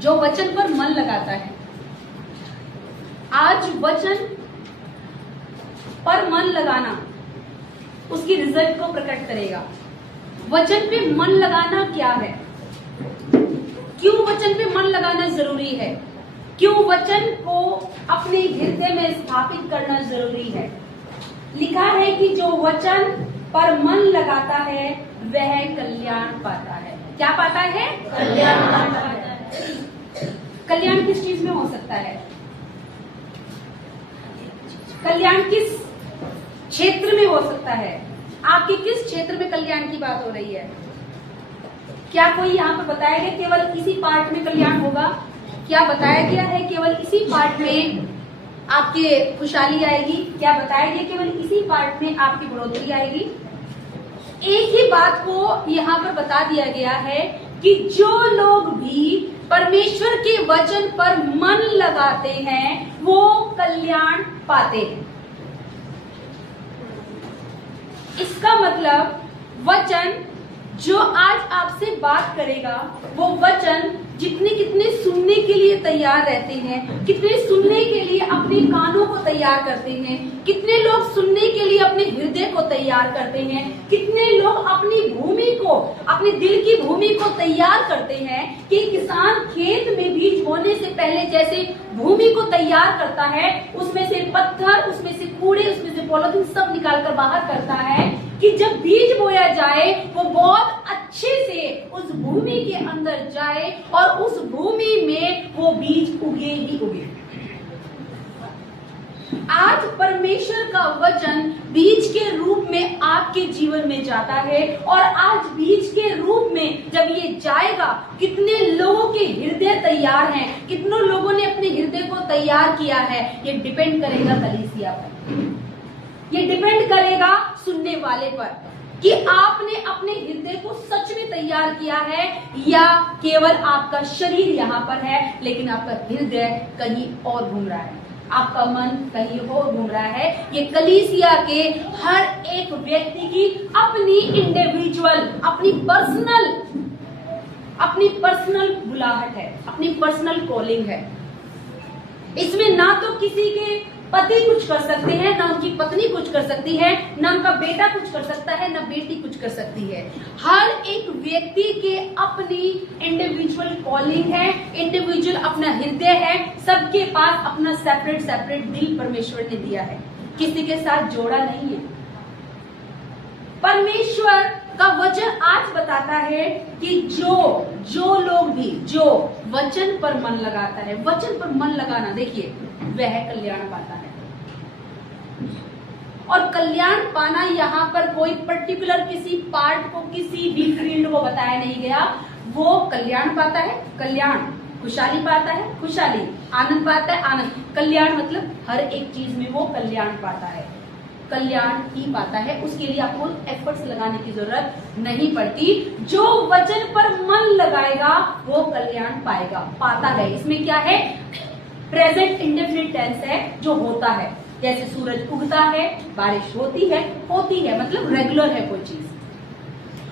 जो वचन पर मन लगाता है, आज वचन पर मन लगाना उसकी रिजल्ट को प्रकट करेगा। वचन पे मन लगाना क्या है, क्यों वचन पे मन लगाना जरूरी है, क्यों वचन को अपने हृदय में स्थापित करना जरूरी है। लिखा है कि जो वचन पर मन लगाता है वह कल्याण पाता है। क्या पाता है? कल्याण पाता है। कल्याण किस चीज में हो सकता है? कल्याण किस क्षेत्र में हो सकता है? आपके किस क्षेत्र में कल्याण की बात हो रही है? क्या कोई यहाँ पे बताया गया केवल इसी पार्ट में कल्याण होगा? क्या बताया गया है केवल इसी पार्ट में आपके खुशहाली आएगी? क्या बताया गया केवल इसी पार्ट में आपकी बढ़ोतरी आएगी? एक ही बात को यहाँ पर बता दिया गया है कि जो लोग भी परमेश्वर के वचन पर मन लगाते हैं वो कल्याण पाते हैं। इसका मतलब वचन जो आज आपसे बात करेगा वो वचन कितने सुनने के लिए तैयार रहते हैं, कितने सुनने के लिए अपने कानों को तैयार करते हैं, कितने लोग सुनने के लिए अपने हृदय को तैयार करते हैं, कितने लोग अपनी भूमि को, अपने दिल की भूमि को तैयार करते हैं कि किसान खेत में बीज बोने से पहले जैसे भूमि को तैयार करता है, उसमें से पत्थर, उसमें से कूड़े, उसमें से पॉलिथीन सब निकाल कर बाहर करता है कि जब बीज बोया जाए वो बहुत अच्छे से उस भूमि के अंदर जाए और उस भूमि में वो बीज उगे ही उगे। आज परमेश्वर का वचन बीज के रूप में आपके जीवन में जाता है और आज बीज के रूप में जब ये जाएगा, कितने लोगों के हृदय तैयार हैं, कितनों लोगों ने अपने हृदय को तैयार किया है, ये डिपेंड करेगा कलीसिया पर, ये डिपेंड करेगा सुनने वाले पर कि आपने अपने हृदय को सच में तैयार किया है या केवल आपका शरीर यहाँ पर है लेकिन आपका हृदय कहीं और घूम रहा है, आपका मन कहीं और घूम रहा है। ये कलीसिया के हर एक व्यक्ति की अपनी इंडिविजुअल, अपनी पर्सनल बुलाहट है, अपनी पर्सनल कॉलिंग है। इसमें ना तो किसी के पति कुछ कर सकते हैं, ना उनकी पत्नी कुछ कर सकती है, ना उनका बेटा कुछ कर सकता है, ना बेटी कुछ कर सकती है। हर एक व्यक्ति के अपनी इंडिविजुअल कॉलिंग है, इंडिविजुअल अपना हृदय है, सबके पास अपना सेपरेट दिल परमेश्वर ने दिया है, किसी के साथ जोड़ा नहीं है। परमेश्वर का वचन आज बताता है कि जो लोग भी जो वचन पर मन लगाता है, वचन पर मन लगाना देखिए वह कल्याण पाता है। और कल्याण पाना यहाँ पर कोई पर्टिकुलर किसी पार्ट को, किसी भी फील्ड को बताया नहीं गया। वो कल्याण पाता है कल्याण, खुशहाली पाता है खुशहाली, आनंद पाता है आनंद। कल्याण मतलब हर एक चीज में वो कल्याण पाता है, कल्याण ही पाता है। उसके लिए आपको एफर्ट्स लगाने की जरूरत नहीं पड़ती। जो वचन पर मन लगाएगा वो कल्याण पाएगा, पाता है। इसमें क्या है? प्रेजेंट इंडेफिनिट टेंस है, जो होता है। जैसे सूरज उगता है, बारिश होती है मतलब रेगुलर है कोई चीज,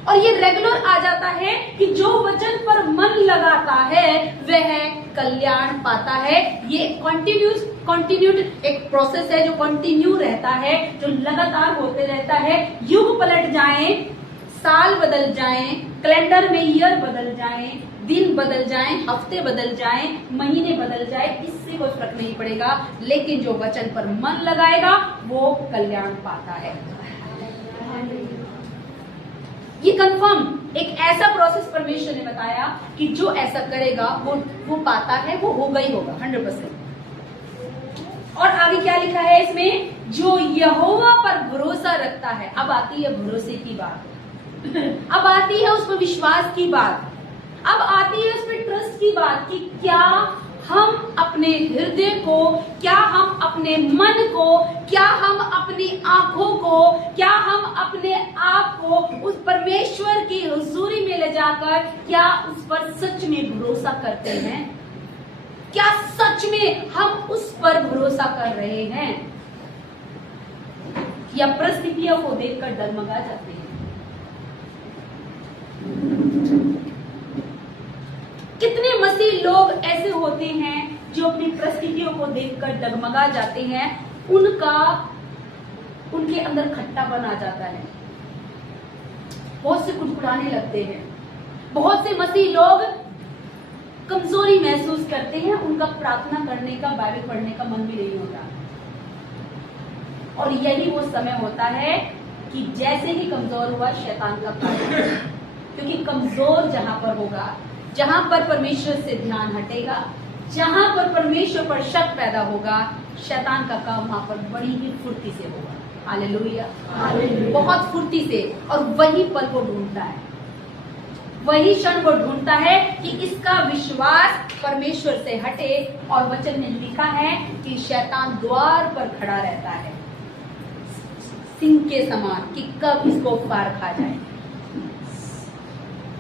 और ये रेगुलर आ जाता है कि जो वचन पर मन लगाता है वह कल्याण पाता है। ये कंटिन्यूड एक प्रोसेस है जो कंटिन्यू रहता है, जो लगातार होते रहता है। युग पलट जाएं, साल बदल जाएं, कैलेंडर में ईयर बदल जाएं, दिन बदल जाएं, हफ्ते बदल जाएं, महीने बदल जाए, इससे कोई फर्क नहीं पड़ेगा। लेकिन जो वचन पर मन लगाएगा वो कल्याण पाता है। ये कंफर्म एक ऐसा प्रोसेस परमेश्वर ने बताया कि जो ऐसा करेगा वो पाता है, वो होगा ही होगा 100%। और आगे क्या लिखा है इसमें? जो यहोवा पर भरोसा रखता है। अब आती है भरोसे की बात, अब आती है उस पर विश्वास की बात, अब आती है उस पर ट्रस्ट की बात कि क्या हम अपने हृदय को, क्या हम अपने मन को, क्या हम अपनी आंखों को, क्या हम अपने आप को उस परमेश्वर की हुजूरी में ले जाकर क्या उस पर सच में भरोसा करते हैं? क्या सच में हम उस पर भरोसा कर रहे हैं या परिस्थितियों को देखकर डगमगा जाते हैं? कितने मसीह लोग ऐसे होते हैं जो अपनी परिस्थितियों को देखकर डगमगा जाते हैं, उनके अंदर खट्टापन आ जाता है, बहुत से कुड़कुड़ाने लगते हैं। बहुत से मसीह लोग कमजोरी महसूस करते हैं, उनका प्रार्थना करने का, बाइबल पढ़ने का मन भी नहीं होता। और यही वो समय होता है कि जैसे ही कमजोर हुआ शैतान का फायदा, क्योंकि कमजोर जहां पर होगा, जहां पर परमेश्वर से ध्यान हटेगा, जहां पर परमेश्वर पर शक पैदा होगा, शैतान का काम वहां पर बड़ी ही फुर्ती से होगा। हालेलुया, बहुत फुर्ती से। और वही पल को ढूंढता है, वही क्षण को ढूंढता है कि इसका विश्वास परमेश्वर से हटे। और वचन में लिखा है कि शैतान द्वार पर खड़ा रहता है सिंह के समान, कि कब इसको फाड़ खा जाए।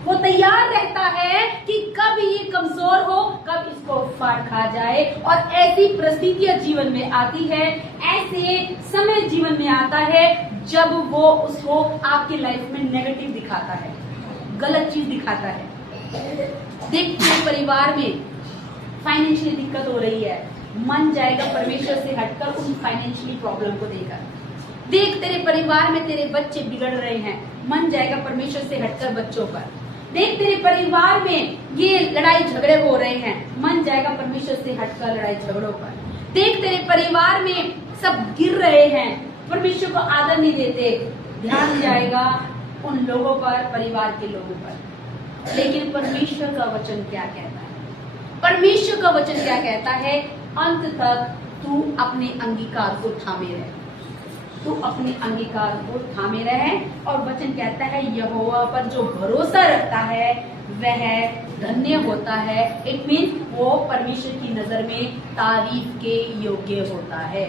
वो तैयार रहता है कि कब ये कमजोर हो, कब इसको फाड़ खा जाए। और ऐसी परिस्थितियां जीवन में आती है, ऐसे समय जीवन में आता है जब वो उसको आपकी लाइफ में नेगेटिव दिखाता है, गलत चीज दिखाता है। देखते परिवार में फाइनेंशियली दिक्कत हो रही है, मन जाएगा परमेश्वर से हटकर उन फाइनेंशियली प्रॉब्लम को देखकर। देख तेरे परिवार में तेरे बच्चे बिगड़ रहे हैं, मन जाएगा परमेश्वर से हटकर बच्चों पर। देख तेरे परिवार में ये लड़ाई झगड़े हो रहे हैं, मन जाएगा परमेश्वर से हटकर लड़ाई झगड़ों पर। देख तेरे परिवार में सब गिर रहे हैं, परमेश्वर को आदर नहीं देते, ध्यान जाएगा उन लोगों पर, परिवार के लोगों पर। लेकिन परमेश्वर का वचन क्या कहता है? परमेश्वर का वचन क्या कहता है? अंत तक तू अपने अंगीकार को थामे रहे, तू अपने अंगीकार को थामे रहे। और वचन कहता है यहोवा पर जो भरोसा रखता है वह धन्य होता है। इट मीन्स वो परमेश्वर की नजर में तारीफ के योग्य होता है।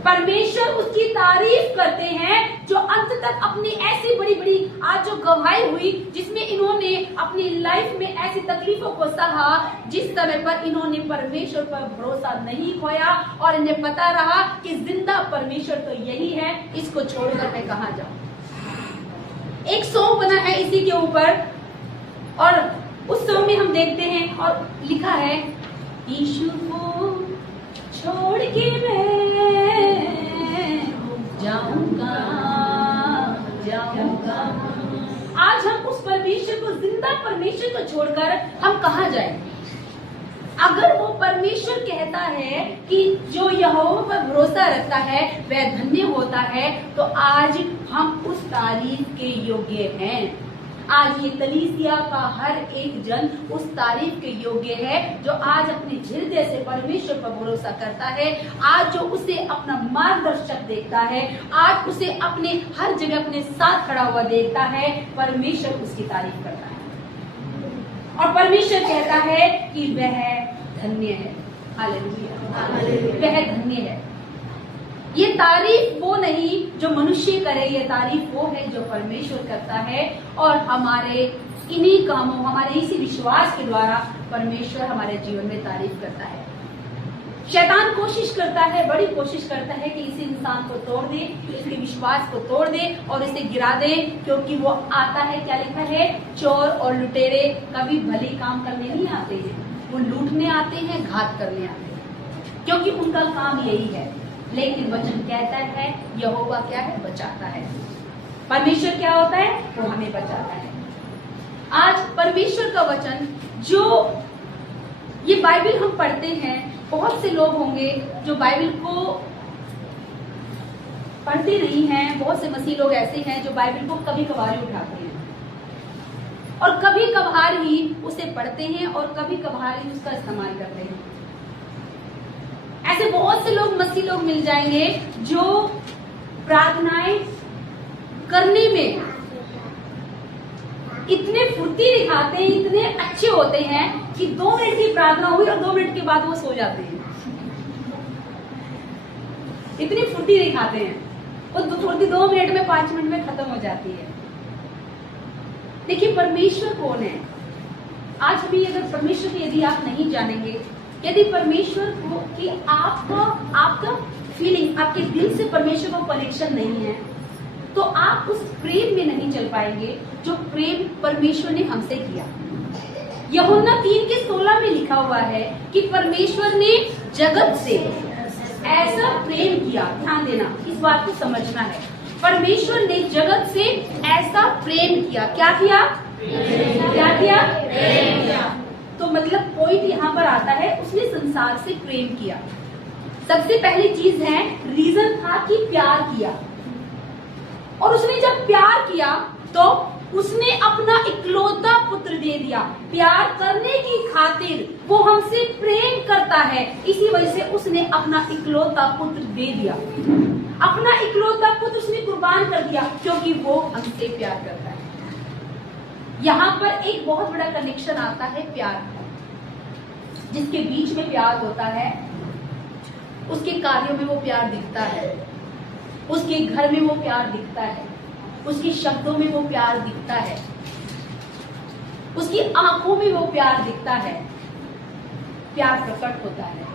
परमेश्वर उसकी तारीफ करते हैं जो अंत तक अपनी ऐसी बड़ी बड़ी आज जो गवाही हुई, जिसमें इन्होंने अपनी लाइफ में ऐसी तकलीफों को सहा, जिस समय पर इन्होंने परमेश्वर पर भरोसा नहीं खोया और इन्हें पता रहा कि जिंदा परमेश्वर तो यही है, इसको छोड़कर मैं कहां जाऊं। एक सॉन्ग बना है इसी के ऊपर, और उस सॉन्ग में हम देखते हैं और लिखा है यीशु को छोड़ के मैं जाऊंगा। आज हम उस परमेश्वर को, जिंदा परमेश्वर को छोड़कर हम कहां जाएं? अगर वो परमेश्वर कहता है कि जो यहोवा पर भरोसा रखता है वह धन्य होता है, तो आज हम उस तारीफ के योग्य हैं। आज ये कलीसिया का हर एक जन उस तारीफ के योग्य है जो आज अपने हृदय से परमेश्वर पर भरोसा करता है, आज जो उसे अपना मार्गदर्शक देखता है, आज उसे अपने हर जगह अपने साथ खड़ा हुआ देखता है। परमेश्वर उसकी तारीफ करता है और परमेश्वर कहता है कि वह धन्य है। हालेलुया, वह धन्य है। ये तारीफ वो नहीं जो मनुष्य करे, ये तारीफ वो है जो परमेश्वर करता है। और हमारे इन्हीं कामों, हमारे इसी विश्वास के द्वारा परमेश्वर हमारे जीवन में तारीफ करता है। शैतान कोशिश करता है, बड़ी कोशिश करता है कि इसी इंसान को तोड़ दे, इसके विश्वास को तोड़ दे और इसे गिरा दे, क्योंकि वो आता है, क्या लिखा है, चोर और लुटेरे कभी भले काम करने नहीं आते हैं, वो लूटने आते हैं, घात करने आते हैं, क्योंकि उनका काम यही है। लेकिन वचन कहता है यहोवा क्या है, बचाता है। परमेश्वर क्या होता है, वो हमें बचाता है। आज परमेश्वर का वचन, जो ये बाइबल हम पढ़ते हैं, बहुत से लोग होंगे जो बाइबल को पढ़ते नहीं हैं। बहुत से मसीह लोग ऐसे हैं जो बाइबल को कभी कभार ही उठाते हैं और कभी कभार ही उसे पढ़ते हैं और कभी कभार ही उसका इस्तेमाल करते हैं। ऐसे बहुत से लोग, मसीह लोग मिल जाएंगे जो प्रार्थनाएं करने में इतने फुर्ती दिखाते हैं, इतने अच्छे होते हैं कि 2 मिनट की प्रार्थना हुई और 2 मिनट के बाद वो सो जाते हैं। इतनी फुर्ती दिखाते हैं, वो फुर्ती 2 मिनट में, 5 मिनट में खत्म हो जाती है। देखिए परमेश्वर कौन है। आज भी अगर परमेश्वर को यदि आप नहीं जानेंगे, यदि परमेश्वर को कि आपका फीलिंग, आपके दिल से परमेश्वर को कनेक्शन नहीं है, तो आप उस प्रेम में नहीं चल पाएंगे जो प्रेम परमेश्वर ने हमसे किया। यूहन्ना 3:16 में लिखा हुआ है कि परमेश्वर ने जगत से ऐसा प्रेम किया। ध्यान देना, इस बात को समझना है। परमेश्वर ने जगत से ऐसा प्रेम किया। क्या किया? क्या किया? प्रेम किया। तो मतलब पॉइंट यहाँ पर आता है, उसने संसार से प्रेम किया। सबसे पहली चीज है, रीजन था कि प्यार किया। और उसने जब प्यार किया तो उसने अपना इकलौता पुत्र दे दिया। प्यार करने की खातिर वो हमसे प्रेम करता है, इसी वजह से उसने अपना इकलौता पुत्र दे दिया। अपना इकलौता पुत्र उसने कुर्बान कर दिया क्योंकि वो हमसे प्यार करता है। यहाँ पर एक बहुत बड़ा कनेक्शन आता है प्यार का। जिसके बीच में प्यार होता है उसके कार्यों में वो प्यार दिखता है, उसके घर में वो प्यार दिखता है, उसके शब्दों में वो प्यार दिखता है, उसकी आंखों में वो प्यार दिखता है। प्यार प्रकट होता है।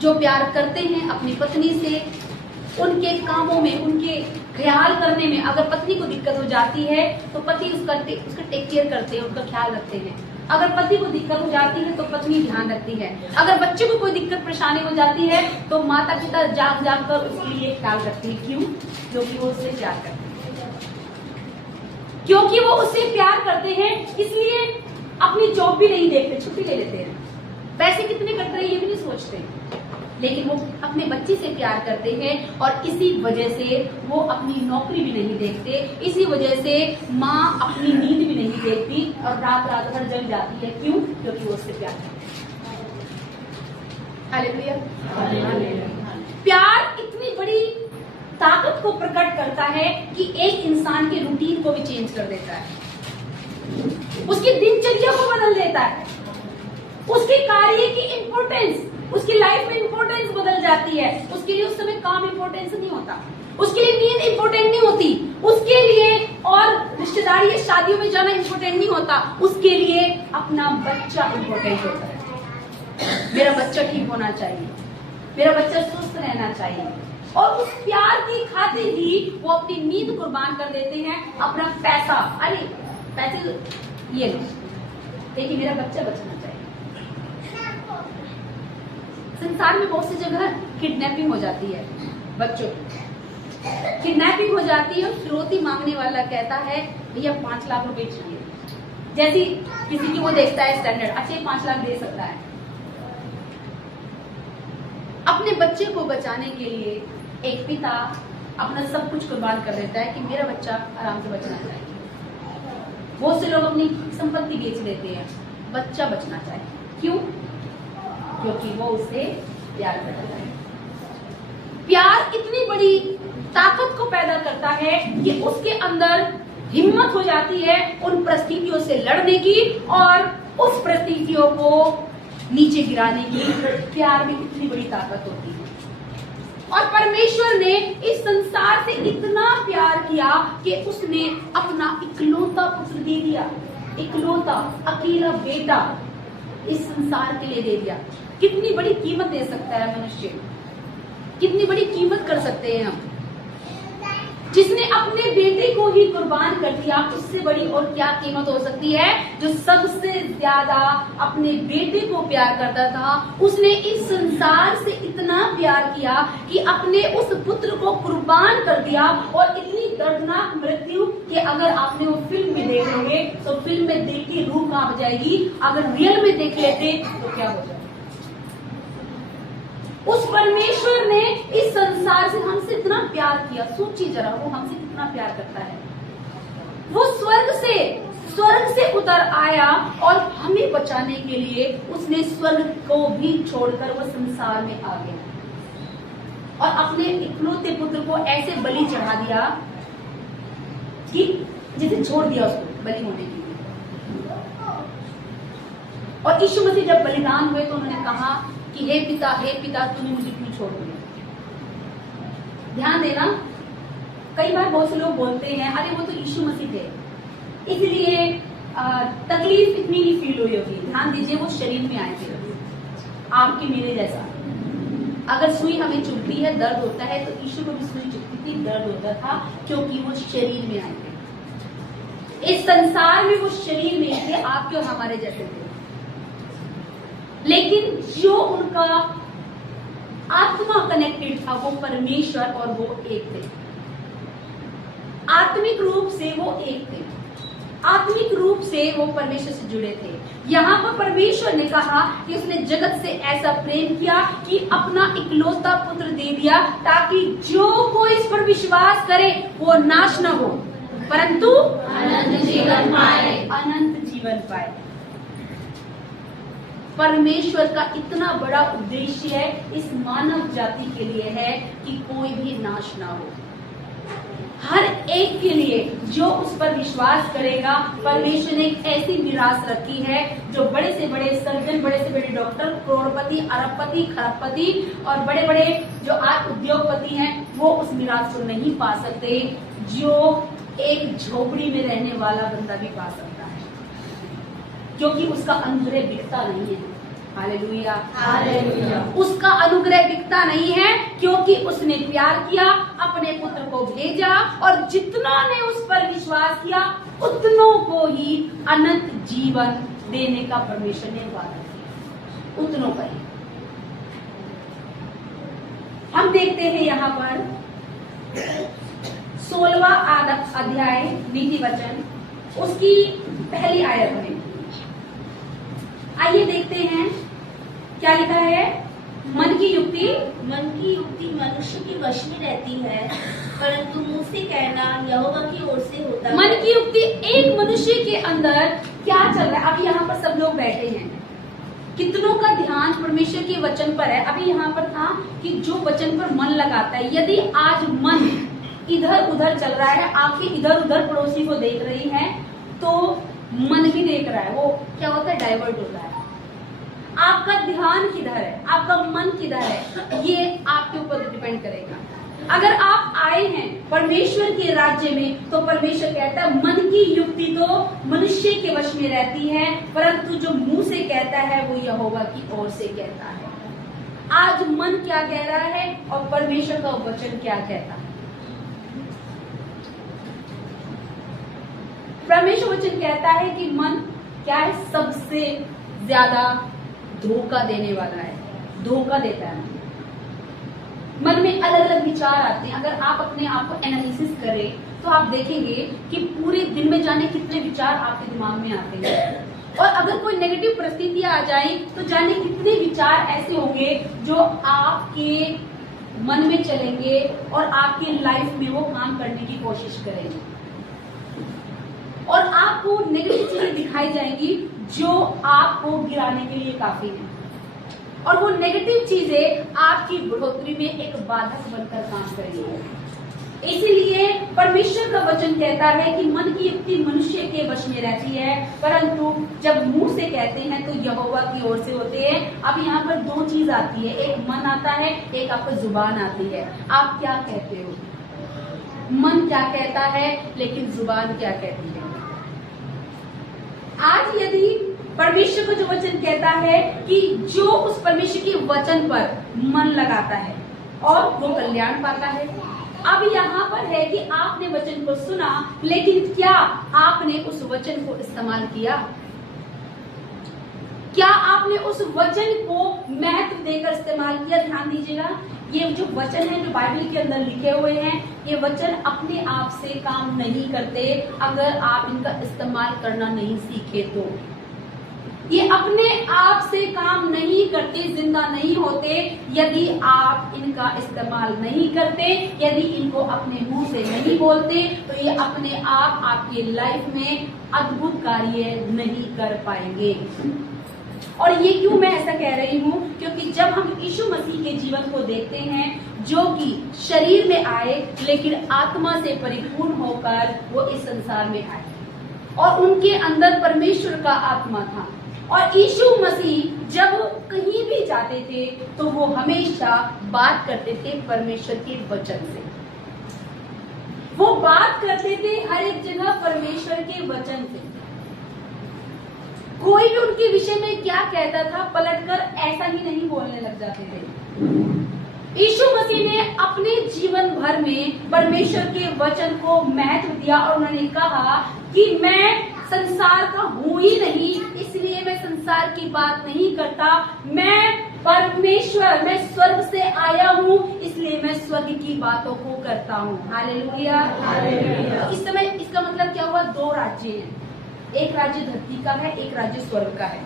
जो प्यार करते हैं अपनी पत्नी से, उनके कामों में, उनके ख्याल करने में, अगर पत्नी को दिक्कत हो जाती है तो पति उसका टेक केयर करते हैं, उसका ख्याल रखते हैं। अगर पति को दिक्कत हो जाती है तो पत्नी ध्यान रखती है। अगर बच्चे को कोई दिक्कत परेशानी हो जाती है तो माता पिता जाग जाग कर उसके लिए ख्याल रखते हैं। क्यों? क्योंकि वो उससे प्यार करते हैं। क्योंकि वो उससे प्यार करते हैं, इसलिए अपनी जॉब भी नहीं देखते, छुट्टी ले लेते हैं। पैसे कितने कट रहे ये भी नहीं सोचते, लेकिन वो अपने बच्चे से प्यार करते हैं। और इसी वजह से वो अपनी नौकरी भी नहीं देखते, इसी वजह से माँ अपनी नींद भी नहीं देखती और रात रात भर जग जाती है। क्यों? क्योंकि वो उससे प्यार करते हैं। हालेलुया। प्यार इतनी बड़ी ताकत को प्रकट करता है कि एक इंसान के रूटीन को भी चेंज कर देता है, उसकी दिनचर्या को बदल देता है, उसके कार्य की इंपॉर्टेंस, उसकी लाइफ में इंपॉर्टेंस बदल जाती है। उसके लिए उस समय काम इंपॉर्टेंस नहीं होता, उसके लिए नींद इंपॉर्टेंट नहीं होती, उसके लिए और रिश्तेदारी या शादियों में जाना इंपॉर्टेंट नहीं होता, उसके लिए अपना बच्चा इंपॉर्टेंट होता है। मेरा बच्चा ठीक होना चाहिए, मेरा बच्चा स्वस्थ रहना चाहिए। और उस प्यार की खातिर ही वो अपनी नींद कुर्बान कर देते हैं, अपना पैसा, अरे पैसे ये लो, लेकिन मेरा बच्चा बचना चाहिए। संसार में बहुत सी जगह किडनैपिंग हो जाती है, बच्चों की किडनैपिंग हो जाती है। फिरौती मांगने वाला कहता है भैया 5 लाख रुपए चाहिए। जैसी किसी की वो देखता है स्टैंडर्ड, अच्छा 5 लाख दे सकता है। अपने बच्चे को बचाने के लिए एक पिता अपना सब कुछ कुर्बान कर देता है कि मेरा बच्चा आराम से बचना चाहिए। बहुत से लोग अपनी संपत्ति बेच देते हैं, बच्चा बचना चाहिए। क्यों? क्योंकि वो उससे प्यार करता है। प्यार इतनी बड़ी ताकत को पैदा करता है कि उसके अंदर हिम्मत हो जाती है उन परिस्थितियों से लड़ने की और उस परिस्थितियों को नीचे गिराने की। प्यार में कितनी बड़ी ताकत होती है। और परमेश्वर ने इस संसार से इतना प्यार किया कि उसने अपना इकलौता पुत्र दे दिया, इकलौता अकेला बेटा इस संसार के लिए दे दिया। कितनी बड़ी कीमत दे सकता है मनुष्य, कितनी बड़ी कीमत कर सकते हैं हम। जिसने अपने बेटे को ही कुर्बान कर दिया, उससे बड़ी और क्या कीमत हो सकती है। जो सबसे ज्यादा अपने बेटे को प्यार करता था, उसने इस संसार से इतना प्यार किया कि अपने उस पुत्र को कुर्बान कर दिया। और इतनी दर्दनाक मृत्यु कि अगर आपने वो फिल्म में देख लोगे तो फिल्म में देख के रूह कांप जाएगी, अगर रियल में देख लेते तो क्या हो जाए। उस परमेश्वर ने इस संसार से हमसे इतना प्यार किया। सोचिए जरा, वो हमसे कितना प्यार करता है। वो स्वर्ग से उतर आया और हमें बचाने के लिए उसने स्वर्ग को भी छोड़कर वो संसार में आ गया और अपने इकलौते पुत्र को ऐसे बलि चढ़ा दिया कि जिसे छोड़ दिया उसको बलि होने के लिए। और यीशु मसीह जब बलिदान हुए तो उन्होंने कहा कि हे पिता तूने मुझे क्यों छोड़ दिया। ध्यान देना, कई बार बहुत से लोग बोलते हैं अरे वो तो यीशु मसीह थे इसलिए तकलीफ इतनी नहीं फील हुई होगी। ध्यान दीजिए, वो शरीर में आए थे, आपके मेरे जैसा। अगर सुई हमें चुभती है, दर्द होता है, तो यीशु को भी सुई चुभती थी, दर्द होता था, क्योंकि वो शरीर में आए थे। इस संसार में वो शरीर नहीं थे, आपके और हमारे जैसे थे, लेकिन जो उनका आत्मा कनेक्टेड था वो परमेश्वर और वो एक थे। आत्मिक रूप से वो एक थे, आत्मिक रूप से वो परमेश्वर से जुड़े थे। यहाँ पर परमेश्वर ने कहा कि उसने जगत से ऐसा प्रेम किया कि अपना इकलौता पुत्र दे दिया, ताकि जो कोई इस पर विश्वास करे वो नाश न हो परंतु अनंत जीवन पाए, अनंत जीवन पाए। परमेश्वर का इतना बड़ा उद्देश्य है इस मानव जाति के लिए है कि कोई भी नाश ना हो, हर एक के लिए जो उस पर विश्वास करेगा। परमेश्वर ने एक ऐसी विरासत रखी है जो बड़े से बड़े सर्जन, बड़े से बड़े डॉक्टर, करोड़पति, अरबपति, खरबपति और बड़े बड़े जो आज उद्योगपति हैं वो उस विरासत को नहीं पा सकते, जो एक झोपड़ी में रहने वाला बंदा भी पा सकता है, क्योंकि उसका अनुग्रह बिकता नहीं है। Hallelujah, hallelujah. उसका अनुग्रह बिकता नहीं है, क्योंकि उसने प्यार किया, अपने पुत्र को भेजा, और जितना ने उस पर विश्वास किया उतनों को ही अनंत जीवन देने का परमेश्वर ने वादा किया, उतनों का ही। हम देखते हैं यहाँ पर 16वां अध्याय नीति वचन, उसकी पहली आयत में आइए देखते हैं क्या लिखा है। मन की युक्ति मनुष्य के वश में रहती है, परंतु मुंह से कहना यहोवा की ओर से होता है। मन की युक्ति, एक मनुष्य के अंदर क्या चल रहा है। अभी यहाँ पर सब लोग बैठे हैं, कितनों का ध्यान परमेश्वर के वचन पर है। अभी यहाँ पर था कि जो वचन पर मन लगाता है, यदि आज मन इधर उधर चल रहा है, आंखें इधर उधर पड़ोसी को देख रही हैं, तो मन भी देख रहा है, वो क्या होता है, डाइवर्ट होता है। आपका ध्यान किधर है, आपका मन किधर है, ये आपके ऊपर डिपेंड करेगा। अगर आप आए हैं परमेश्वर के राज्य में, तो परमेश्वर कहता है मन की युक्ति तो मनुष्य के वश में रहती है, परंतु जो मुंह से कहता है वो यहोवा की ओर से कहता है। आज मन क्या कह रहा है और परमेश्वर का वचन क्या कहता है। परमेश्वर वचन कहता है कि मन क्या है, सबसे ज्यादा धोखा देने वाला है, धोखा देता है। मन में अलग अलग विचार आते हैं। अगर आप अपने आप को एनालिसिस करें तो आप देखेंगे कि पूरे दिन में जाने कितने विचार आपके दिमाग में आते हैं, और अगर कोई नेगेटिव परिस्थितियां आ जाए तो जाने कितने विचार ऐसे होंगे जो आपके मन में चलेंगे और आपके लाइफ में वो काम करने की कोशिश करेंगे, और आपको नेगेटिव चीजें दिखाई जाएंगी जो आपको गिराने के लिए काफी है, और वो नेगेटिव चीजें आपकी बढ़ोतरी में एक बाधक बनकर काम करेंगी। इसीलिए परमेश्वर का वचन कहता है कि मन की युक्ति मनुष्य के वश में रहती है, परंतु जब मुंह से कहते हैं तो यहोवा की ओर से होते हैं। अब यहाँ पर दो चीज आती है, एक मन आता है, एक आपको जुबान आती है। आप क्या कहते हो, मन क्या कहता है लेकिन जुबान क्या कहती है। आज यदि परमेश्वर को जो वचन कहता है कि जो उस परमेश्वर के वचन पर मन लगाता है और वो कल्याण पाता है। अब यहाँ पर है कि आपने वचन को सुना, लेकिन क्या आपने उस वचन को इस्तेमाल किया, क्या आपने उस वचन को महत्व देकर इस्तेमाल किया। ध्यान दीजिएगा, ये जो वचन है जो बाइबल के अंदर लिखे हुए हैं, ये वचन अपने आप से काम नहीं करते अगर आप इनका इस्तेमाल करना नहीं सीखे तो। ये अपने आप से काम नहीं करते, जिंदा नहीं होते यदि आप इनका इस्तेमाल नहीं करते, यदि इनको अपने मुंह से नहीं बोलते, तो ये अपने आप आपकी लाइफ में अद्भुत कार्य नहीं कर पाएंगे। और ये क्यों मैं ऐसा कह रही हूँ, क्योंकि जब हम यीशु मसीह के जीवन को देखते हैं जो कि शरीर में आए लेकिन आत्मा से परिपूर्ण होकर वो इस संसार में आए, और उनके अंदर परमेश्वर का आत्मा था, और यीशु मसीह जब कहीं भी जाते थे तो वो हमेशा बात करते थे परमेश्वर के वचन से। वो बात करते थे हर एक जगह परमेश्वर के वचन से। कोई भी उनके विषय में क्या कहता था, पलटकर ऐसा ही नहीं बोलने लग जाते थे। यीशु मसीह ने अपने जीवन भर में परमेश्वर के वचन को महत्व दिया, और उन्होंने कहा कि मैं संसार का हूं ही नहीं, इसलिए मैं संसार की बात नहीं करता। मैं परमेश्वर, मैं स्वर्ग से आया हूँ, इसलिए मैं स्वर्ग की बातों को करता हूँ। हालेलुया। तो इस समय इसका मतलब क्या हुआ? दो राज्य हैं, एक राज्य धरती का है, एक राज्य स्वर्ग का है।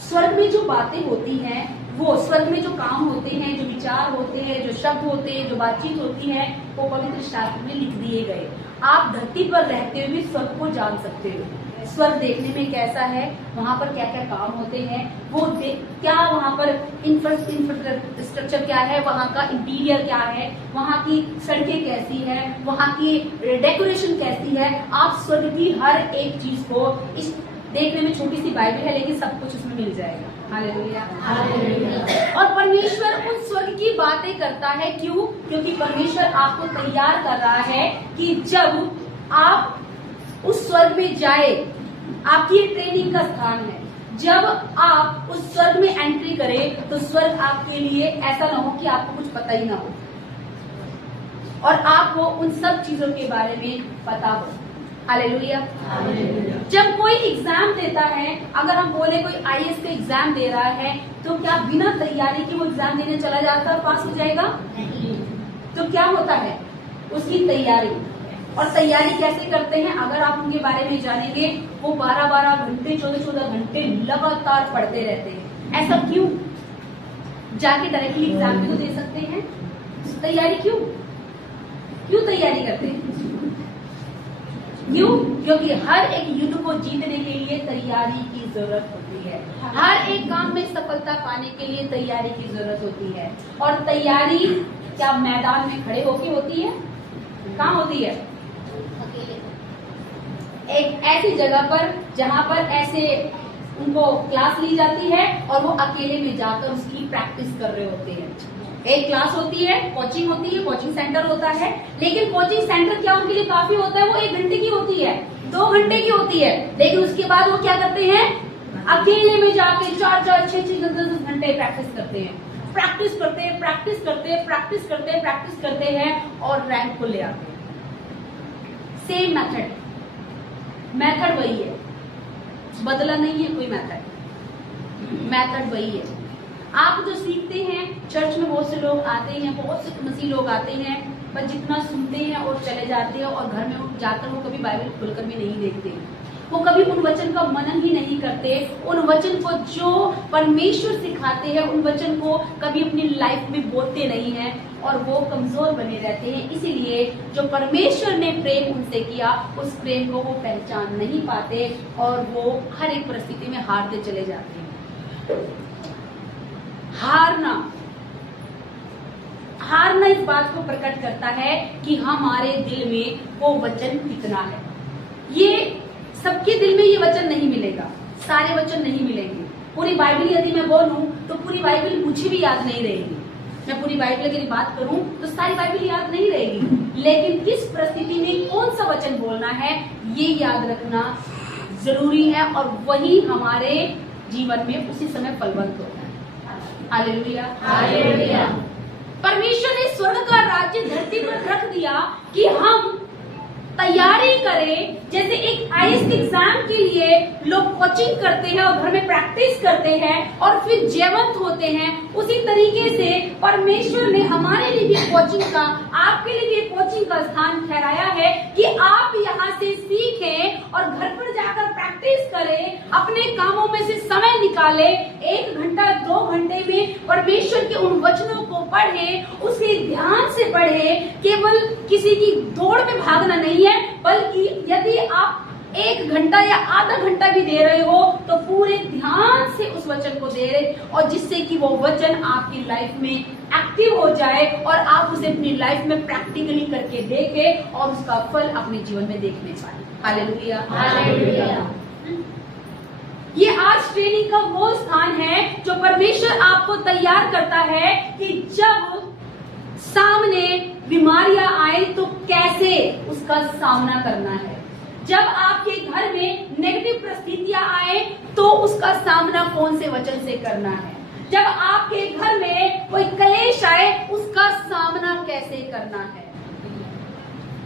स्वर्ग में जो बातें होती हैं, वो स्वर्ग में जो काम होते हैं, जो विचार होते हैं, जो शब्द होते हैं, जो बातचीत होती है, वो पवित्र शास्त्र में लिख दिए गए। आप धरती पर रहते हुए भी स्वर्ग को जान सकते हो। स्वर्ग देखने में कैसा है, वहां पर क्या क्या काम होते हैं, वो क्या वहां पर इंफ्रास्ट्रक्चर क्या है, वहां का इंटीरियर क्या है, वहां की सड़कें कैसी है, वहां की डेकोरेशन कैसी है। आप स्वर्ग की हर एक चीज को इस देखने में, छोटी सी बाइबल है लेकिन सब कुछ उसमें मिल जाएगा। हालेलुया। और परमेश्वर उन स्वर्ग की बातें करता है। क्यों? क्योंकि परमेश्वर आपको तैयार कर रहा है कि जब आप उस स्वर्ग में जाए, आपकी ट्रेनिंग का स्थान है। जब आप उस स्वर्ग में एंट्री करें तो स्वर्ग आपके लिए ऐसा ना हो कि आपको कुछ पता ही ना हो और आपको उन सब चीजों के बारे में पता हो। हालेलुया। जब कोई एग्जाम देता है, अगर हम बोले कोई आईएएस का एग्जाम दे रहा है, तो क्या बिना तैयारी के वो एग्जाम देने चला जाता है और पास हो जाएगा? नहीं। तो क्या होता है? उसकी तैयारी। और तैयारी कैसे करते हैं? अगर आप उनके बारे में जानेंगे, वो 12-12 घंटे, 14-14 घंटे लगातार पढ़ते रहते हैं। ऐसा क्यों? जाके डायरेक्टली एग्जाम भी तो दे सकते हैं। तैयारी क्यों तैयारी करते हैं? क्यों? क्योंकि हर एक युद्ध को जीतने के लिए तैयारी की जरूरत होती है। हर एक काम में सफलता पाने के लिए तैयारी की जरूरत होती है। और तैयारी क्या मैदान में खड़े होके होती है? कहाँ होती है? एक ऐसी जगह पर जहां पर ऐसे उनको क्लास ली जाती है और वो अकेले में जाकर उसकी प्रैक्टिस कर रहे होते हैं। एक क्लास होती है, कोचिंग होती है, कोचिंग सेंटर होता है, लेकिन कोचिंग सेंटर क्या उनके लिए काफी होता है? वो 1 घंटे की होती है, 2 घंटे की होती है, लेकिन उसके बाद वो क्या करते हैं? अकेले में जाके 4-4, 6-6, 10-10 घंटे प्रैक्टिस करते हैं, प्रैक्टिस करते हैं, प्रैक्टिस करते हैं, प्रैक्टिस करते हैं, प्रैक्टिस करते हैं और रैंक को ले आते हैं। सेम मेथड वही है, बदला नहीं है कोई मेथड वही है। आप जो सीखते हैं, चर्च में बहुत से लोग आते हैं, बहुत से मसीह लोग आते हैं, पर जितना सुनते हैं और चले जाते हैं और घर में जाकर वो कभी बाइबल खोलकर भी नहीं देखते। वो कभी उन वचन का मनन ही नहीं करते। उन वचन को जो परमेश्वर सिखाते हैं, उन वचन को कभी अपनी लाइफ में बोलते नहीं हैं और वो कमजोर बने रहते हैं। इसीलिए जो परमेश्वर ने प्रेम उनसे किया, उस प्रेम को वो पहचान नहीं पाते और वो हर एक परिस्थिति में हारते चले जाते हैं। हारना इस बात को प्रकट करता है कि हमारे दिल में वो वचन कितना है। ये सबके दिल में ये वचन नहीं मिलेगा, सारे वचन नहीं मिलेंगे। पूरी बाइबल यदि मैं बोलूं तो पूरी बाइबल मुझे भी याद नहीं रहेगी। मैं पूरी बाइबल की बात करूं तो सारी बाइबल याद नहीं रहेगी, लेकिन किस परिस्थिति में कौन सा वचन बोलना है ये याद रखना जरूरी है और वही हमारे जीवन में उसी समय फलवंत होता है। Hallelujah, hallelujah. परमेश्वर ने स्वर्ग का राज्य धरती पर रख दिया कि हम तैयारी करें। जैसे एक आईएएस के एग्जाम के लिए लोग कोचिंग करते हैं और घर में प्रैक्टिस करते हैं और फिर जयवंत होते हैं, उसी तरीके से परमेश्वर ने हमारे लिए भी कोचिंग का, आपके लिए भी कोचिंग का स्थान ठहराया है कि आप यहाँ से सीखें और घर पर जाकर प्रैक्टिस करें, अपने कामों में से समय निकालें, 1 घंटा 2 घंटे में परमेश्वर के उन वचनों को पढ़ें, उसे ध्यान से पढ़ें। केवल किसी की दौड़ में भागना नहीं है, बल्कि यदि आप 1 घंटा या आधा घंटा भी दे रहे हो तो पूरे ध्यान से उस वचन को दे रहे, और जिससे कि वो वचन आपकी लाइफ में एक्टिव हो जाए और आप उसे अपनी लाइफ में प्रैक्टिकली करके देखें और उसका फल अपने जीवन में देखने पाए। Hallelujah, hallelujah. ये आज ट्रेनिंग का वो स्थान है जो परमेश्वर आपको तैयार करता है कि जब सामने बीमारियां आए तो कैसे उसका सामना करना है। जब आपके घर में नेगेटिव परिस्थितियां आए तो उसका सामना कौन से वचन से करना है। जब आपके घर में कोई क्लेश आए उसका सामना कैसे करना है।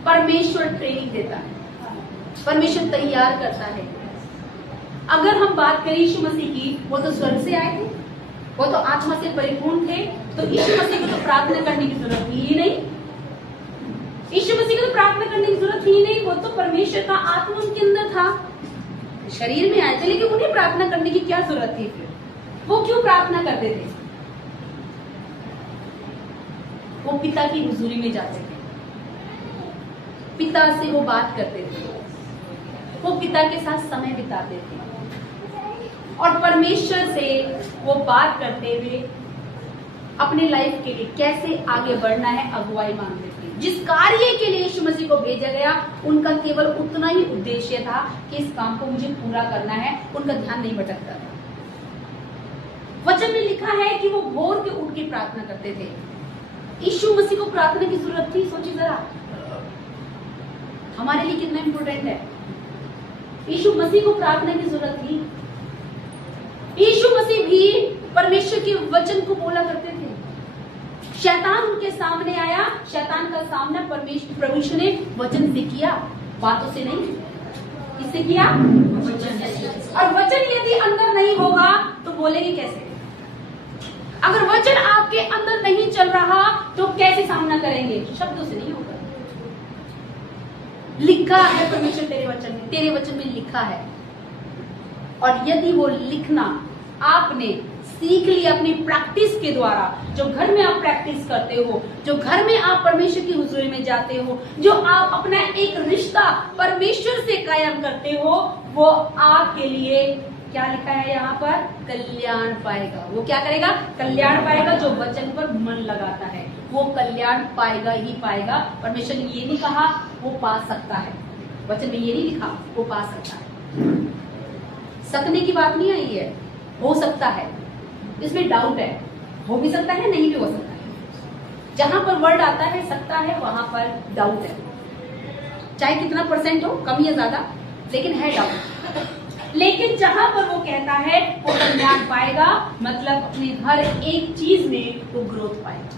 परमेश्वर ट्रेनिंग देता है। परमेश्वर तैयार करता है। अगर हम बात करें यीशु मसीह की, वो तो स्वर्ग से आए थे, वो तो आत्मा से परिपूर्ण थे, तो यीशु मसीह को तो प्रार्थना करने की जरूरत थी ही नहीं। यीशु मसीह को तो प्रार्थना करने की जरूरत थी ही नहीं, वो तो परमेश्वर का आत्मा उनके अंदर था, शरीर में आए थे, लेकिन उन्हें प्रार्थना करने की क्या जरूरत थी फिर? वो क्यों प्रार्थना करते थे? वो पिता की हुजूरी में जाते थे, पिता से वो बात करते थे, वो पिता के साथ समय बिताते थे और परमेश्वर से वो बात करते हुए अपने लाइफ के लिए कैसे आगे बढ़ना है अगुवाई मांगते थे। जिस कार्य के लिए यीशु मसीह को भेजा गया, उनका केवल उतना ही उद्देश्य था कि इस काम को मुझे पूरा करना है, उनका ध्यान नहीं भटकता था। वचन में लिखा है कि वो भोर के उठ के प्रार्थना करते थे। यीशु मसीह को प्रार्थना की जरूरत थी? सोचिए जरा, हमारे लिए कितना इंपॉर्टेंट है। यीशु मसीह को प्रार्थना की जरूरत थी। यीशु मसीह भी परमेश्वर के वचन को बोला करते थे। शैतान उनके सामने आया, शैतान का सामना परमेश्वर ने वचन से किया, बातों से नहीं। किससे किया? वचन से। और वचन यदि अंदर नहीं होगा तो बोलेंगे कैसे? अगर वचन आपके अंदर नहीं चल रहा तो कैसे सामना करेंगे? शब्दों से नहीं होगा। लिखा है परमेश्वर तेरे वचन में, तेरे वचन में लिखा है। और यदि वो लिखना आपने सीख लिया अपनी प्रैक्टिस के द्वारा, जो घर में आप प्रैक्टिस करते हो, जो घर में आप परमेश्वर की हुजूरी में जाते हो, जो आप अपना एक रिश्ता परमेश्वर से कायम करते हो, वो आपके लिए क्या लिखा है यहाँ पर? कल्याण पाएगा। वो क्या करेगा? कल्याण पाएगा। जो वचन पर मन लगाता है वो कल्याण पाएगा ही पाएगा। परमेश्वर ने ये नहीं कहा वो पा सकता है, वचन में ये नहीं लिखा वो पा सकता है। सकने की बात नहीं आई है, हो सकता है, इसमें डाउट है, हो भी सकता है, नहीं भी हो सकता है। जहां पर वर्ड आता है सकता है, वहां पर डाउट है, चाहे कितना परसेंट हो, कम या ज्यादा, लेकिन है डाउट। लेकिन जहां पर वो कहता है वो कल्याण पाएगा, मतलब अपने हर एक चीज में वो ग्रोथ पाएगा।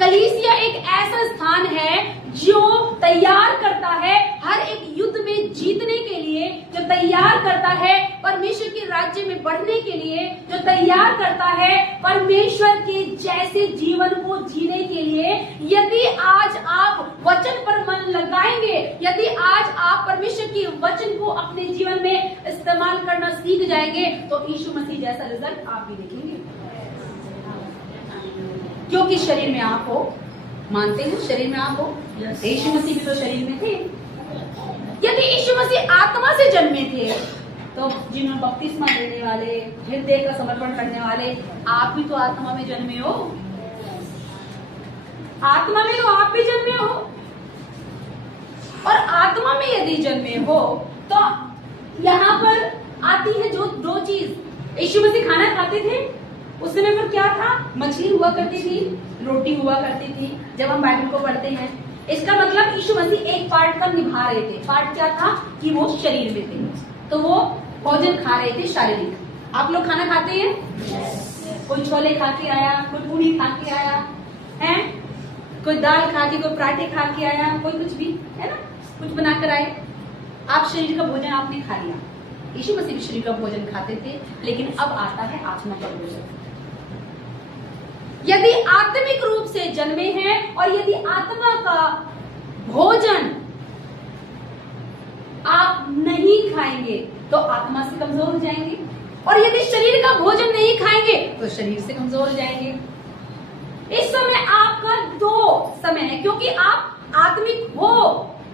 कलीसिया एक ऐसा स्थान है जो तैयार करता है हर एक युद्ध में जीतने के लिए, जो तैयार करता है परमेश्वर के राज्य में बढ़ने के लिए, जो तैयार करता है परमेश्वर के जैसे जीवन को जीने के लिए। यदि आज आप वचन पर मन लगाएंगे, यदि आज आप परमेश्वर के वचन को अपने जीवन में इस्तेमाल करना सीख जाएंगे, तो यीशु मसीह जैसा रिजल्ट आप भी देखेंगे। क्योंकि शरीर में आप हो, मानते हैं शरीर में आप हो, यीशु मसीह भी तो शरीर में थे। यदि यीशु मसीह आत्मा से जन्मे थे तो जिन्होंने बपतिस्मा देने वाले, हृदय का समर्पण करने वाले, आप भी तो आत्मा में जन्मे हो। आत्मा में तो आप भी जन्मे हो, और आत्मा में यदि जन्मे हो तो यहाँ पर आती है जो दो चीज। यीशु मसीह खाना खाते थे, उस समय पर क्या था? मछली हुआ करती थी, रोटी हुआ करती थी। जब हम बाइबल को पढ़ते हैं, इसका मतलब यीशु मसीह एक पार्ट का निभा रहे थे। पार्ट क्या था? कि वो शरीर में थे, तो वो भोजन खा रहे थे शारीरिक। आप लोग खाना खाते हैं? कोई छोले खा के आया, कोई पूरी खा के आया है, कोई दाल खा के, कोई पराठे खा के आया, कोई कुछ भी, है ना, कुछ बनाकर आए। आप शरीर का भोजन आपने खा लिया। यीशु मसीह भी शरीर का भोजन खाते थे, लेकिन अब आता है आत्मा का भोजन। यदि आत्मिक रूप से जन्मे हैं और यदि आत्मा का भोजन आप नहीं खाएंगे तो आत्मा से कमजोर हो जाएंगे, और यदि शरीर का भोजन नहीं खाएंगे तो शरीर से कमजोर हो जाएंगे। इस समय आपका दो समय है, क्योंकि आप आत्मिक हो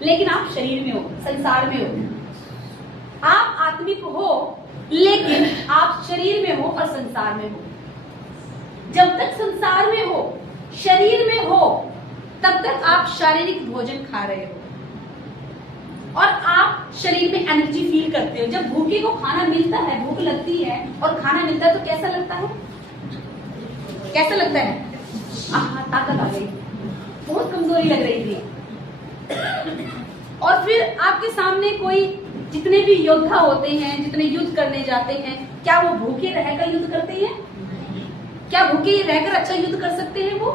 लेकिन आप शरीर में हो, संसार में हो। आप आत्मिक हो लेकिन आप शरीर में हो और संसार में हो। जब तक संसार में हो, शरीर में हो, तब तक आप शारीरिक भोजन खा रहे हो और आप शरीर में एनर्जी फील करते हो। जब भूखे को खाना मिलता है, भूख लगती है और खाना मिलता है तो कैसा लगता है? कैसा लगता है? ताकत आ गई, बहुत कमजोरी लग रही थी। और फिर आपके सामने कोई, जितने भी योद्धा होते हैं, जितने युद्ध करने जाते हैं, क्या वो भूखे रहकर युद्ध करते हैं? क्या भूखे रहकर अच्छा युद्ध कर सकते हैं? वो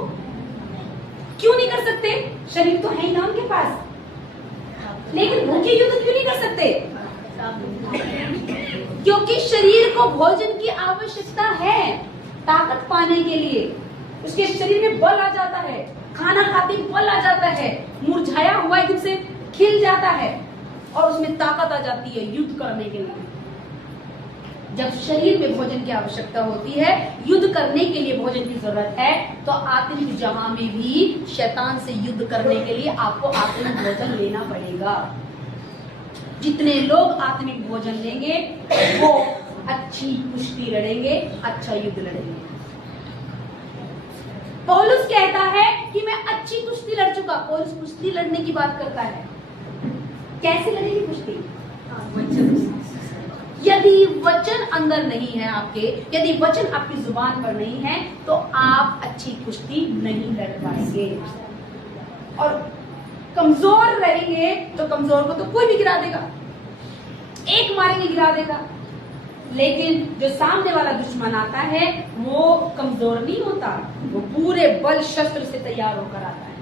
क्यों नहीं कर सकते? शरीर तो है ही ना उनके पास। लेकिन भूखे युद्ध क्यों नहीं कर सकते? क्योंकि शरीर को भोजन की आवश्यकता है ताकत पाने के लिए। उसके शरीर में बल आ जाता है, खाना खाते ही बल आ जाता है, मुरझाया हुआ एकदम से खिल जाता है और उसमें ताकत आ जाती है युद्ध करने के लिए। जब शरीर में भोजन की आवश्यकता होती है, युद्ध करने के लिए भोजन की जरूरत है, तो आत्मिक जहां में भी शैतान से युद्ध करने के लिए आपको आत्मिक भोजन लेना पड़ेगा। जितने लोग आत्मिक भोजन लेंगे वो अच्छी कुश्ती लड़ेंगे, अच्छा युद्ध लड़ेंगे। पौलुस कहता है कि मैं अच्छी कुश्ती लड़ चुका। पौलुस कुश्ती लड़ने की बात करता है। कैसे लड़ेगी कुश्ती? यदि वचन अंदर नहीं है आपके, यदि वचन आपकी जुबान पर नहीं है, तो आप अच्छी कुश्ती नहीं लड़ पाएंगे। और कमजोर रहेंगे तो कमजोर को तो कोई भी गिरा देगा, एक मारेंगे गिरा देगा। लेकिन जो सामने वाला दुश्मन आता है वो कमजोर नहीं होता, वो पूरे बल शस्त्र से तैयार होकर आता है।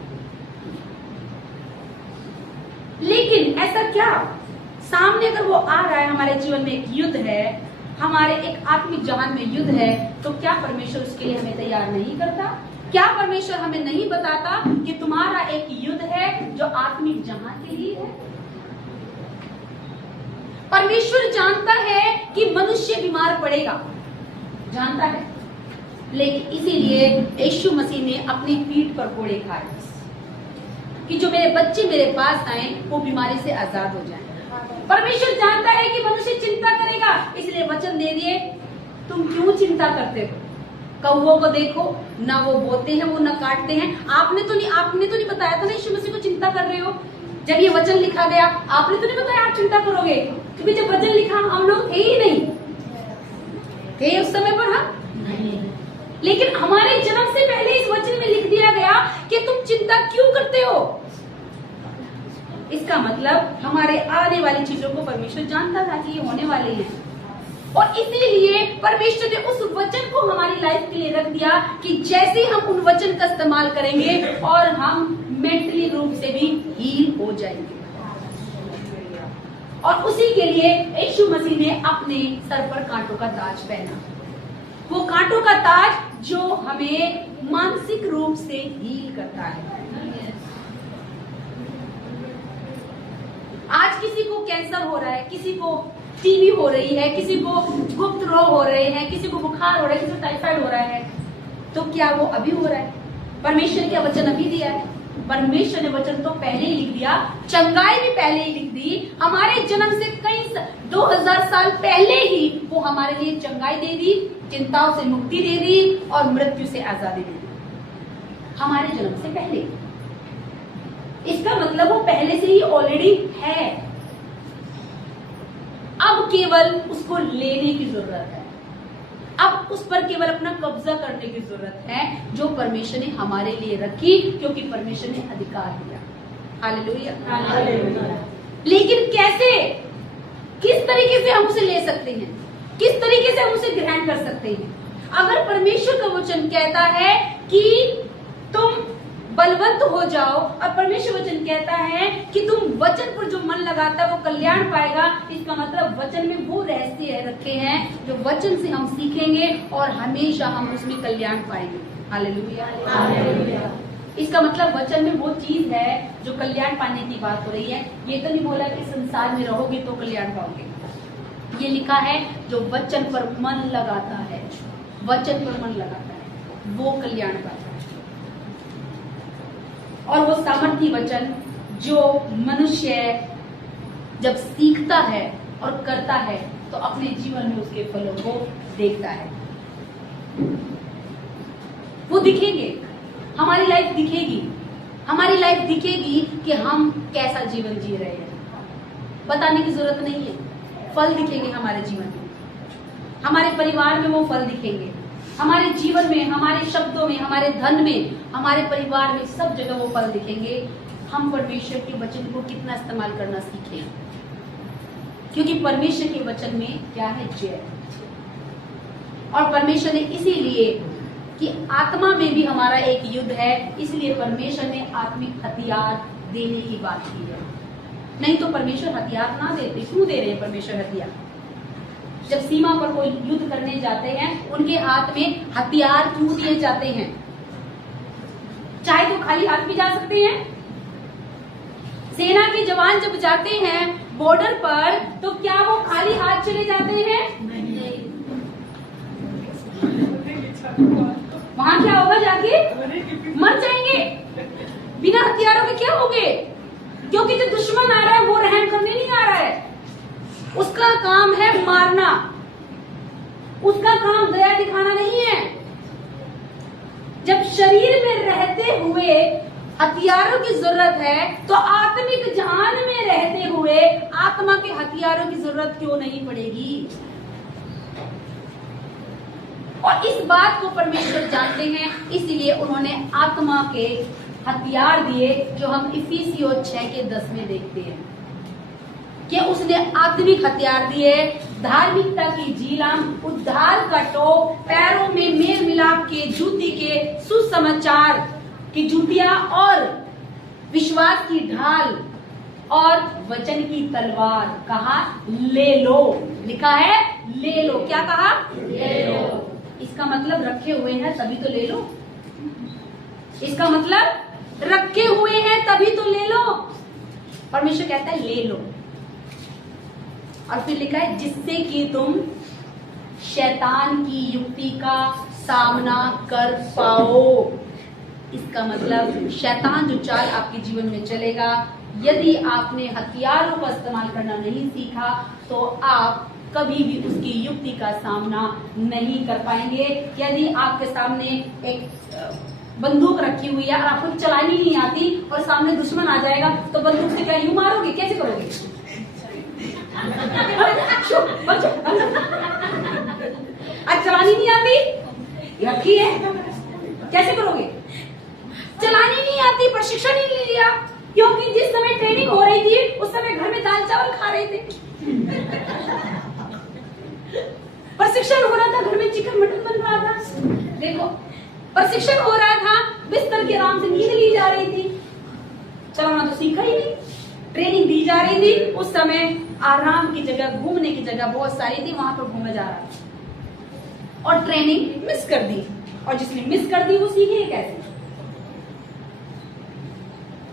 लेकिन ऐसा क्या, सामने अगर वो आ रहा है, हमारे जीवन में एक युद्ध है, हमारे एक आत्मिक जहान में युद्ध है, तो क्या परमेश्वर उसके लिए हमें तैयार नहीं करता? क्या परमेश्वर हमें नहीं बताता कि तुम्हारा एक युद्ध है जो आत्मिक जहान के लिए है? परमेश्वर जानता है कि मनुष्य बीमार पड़ेगा, जानता है, लेकिन इसीलिए यीशु मसीह ने अपनी पीठ पर कोड़े खाए कि जो मेरे बच्चे मेरे पास आए वो बीमारी से आजाद हो जाएं। परमेश्वर जानता है कि मनुष्य चिंता करेगा, इसलिए वचन दे दिए, तुम क्यों चिंता करते हो? कौवों को देखो, ना वो बोते हैं, वो ना काटते हैं। आपने तो नहीं बताया था ना यीशु मसीह को चिंता कर रहे हो। जब ये वचन लिखा गया, आपने तो नहीं बताया आप चिंता करोगे, क्योंकि जब वचन लिखा हम लोग थे ही नहीं, थे उस समय पर हम नहीं। लेकिन हमारे जन्म से पहले इस वचन में लिख दिया गया कि तुम चिंता क्यों करते हो। इसका मतलब हमारे आने वाली चीजों को परमेश्वर जानता था कि ये होने वाले हैं, और इसीलिए परमेश्वर ने उस वचन को हमारी लाइफ के लिए रख दिया कि जैसे हम उन वचन का इस्तेमाल करेंगे और हम मेंटली रूप से भी हील हो जाएंगे। और उसी के लिए यीशु मसीह ने अपने सर पर कांटों का ताज पहना, वो कांटों का ताज जो हमें मानसिक रूप से हील करता है। आज किसी को कैंसर हो रहा है, किसी को टीबी हो रही है, किसी को गुप्त रोग हो रहे हैं, किसी को बुखार हो रहा है, किसी को टाइफाइड हो रहा है, तो क्या वो अभी हो रहा है? परमेश्वर ने क्या वचन अभी दिया है? परमेश्वर ने वचन तो पहले ही लिख दिया, चंगाई भी पहले ही लिख दी। हमारे जन्म से कई 2000 साल पहले ही वो हमारे लिए चंगाई दे दी, चिंताओं से मुक्ति दे दी और मृत्यु से आजादी दे दी, हमारे जन्म से पहले। इसका मतलब वो पहले से ही ऑलरेडी है, अब केवल उसको लेने की जरूरत है, अब उस पर केवल अपना कब्जा करने की जरूरत है, जो परमेश्वर ने हमारे लिए रखी, क्योंकि परमेश्वर ने अधिकार दिया। Hallelujah, hallelujah. लेकिन कैसे, किस तरीके से हम उसे ले सकते हैं, किस तरीके से हम उसे ग्रहण कर सकते हैं? अगर परमेश्वर का वचन कहता है कि तुम बलवंत हो जाओ, और परमेश्वर वचन कहता है कि तुम वचन पर जो मन लगाता है वो कल्याण पाएगा, इसका मतलब वचन में वो रहस्य रखे हैं जो वचन से हम सीखेंगे और हमेशा हम उसमें कल्याण पाएंगे। Hallelujah, hallelujah. इसका मतलब वचन में वो चीज है जो कल्याण पाने की बात हो रही है। ये तो नहीं बोला कि संसार में रहोगे तो कल्याण पाओगे, ये लिखा है जो वचन पर मन लगाता है, वचन पर मन लगाता है वो कल्याण पाता है। और वो सामर्थी वचन जो मनुष्य जब सीखता है और करता है तो अपने जीवन में उसके फलों को देखता है, वो दिखेंगे, हमारी लाइफ दिखेगी, हमारी लाइफ दिखेगी कि हम कैसा जीवन जी रहे हैं। बताने की जरूरत नहीं है, फल दिखेंगे हमारे जीवन में, हमारे परिवार में वो फल दिखेंगे, हमारे जीवन में, हमारे शब्दों में, हमारे धन में, हमारे परिवार में, सब जगह वो फल दिखेंगे। हम परमेश्वर के वचन को कितना इस्तेमाल करना सीखें, क्योंकि परमेश्वर के वचन में क्या है? जय। और परमेश्वर ने इसीलिए कि आत्मा में भी हमारा एक युद्ध है, इसलिए परमेश्वर ने आत्मिक हथियार देने की बात की है। नहीं तो परमेश्वर हथियार ना देते। क्यों दे रहे हैं परमेश्वर हथियार? जब सीमा पर कोई युद्ध करने जाते हैं उनके हाथ में हथियार क्यों दिए जाते हैं? चाहे तो खाली हाथ भी जा सकते हैं। सेना के जवान जब जाते हैं बॉर्डर पर तो क्या वो खाली हाथ चले जाते हैं? नहीं। वहां क्या होगा? जाके मर जाएंगे। बिना हथियारों के क्या होंगे? क्योंकि जो दुश्मन आ रहा है वो रहम करने नहीं आ रहा है, उसका काम है मारना, उसका काम दया दिखाना नहीं है। जब शरीर में रहते हुए हथियारों की जरूरत है तो आत्मिक जान में रहते हुए आत्मा के हथियारों की जरूरत क्यों नहीं पड़ेगी? और इस बात को परमेश्वर जानते हैं, इसलिए उन्होंने आत्मा के हथियार दिए, जो हम इफिसियों 6:10 में देखते हैं कि उसने आत्मिक हथियार दिए। धार्मिकता की जीलाम, उद्धार का टोप, पैरों में मेल मिलाप के जूती के सुसमाचार की जूतियां और विश्वास की ढाल और वचन की तलवार। कहा ले लो, लिखा है ले लो। क्या कहा? ले लो। इसका मतलब रखे हुए हैं तभी तो ले लो। इसका मतलब रखे हुए हैं तभी तो ले लो। परमेश्वर कहता है ले लो। और फिर लिखा है जिससे कि तुम शैतान की युक्ति का सामना कर पाओ। इसका मतलब शैतान जो चाल आपके जीवन में चलेगा, यदि आपने हथियारों का इस्तेमाल करना नहीं सीखा तो आप कभी भी उसकी युक्ति का सामना नहीं कर पाएंगे। यदि आपके सामने एक बंदूक रखी हुई है और आपको चलानी नहीं आती और सामने दुश्मन आ जाएगा तो बंदूक से क्या यूं मारोगे? कैसे करोगे? आज चलानी नहीं आती, रखी है, कैसे करोगे? चलानी नहीं आती, प्रशिक्षण ही नहीं लिया, क्योंकि जिस समय ट्रेनिंग हो रही थी उस समय घर में दाल चावल खा रहे थे। प्रशिक्षण हो रहा था, घर में चिकन मटन बन रहा था। देखो, प्रशिक्षण हो रहा था, बिस्तर के आराम से नींद ली जा रही थी। चलाना तो सीखा ही नहीं। ट्रेनिंग दी जा रही थी, उस समय आराम की जगह, घूमने की जगह बहुत सारी थी, वहां पर घूमा जा रहा था और ट्रेनिंग मिस कर दी। और जिसने मिस कर दी वो सीखे कैसे?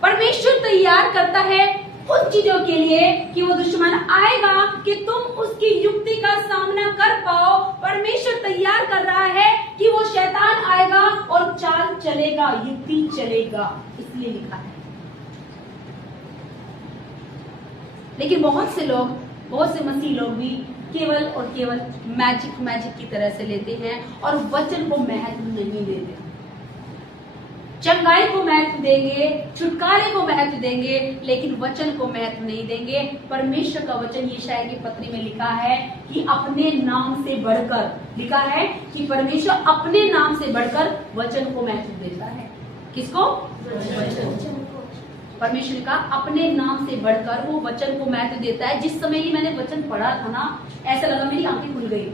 परमेश्वर तैयार करता है उन चीजों के लिए कि वो दुश्मन आएगा कि तुम उसकी युक्ति का सामना कर पाओ। परमेश्वर तैयार कर रहा है कि वो शैतान आएगा और चाल चलेगा, युक्ति चलेगा, इसलिए लिखा है। लेकिन बहुत से लोग, बहुत से मसीह लोग भी केवल और केवल मैजिक की तरह से लेते हैं और वचन को महत्व नहीं देते। चंगाई को महत्व देंगे, छुटकारे को महत्व देंगे, लेकिन वचन को महत्व नहीं देंगे। परमेश्वर का वचन यशायाह की पत्री में लिखा है कि अपने नाम से बढ़कर, लिखा है कि परमेश्वर अपने नाम से बढ़कर वचन को महत्व देता है। किसको? वचन। परमेश्वर का अपने नाम से बढ़कर वो वचन को महत्व देता है। जिस समय ही मैंने वचन पढ़ा था ना, ऐसा लगा मेरी आंखें खुल गई।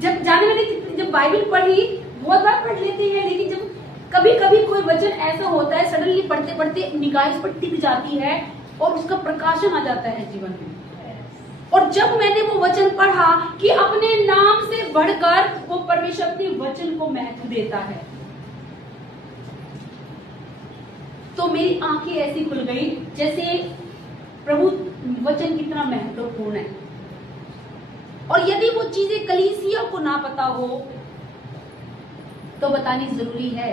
जब बाइबल पढ़ी, बहुत बार पढ़ लेते हैं, लेकिन जब कभी कभी कोई वचन ऐसा होता है, सडनली पढ़ते पढ़ते निगाह इस पर टिक जाती है और उसका प्रकाशन आ जाता है जीवन में। और जब मैंने वो वचन पढ़ा कि अपने नाम से बढ़कर वो परमेश्वर अपने वचन को महत्व देता है, तो मेरी आंखें ऐसी खुल गई जैसे प्रभु वचन कितना महत्वपूर्ण है। और यदि वो चीजें कलीसिया को ना पता हो तो बतानी जरूरी है,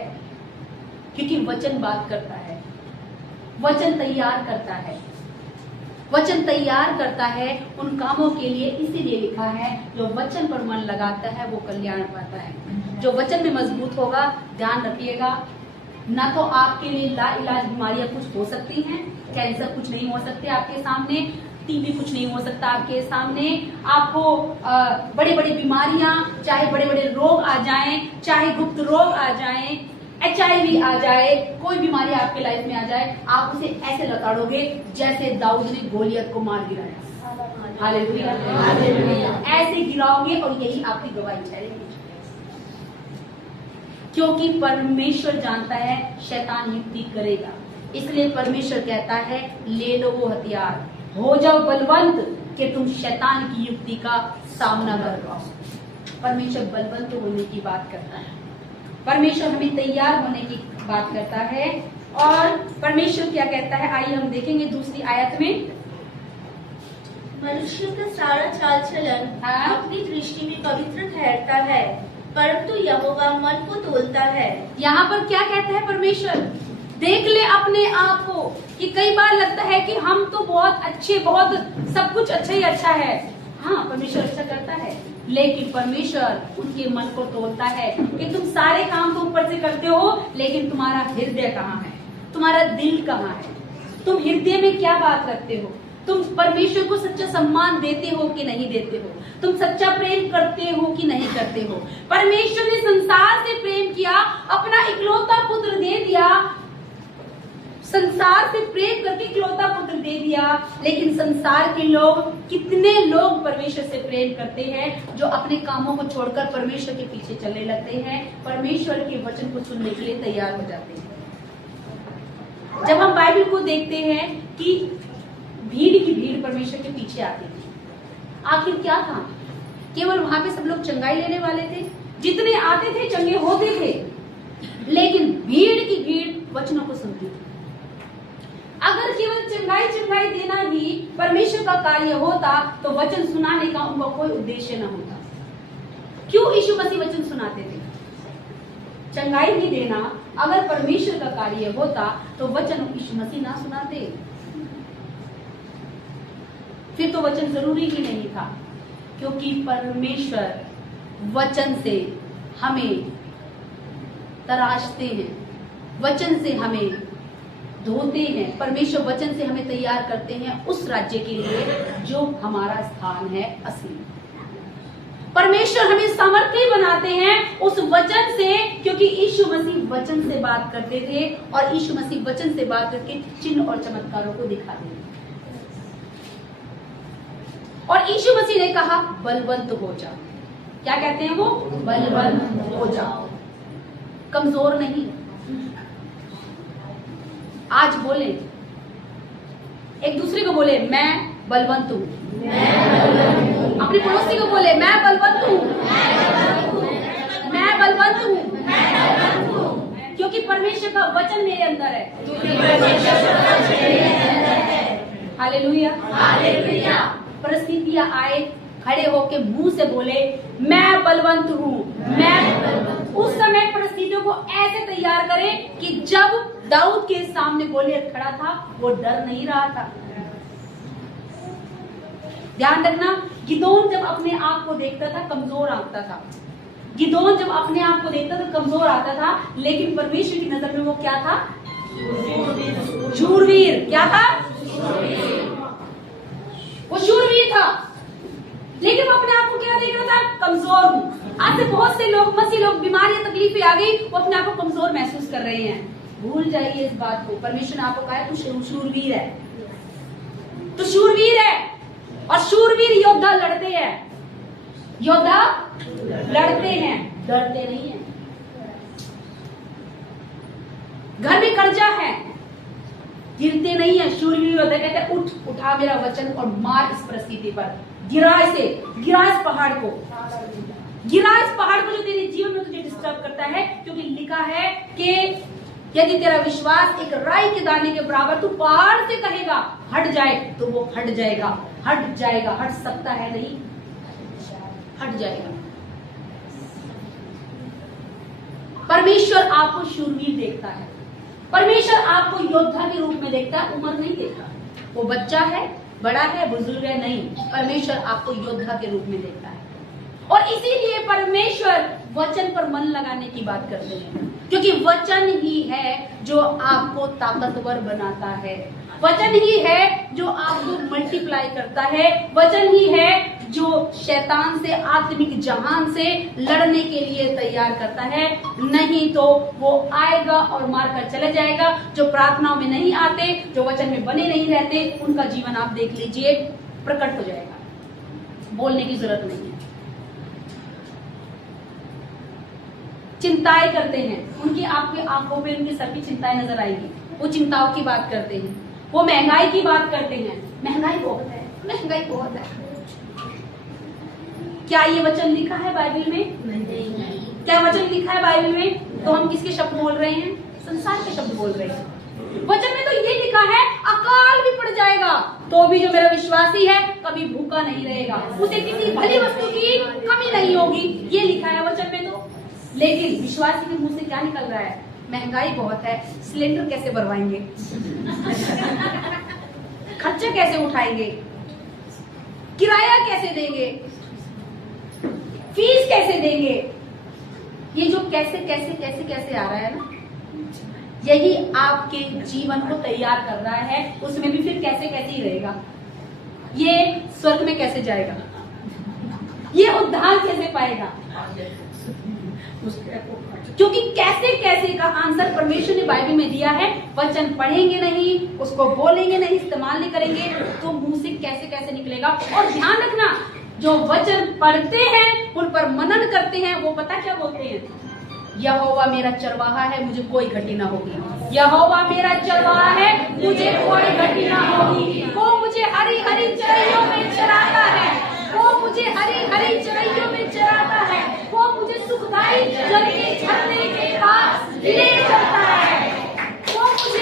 क्योंकि वचन बात करता है, वचन तैयार करता है, वचन तैयार करता है उन कामों के लिए। इसीलिए लिखा है जो वचन पर मन लगाता है वो कल्याण पाता है। जो वचन में मजबूत होगा, ध्यान रखिएगा, ना तो आपके लिए लाइलाज बीमारियां कुछ हो सकती हैं, कैंसर कुछ नहीं हो सकते आपके सामने, टीबी कुछ नहीं हो सकता आपके सामने, आपको बड़ी बड़ी बीमारियां, चाहे बड़े बड़े रोग आ जाएं, चाहे गुप्त रोग आ जाएं, HIV आ जाए, कोई बीमारी आपके लाइफ में आ जाए, आप उसे ऐसे लताड़ोगे जैसे दाऊद ने गोलियत को मार गिराया। Hallelujah, hallelujah. ऐसे गिराओगे और यही आपकी गवाही ठहरेगी, क्योंकि परमेश्वर जानता है शैतान युक्ति करेगा। इसलिए परमेश्वर कहता है ले लो वो हथियार, हो जाओ बलवंत कि तुम शैतान की युक्ति का सामना कर पाओ। परमेश्वर बलवंत होने की बात करता है, परमेश्वर हमें तैयार होने की बात करता है। और परमेश्वर क्या कहता है, आइए हम देखेंगे दूसरी आयत में। मनुष्य का सारा चाल चलन हाँ। अपनी दृष्टि में पवित्र ठहरता है, परंतु यहोवा मन को तोलता है। यहाँ पर क्या कहता है परमेश्वर, देख ले अपने आप को कि कई बार लगता है कि हम तो बहुत अच्छे, बहुत सब कुछ अच्छा ही अच्छा है। हाँ, परमेश्वर अच्छा करता है, लेकिन परमेश्वर उनके मन को तोलता है कि तुम सारे काम तो ऊपर से करते हो, लेकिन तुम्हारा हृदय कहाँ है, तुम्हारा दिल कहाँ है, तुम हृदय में क्या बात रखते हो, तुम परमेश्वर को सच्चा सम्मान देते हो कि नहीं देते हो, तुम सच्चा प्रेम करते हो कि नहीं करते हो। परमेश्वर ने संसार से प्रेम किया, अपना इकलौता पुत्र दे दिया, संसार से प्रेम करके इकलौता पुत्र दे दिया। लेकिन संसार के लोग, कितने लोग परमेश्वर से प्रेम करते हैं जो अपने कामों को छोड़कर परमेश्वर के पीछे चलने लगते हैं, परमेश्वर के वचन को सुनने के लिए तैयार हो जाते हैं। जब हम बाइबल को देखते हैं कि भीड़ की भीड़ परमेश्वर के पीछे आती थी, आखिर क्या था, केवल वहां पे सब लोग चंगाई लेने वाले थे, जितने आते थे चंगे होते थे, लेकिन भीड़ की भीड़ वचनों को सुनती थी। अगर केवल चंगाई देना ही परमेश्वर का कार्य होता तो वचन सुनाने का उनका कोई उद्देश्य न होता। क्यों यीशु मसीह वचन सुनाते थे? चंगाई ही देना अगर परमेश्वर का कार्य होता तो वचन यीशु मसीह ना सुनाते, फिर तो वचन जरूरी ही नहीं था। क्योंकि परमेश्वर वचन से हमें तराशते हैं, वचन से हमें धोते हैं, परमेश्वर वचन से हमें तैयार करते हैं उस राज्य के लिए जो हमारा स्थान है असली। परमेश्वर हमें सामर्थ्य बनाते हैं उस वचन से, क्योंकि यीशु मसीह वचन से बात करते थे और यीशु मसीह वचन से बात करके चिन्ह और चमत्कारों को दिखाते थे। और यीशु मसीह ने कहा बलवंत हो जाओ। क्या कहते हैं वो? बलवंत हो जाओ, कमजोर नहीं। आज बोले, एक दूसरे को बोले मैं बलवंत हूँ, अपने पड़ोसी को बोले मैं बलवंत हूँ, मैं बलवंत हूँ, क्योंकि परमेश्वर का वचन मेरे अंदर है। Hallelujah, hallelujah. परिस्थितियां आए, खड़े होके मुंह से बोले मैं बलवंत हूँ, मैं उस समय परिस्थितियों को ऐसे तैयार करें कि जब दाऊद के सामने गोलियत खड़ा था वो डर नहीं रहा था। ध्यान रखना, गिदोन जब अपने आप को देखता था कमजोर आता था, गिदोन जब अपने आप को देखता था कमजोर आता था, लेकिन परमेश्वर की नजर में वो क्या था? शूरवीर। क्या था? वो शूरवीर था, लेकिन वो अपने आप को क्या देख रहा था? कमजोर हूँ। आज से बहुत से लोग, मसीह लोग, बीमारियां तकलीफें आ गई, वो अपने आप को कमजोर महसूस कर रहे हैं। भूल जाइए इस बात को। परमेश्वर ने आपको कहा है तू शूरवीर है, तू शूरवीर है। और शूरवीर योद्धा लड़ते हैं, योद्धा लड़ते हैं, डरते नहीं है। घर में कर्जा है, गिरते नहीं है। शूरवीर योद्धा कहते हैं उठ, उठा मेरा वचन और मार इस परिस्थिति पर, गिरा इसे, गिरा इस पहाड़ को, गिरा इस पहाड़ को जो तेरे जीवन में तुझे डिस्टर्ब करता है। क्योंकि लिखा है कि यदि तेरा विश्वास एक राई के दाने के बराबर, तू पहाड़ से कहेगा हट जाए तो वो हट जाएगा, हट जाएगा। हट सकता है नहीं, हट जाएगा। परमेश्वर आपको शूरवीर देखता है, परमेश्वर आपको योद्धा के रूप में देखता है, उम्र नहीं देखता। वो बच्चा है, बड़ा है, बुजुर्ग है, नहीं, परमेश्वर आपको योद्धा के रूप में देखता है। और इसीलिए परमेश्वर वचन पर मन लगाने की बात करते हैं, क्योंकि वचन ही है जो आपको ताकतवर बनाता है, वचन ही है जो आपको मल्टीप्लाई करता है, वचन ही है जो शैतान से, आत्मिक जहान से लड़ने के लिए तैयार करता है। नहीं तो वो आएगा और मारकर चले जाएगा। जो प्रार्थनाओं में नहीं आते, जो वचन में बने नहीं रहते, उनका जीवन आप देख लीजिए, प्रकट हो जाएगा, बोलने की जरूरत नहीं है। चिंताएं करते हैं, उनकी आपकी आंखों पे उनकी सभी चिंताएं नजर आएगी। वो चिंताओं की बात करते हैं, वो महंगाई की बात करते हैं। महंगाई बहुत है, महंगाई बहुत है। क्या ये वचन लिखा है बाइबल में? नहीं। क्या वचन लिखा है बाइबल में? तो हम किसके शब्द बोल रहे हैं? संसार के शब्द बोल रहे हैं। वचन में तो ये लिखा है अकाल भी पड़ जाएगा तो भी जो मेरा विश्वासी है कभी भूखा नहीं रहेगा, उसे किसी भली वस्तु की कमी नहीं होगी, ये लिखा है वचन में तो। लेकिन विश्वासी के मुंह से क्या निकल रहा है? महंगाई बहुत है, सिलेंडर कैसे भरवाएंगे, खर्चे कैसे उठाएंगे, किराया कैसे देंगे, फीस कैसे देंगे। ये जो कैसे कैसे कैसे कैसे आ रहा है ना, यही आपके जीवन को तैयार कर रहा है। उसमें भी फिर कैसे कैसे ही रहेगा। ये स्वर्ग में कैसे जाएगा, ये उद्धार कैसे पाएगा, क्योंकि कैसे कैसे का आंसर परमेश्वर ने बाइबल में दिया है। वचन पढ़ेंगे नहीं, उसको बोलेंगे नहीं, इस्तेमाल नहीं करेंगे तो मुंह से कैसे कैसे निकलेगा। और ध्यान रखना, जो वचन पढ़ते हैं, उन पर मनन करते हैं, वो पता क्या बोलते हैं? यहोवा मेरा चरवाहा है, मुझे कोई घटी ना होगी। यहोवा मेरा चरवाहा है, मुझे कोई घटी ना होगी। वो मुझे हरी हरी चराइयों में चराता है, वो मुझे हरी हरी चराइयों में चराता है, वो मुझे सुखदाई जल के झरने के पास ले जाता है। वो मुझे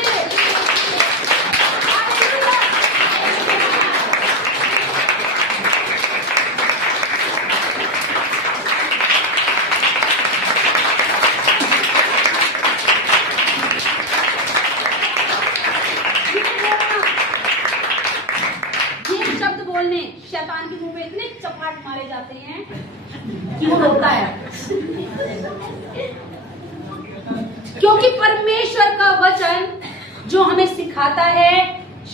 शैतान के मुंह में इतने चपाट मारे जाते हैं कि वो रोता है, क्योंकि परमेश्वर का वचन जो हमें सिखाता है,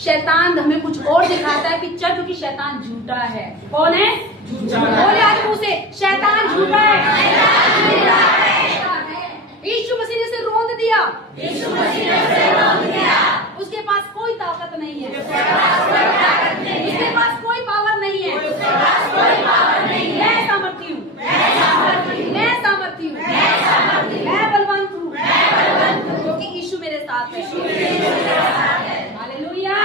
शैतान हमें कुछ और दिखाता है पिक्चर, क्योंकि शैतान झूठा है। कौन है? झूठा। बोले आज मुंह से, शैतान झूठा है। यीशु मसीह ने उसे रोक दिया, यीशु मसीह ने उसे रोक दिया। उसके पास कोई ताकत नहीं है, उसके पास कोई पावर नहीं है, मैं सामर्थी हूँ, मैं सामर्थी हूँ, मैं बलवंत हूँ, क्योंकि यीशु मेरे साथ है। हालेलुया।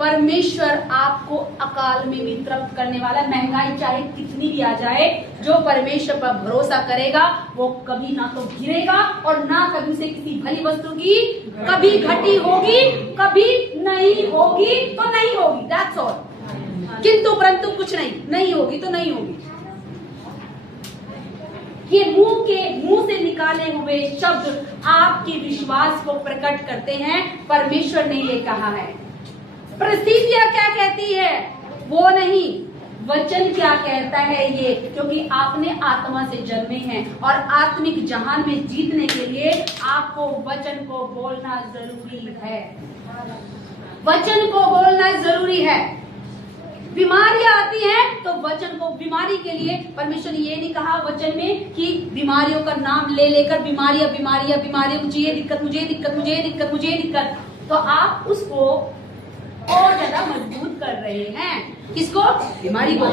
परमेश्वर आपको अकाल में भी तृप्त करने वाला। महंगाई चाहे कितनी भी आ जाए, जो परमेश्वर पर भरोसा करेगा वो कभी ना तो गिरेगा और ना कभी उसे किसी भली वस्तु की कभी घटी होगी, कभी नहीं होगी तो नहीं होगी। That's all. किंतु परंतु कुछ नहीं होगी तो नहीं होगी। ये मुंह से निकाले हुए शब्द आपके विश्वास को प्रकट करते हैं। परमेश्वर ने ये कहा है। परिस्थितियां क्या कहती है वो नहीं, वचन क्या कहता है ये, क्योंकि आपने आत्मा से जन्मे हैं और आत्मिक जहान में जीतने के लिए आपको वचन को बोलना जरूरी है। वचन को बोलना जरूरी है। बीमारियां आती हैं तो वचन को, बीमारी के लिए परमेश्वर ने ये नहीं कहा वचन में कि बीमारियों का नाम ले लेकर बीमारियां बीमारियां बीमारियां, मुझे ये दिक्कत, मुझे दिक्कत, मुझे दिक्कत, मुझे दिक्कत, तो आप उसको और ज्यादा मजबूत कर रहे हैं। किसको? बीमारी को।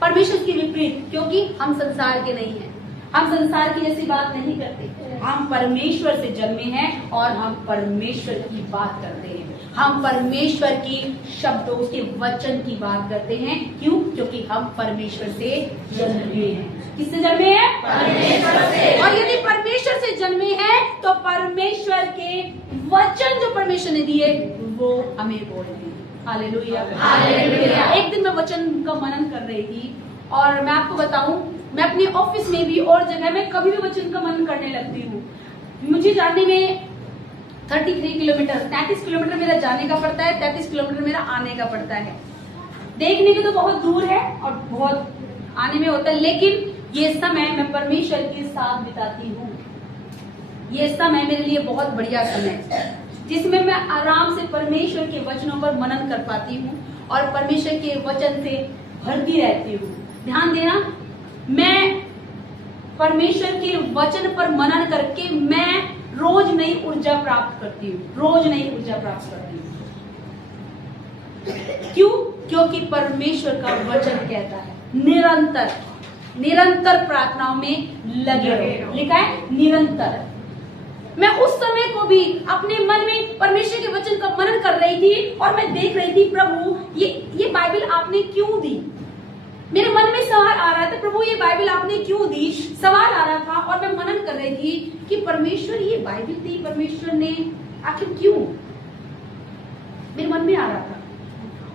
परमेश्वर के विपरीत, क्योंकि हम संसार के नहीं हैं, हम संसार की जैसी बात नहीं करते। हम परमेश्वर से जन्मे हैं और हम परमेश्वर की बात करते हैं। हम परमेश्वर की शब्दों के वचन की बात करते हैं। क्यों? क्योंकि हम परमेश्वर से जन्मे हैं। किससे जन्मे हैं? परमेश्वर से। और यदि परमेश्वर से जन्मे हैं तो परमेश्वर के वचन जो परमेश्वर ने दिए वो हमें बोलने हैं। Hallelujah, hallelujah. एक दिन मैं वचन का मनन कर रही थी और मैं आपको बताऊं, मैं अपने ऑफिस में भी और जगह में कभी भी वचन का मनन करने लगती हूँ। मुझे जाने में 33 किलोमीटर, 33 किलोमीटर मेरा जाने का पड़ता है, 33 किलोमीटर मेरा आने का पड़ता है। देखने को तो बहुत दूर है और बहुत आने में होता है, लेकिन ये समय मैं परमेश्वर के साथ बिताती हूँ। ये समय मेरे लिए बहुत बढ़िया समय है, जिसमें मैं आराम से परमेश्वर के वचनों पर मनन कर पाती हूँ और परमेश्वर के वचन से भरती रहती हूँ। ध्यान देना, मैं परमेश्वर के वचन पर मनन करके मैं रोज नई ऊर्जा प्राप्त करती हूँ, रोज नई ऊर्जा प्राप्त करती हूँ। क्यों? क्योंकि परमेश्वर का वचन कहता है निरंतर निरंतर प्रार्थनाओं में लगे रहो। लिखा है निरंतर। मैं उस समय को भी अपने मन में परमेश्वर के वचन का मनन कर रही थी और मैं देख रही थी, प्रभु ये बाइबल आपने क्यों दी। मेरे मन में सवाल आ रहा था, प्रभु ये बाइबल आपने क्यों दी, सवाल आ रहा था। और मैं मनन कर रही थी कि परमेश्वर ये बाइबल दी, परमेश्वर ने आखिर क्यों, मेरे मन में आ रहा था।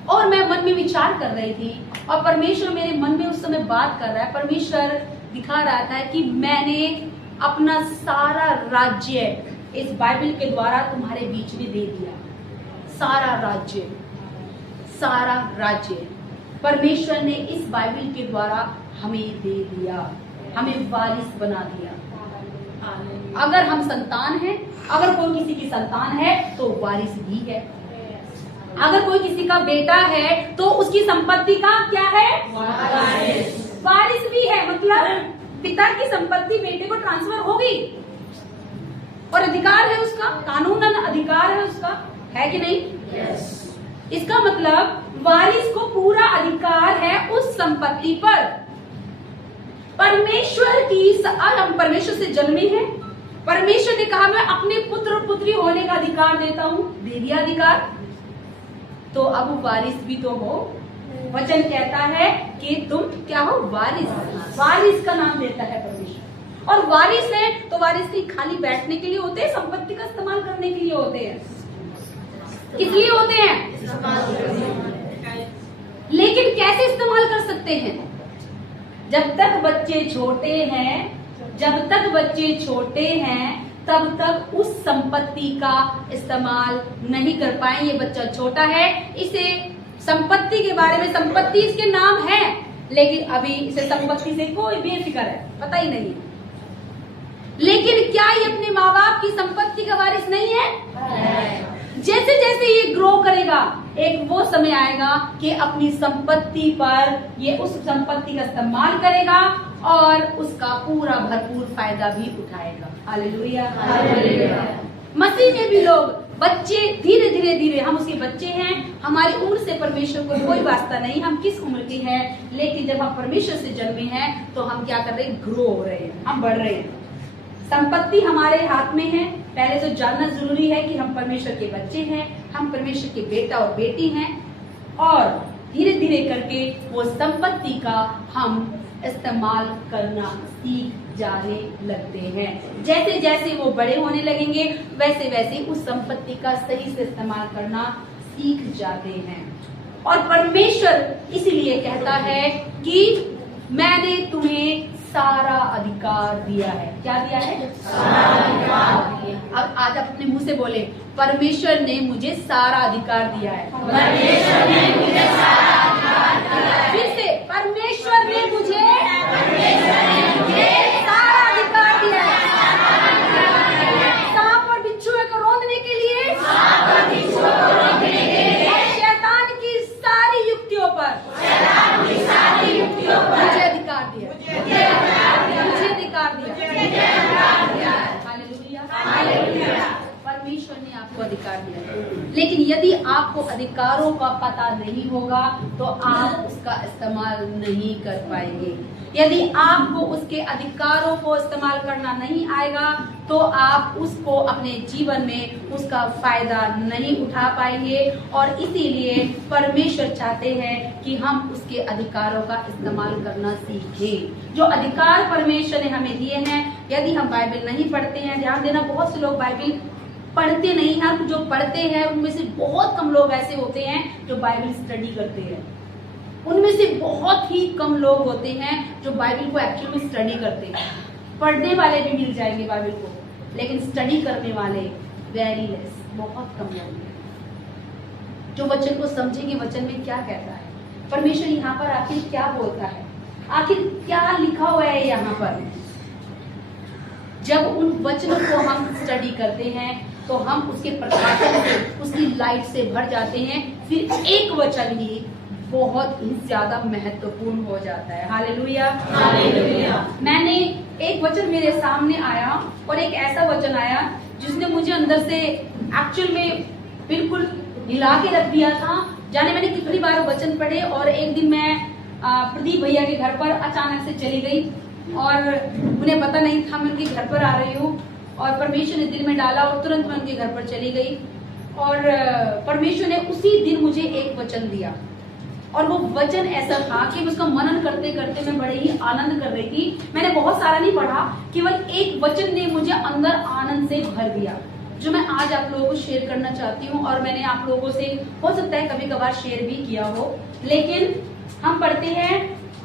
और मैं मन में विचार कर रही थी और परमेश्वर मेरे मन में उस समय बात कर रहा है। परमेश्वर दिखा रहा था कि मैंने अपना सारा राज्य इस बाइबल के द्वारा तुम्हारे बीच में दे दिया। सारा राज्य परमेश्वर ने इस बाइबल के द्वारा हमें दे दिया, हमें वारिस बना दिया। अगर हम संतान हैं, अगर कोई किसी की संतान है तो वारिस भी है। अगर कोई किसी का बेटा है तो उसकी संपत्ति का क्या है, वारिस भी है। मतलब पिता की संपत्ति बेटे को ट्रांसफर होगी और अधिकार है उसका, कानूनन अधिकार है उसका, है कि नहीं? इसका मतलब वारिस को पूरा अधिकार है उस संपत्ति पर। परमेश्वर की, आज हम परमेश्वर से जन्मे हैं। परमेश्वर ने कहा मैं अपने पुत्र और पुत्री होने का अधिकार देता हूं, दे दिया अधिकार, तो अब वारिस भी तो हो। वचन कहता है कि तुम क्या हो, वारिस। वारिस का नाम देता है परमेश्वर। और वारिस है तो वारिस नहीं खाली बैठने के लिए होते हैं, संपत्ति का इस्तेमाल करने के लिए होते हैं। किस लिए होते हैं? लेकिन कैसे इस्तेमाल कर सकते हैं? जब तक बच्चे छोटे हैं तब तक उस संपत्ति का इस्तेमाल नहीं कर पाएंगे। बच्चा छोटा है, इसे संपत्ति के बारे में, संपत्ति इसके नाम है लेकिन अभी इसे संपत्ति से कोई बेफिक्र है, पता ही नहीं है। लेकिन क्या ये अपने माँ बाप की संपत्ति का वारिस नहीं है? जैसे जैसे ये ग्रो करेगा, एक वो समय आएगा कि अपनी संपत्ति पर ये उस संपत्ति का इस्तेमाल करेगा और उसका पूरा भरपूर फायदा भी उठाएगा। Hallelujah, hallelujah. मसीह में भी लोग, बच्चे धीरे धीरे हम उसके बच्चे हैं। हमारी उम्र से परमेश्वर को कोई वास्ता नहीं, हम किस उम्र के हैं, लेकिन जब हम परमेश्वर से जन्मे हैं तो हम क्या कर रहे हैं, ग्रो हो रहे हैं, हम बढ़ रहे हैं। संपत्ति हमारे हाथ में है। पहले तो जानना जरूरी है कि हम परमेश्वर के बच्चे हैं, हम परमेश्वर के बेटा और बेटी हैं और धीरे धीरे करके वो संपत्ति का हम इस्तेमाल करना सीख जाने लगते हैं। जैसे जैसे वो बड़े होने लगेंगे वैसे वैसे उस संपत्ति का सही से इस्तेमाल करना सीख जाते हैं। और परमेश्वर इसलिए कहता है कि मैंने तुम्हें सारा अधिकार दिया है। क्या दिया है? सारा अधिकार दिया। अब आज आप अपने मुंह से बोले, परमेश्वर ने मुझे सारा अधिकार दिया है। परमेश्वर ने मुझे सारा अधिकार दिया है। फिर से, परमेश्वर ने मुझे सारा अधिकार दिया है। सांप और बिच्छू को रोकने के लिए, और शैतान की सारी युक्तियों पर मुझे अधिकार दिया, मुझे अधिकार दिया। हालेलुया। परमेश्वर ने आपको अधिकार दिया। लेकिन यदि आपको अधिकारों का पता नहीं होगा तो आप उसका इस्तेमाल नहीं कर पाएंगे। यदि आपको उसके अधिकारों को इस्तेमाल करना नहीं आएगा तो आप उसको अपने जीवन में उसका फायदा नहीं उठा पाएंगे। और इसीलिए परमेश्वर चाहते हैं कि हम उसके अधिकारों का इस्तेमाल करना सीखें। जो अधिकार परमेश्वर ने हमें दिए हैं, यदि हम बाइबल नहीं पढ़ते हैं, ध्यान देना, बहुत से लोग बाइबल पढ़ते नहीं हैं। जो पढ़ते हैं उनमें से बहुत कम लोग ऐसे होते हैं जो बाइबल स्टडी करते हैं। उनमें से बहुत ही कम लोग होते हैं जो बाइबल को एक्चुअली में स्टडी करते हैं। पढ़ने वाले भी मिल जाएंगे बाइबल को, लेकिन स्टडी करने वाले वेरी लेस, बहुत कम लोग हैं जो वचन को समझेंगे, वचन में क्या कहता है, परमेश्वर यहाँ पर आखिर क्या बोलता है, आखिर क्या लिखा हुआ है यहाँ पर। जब उन वचनों को हम स्टडी करते हैं तो हम उसके प्रकाशन से, उसकी लाइट से भर जाते हैं। फिर एक वचन ही बहुत ही ज्यादा महत्वपूर्ण हो जाता है। Hallelujah, hallelujah. मैंने एक वचन मेरे सामने आया और एक ऐसा वचन आया जिसने मुझे अंदर से एक्चुअल में बिल्कुल हिला के रख दिया था। जाने मैंने कितनी बार वचन पढ़े और एक दिन मैं प्रदीप भैया के घर पर अचानक से चली गई और उन्हें पता नहीं था मैं उनके घर पर आ रही हूँ, और परमेश्वर ने दिल में डाला और तुरंत मैं उनके घर पर चली गई। और परमेश्वर ने उसी दिन मुझे एक वचन दिया, और वो वचन ऐसा था कि मैं उसका मनन करते करते मैं बड़े ही आनंद कर रही थी। मैंने बहुत सारा नहीं पढ़ा, केवल एक वचन ने मुझे अंदर आनंद से भर दिया, जो मैं आज आप लोगों को शेयर करना चाहती हूँ। और मैंने आप लोगों से हो सकता है कभी कभार शेयर भी किया हो, लेकिन हम पढ़ते हैं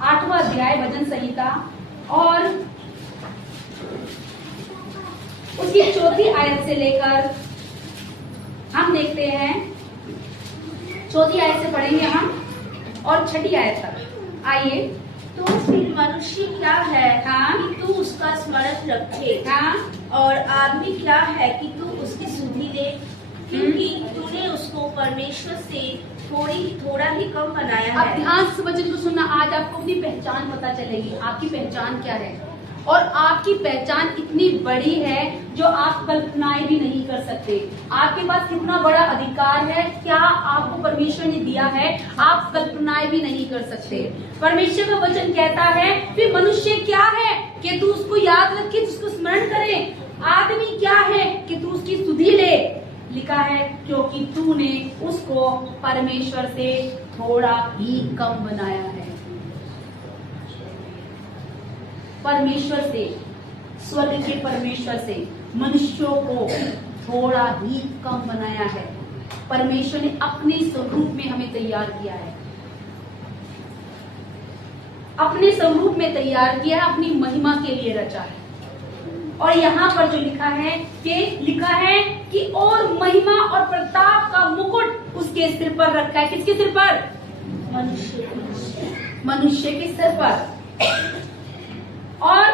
8वां अध्याय भजन संहिता और उसकी 4थी आयत से लेकर हम देखते हैं, 4थी आयत से पढ़ेंगे हम और 6ठी आयत तक। आइए। तो फिर मनुष्य क्या है हाँ। कि तू उसका स्मरण रखे, हाँ। और आदमी क्या है कि तू उसकी सुधि ले, क्योंकि तूने उसको परमेश्वर से थोड़ा ही कम बनाया अब है। ध्यान से वचन को सुनना, आज आपको अपनी पहचान पता चलेगी। आपकी पहचान क्या है, और आपकी पहचान इतनी बड़ी है जो आप कल्पनाएं भी नहीं कर सकते। आपके पास कितना बड़ा अधिकार है, क्या आपको परमेश्वर ने दिया है, आप कल्पनाएं भी नहीं कर सकते। परमेश्वर का वचन कहता है कि मनुष्य क्या है कि तू उसको याद रखे, उसको स्मरण करे। आदमी क्या है कि तू उसकी सुधि ले। लिखा है क्योंकि तूने उसको परमेश्वर से थोड़ा ही कम बनाया है। परमेश्वर से, स्वर्ग के परमेश्वर से मनुष्यों को थोड़ा ही कम बनाया है। परमेश्वर ने अपने स्वरूप में हमें तैयार किया है, अपने स्वरूप में तैयार किया है, अपनी महिमा के लिए रचा है। और यहाँ पर जो लिखा है कि और महिमा और प्रताप का मुकुट उसके सिर पर रखा है। किसके सिर पर? मनुष्य के सिर पर। और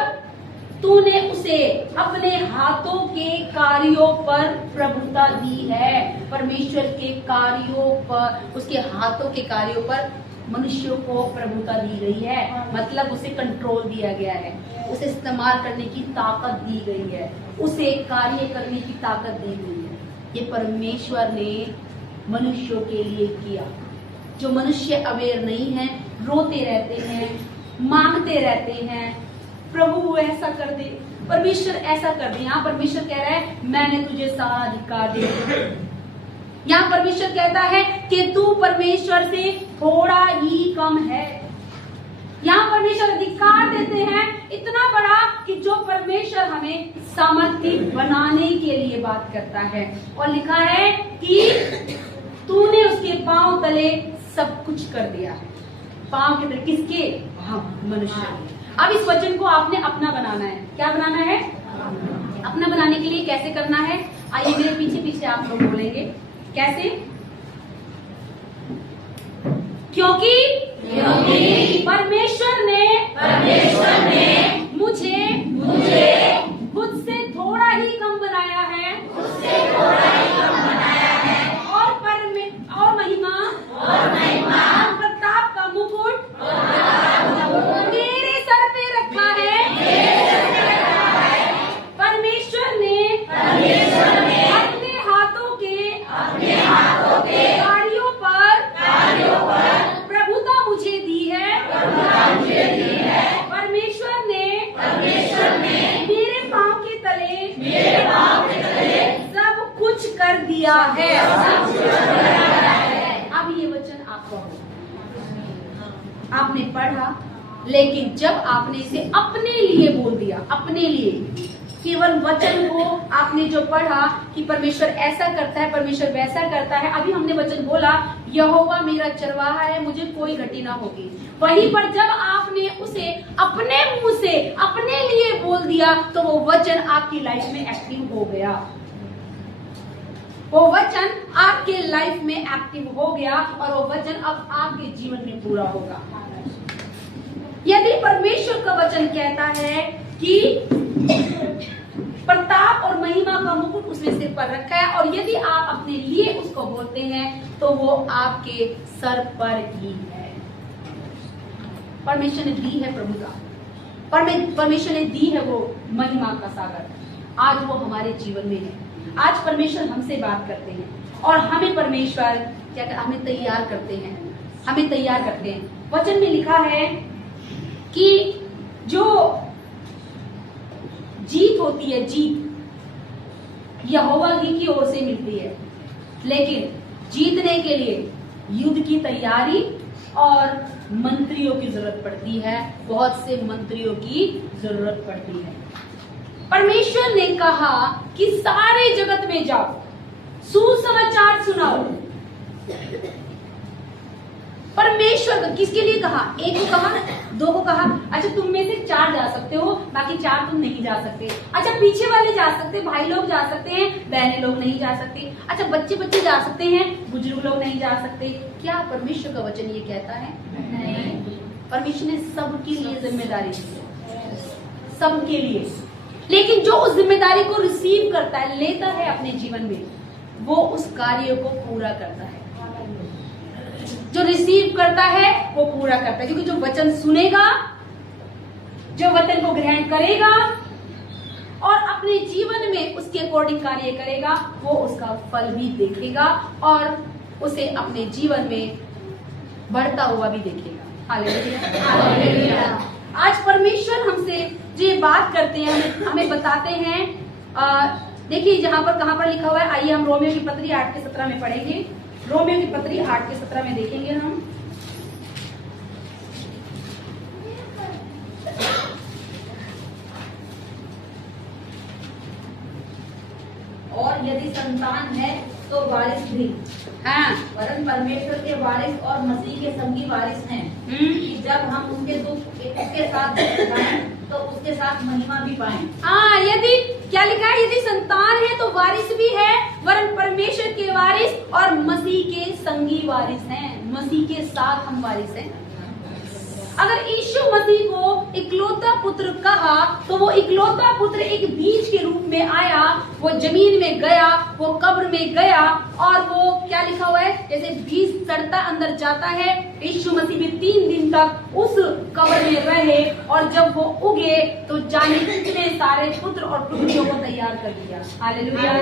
तूने उसे अपने हाथों के कार्यों पर प्रभुता दी है। परमेश्वर के कार्यों पर, उसके हाथों के कार्यों पर मनुष्यों को प्रभुता दी गई है। मतलब उसे कंट्रोल दिया गया है, उसे इस्तेमाल करने की ताकत दी गई है, उसे कार्य करने की ताकत दी गई है। ये परमेश्वर ने मनुष्यों के लिए किया। जो मनुष्य अवेयर नहीं है, रोते रहते हैं, मांगते रहते हैं, प्रभु ऐसा कर दे, परमेश्वर ऐसा कर दे। यहाँ परमेश्वर कह रहा है मैंने तुझे सारा अधिकार दे दिया। यहाँ परमेश्वर कहता है कि तू परमेश्वर से थोड़ा ही कम है। यहाँ परमेश्वर अधिकार देते हैं इतना बड़ा कि जो परमेश्वर हमें सामर्थ्य बनाने के लिए बात करता है। और लिखा है कि तूने उसके पांव तले सब कुछ कर दिया है। पांव के तले किसके? हम मनुष्य। अब इस वचन को आपने अपना बनाना है। क्या बनाना है? अपना बनाने के लिए कैसे करना है? आइए मेरे पीछे पीछे आप लोग बोलेंगे। कैसे? क्योंकि परमेश्वर ने मुझे खुद से थोड़ा ही कम बनाया है, और महिमा और प्रताप का मुकुट मेरे सर पे रखा है। परमेश्वर ने अपने हाथों के कार्यों पर प्रभुता मुझे दी है। परमेश्वर ने मेरे पांव के तले सब कुछ कर दिया है। अब ये वचन आपका हो, आपने पढ़ा, लेकिन जब आपने इसे अपने लिए बोल दिया, अपने लिए केवल वचन को आपने जो पढ़ा कि परमेश्वर ऐसा करता है, परमेश्वर वैसा करता है। अभी हमने वचन बोला यहोवा मेरा चरवाहा है, मुझे कोई घटी ना होगी। वहीं पर जब आपने उसे अपने मुंह से अपने लिए बोल दिया तो वो वचन आपकी लाइफ में एक्टिव हो गया। वो वचन आपके लाइफ में एक्टिव हो गया और वो वचन अब आपके जीवन में पूरा होगा। यदि परमेश्वर का वचन कहता है कि प्रताप और महिमा का मुकुट उसने सिर पर रखा है, और यदि आप अपने लिए उसको बोलते हैं तो वो आपके सर पर ही है। परमेश्वर ने दी है प्रभुता, परमेश्वर ने दी है वो महिमा का सागर। आज वो हमारे जीवन में है। आज परमेश्वर हमसे बात करते हैं और हमें परमेश्वर क्या हमें तैयार करते हैं, वचन में लिखा है कि जो जीत होती है, जीत यहोवा ही की ओर से मिलती है, लेकिन जीतने के लिए युद्ध की तैयारी और मंत्रियों की जरूरत पड़ती है, बहुत से मंत्रियों की जरूरत पड़ती है। परमेश्वर ने कहा कि सारे जगत में जाओ, सुसमाचार सुनाओ। परमेश्वर किसके लिए कहा? एक को कहा, दो को कहा। अच्छा, तुम में से 4 जा सकते हो, बाकी 4 तुम नहीं जा सकते। अच्छा, पीछे वाले जा सकते, भाई लोग जा सकते हैं, बहनें लोग नहीं जा सकते। अच्छा, बच्चे जा सकते हैं, बुजुर्ग लोग नहीं जा सकते। क्या परमेश्वर का वचन ये कहता है? नहीं। परमेश्वर ने सबके लिए जिम्मेदारी दी है, सबके लिए। लेकिन जो उस जिम्मेदारी को रिसीव करता है, लेता है अपने जीवन में, वो उस कार्य को पूरा करता है। जो रिसीव करता है वो पूरा करता है, क्योंकि जो वचन सुनेगा, जो वचन को ग्रहण करेगा और अपने जीवन में उसके अकॉर्डिंग कार्य करेगा, वो उसका फल भी देखेगा और उसे अपने जीवन में बढ़ता हुआ भी देखेगा। हालेलुया। आज परमेश्वर हमसे जो ये बात करते हैं, हमें बताते हैं। देखिए जहां पर, कहां पर लिखा हुआ है, आइए हम रोमियो की पत्री 8 के 17 में पढ़ेंगे। रोमियो की पत्री 8 के 17 में देखेंगे हम। और यदि संतान है तो वारिस भी, हाँ, वरन परमेश्वर के वारिस और मसीह के संगी वारिस हैं, कि जब हम उसके दुख उसके साथ पाएं तो उसके साथ महिमा भी पाएं। हाँ, यदि क्या लिखा है? यदि संतान है तो वारिस भी है, वरन परमेश्वर के वारिस और मसीह के संगी वारिस हैं। मसीह के साथ हम वारिस हैं। अगर यीशु मसीह को इकलौता पुत्र कहा तो वो इकलौता पुत्र एक बीज के रूप में आया, वो जमीन में गया, वो कब्र में गया, और वो क्या लिखा हुआ है? जैसे बीज सड़ता अंदर जाता है, यीशु मसीह भी 3 दिन तक उस कब्र में रहे, और जब वो उगे तो जाने कितने सारे पुत्र और पुत्रियों को तैयार कर दिया। हालेलुया।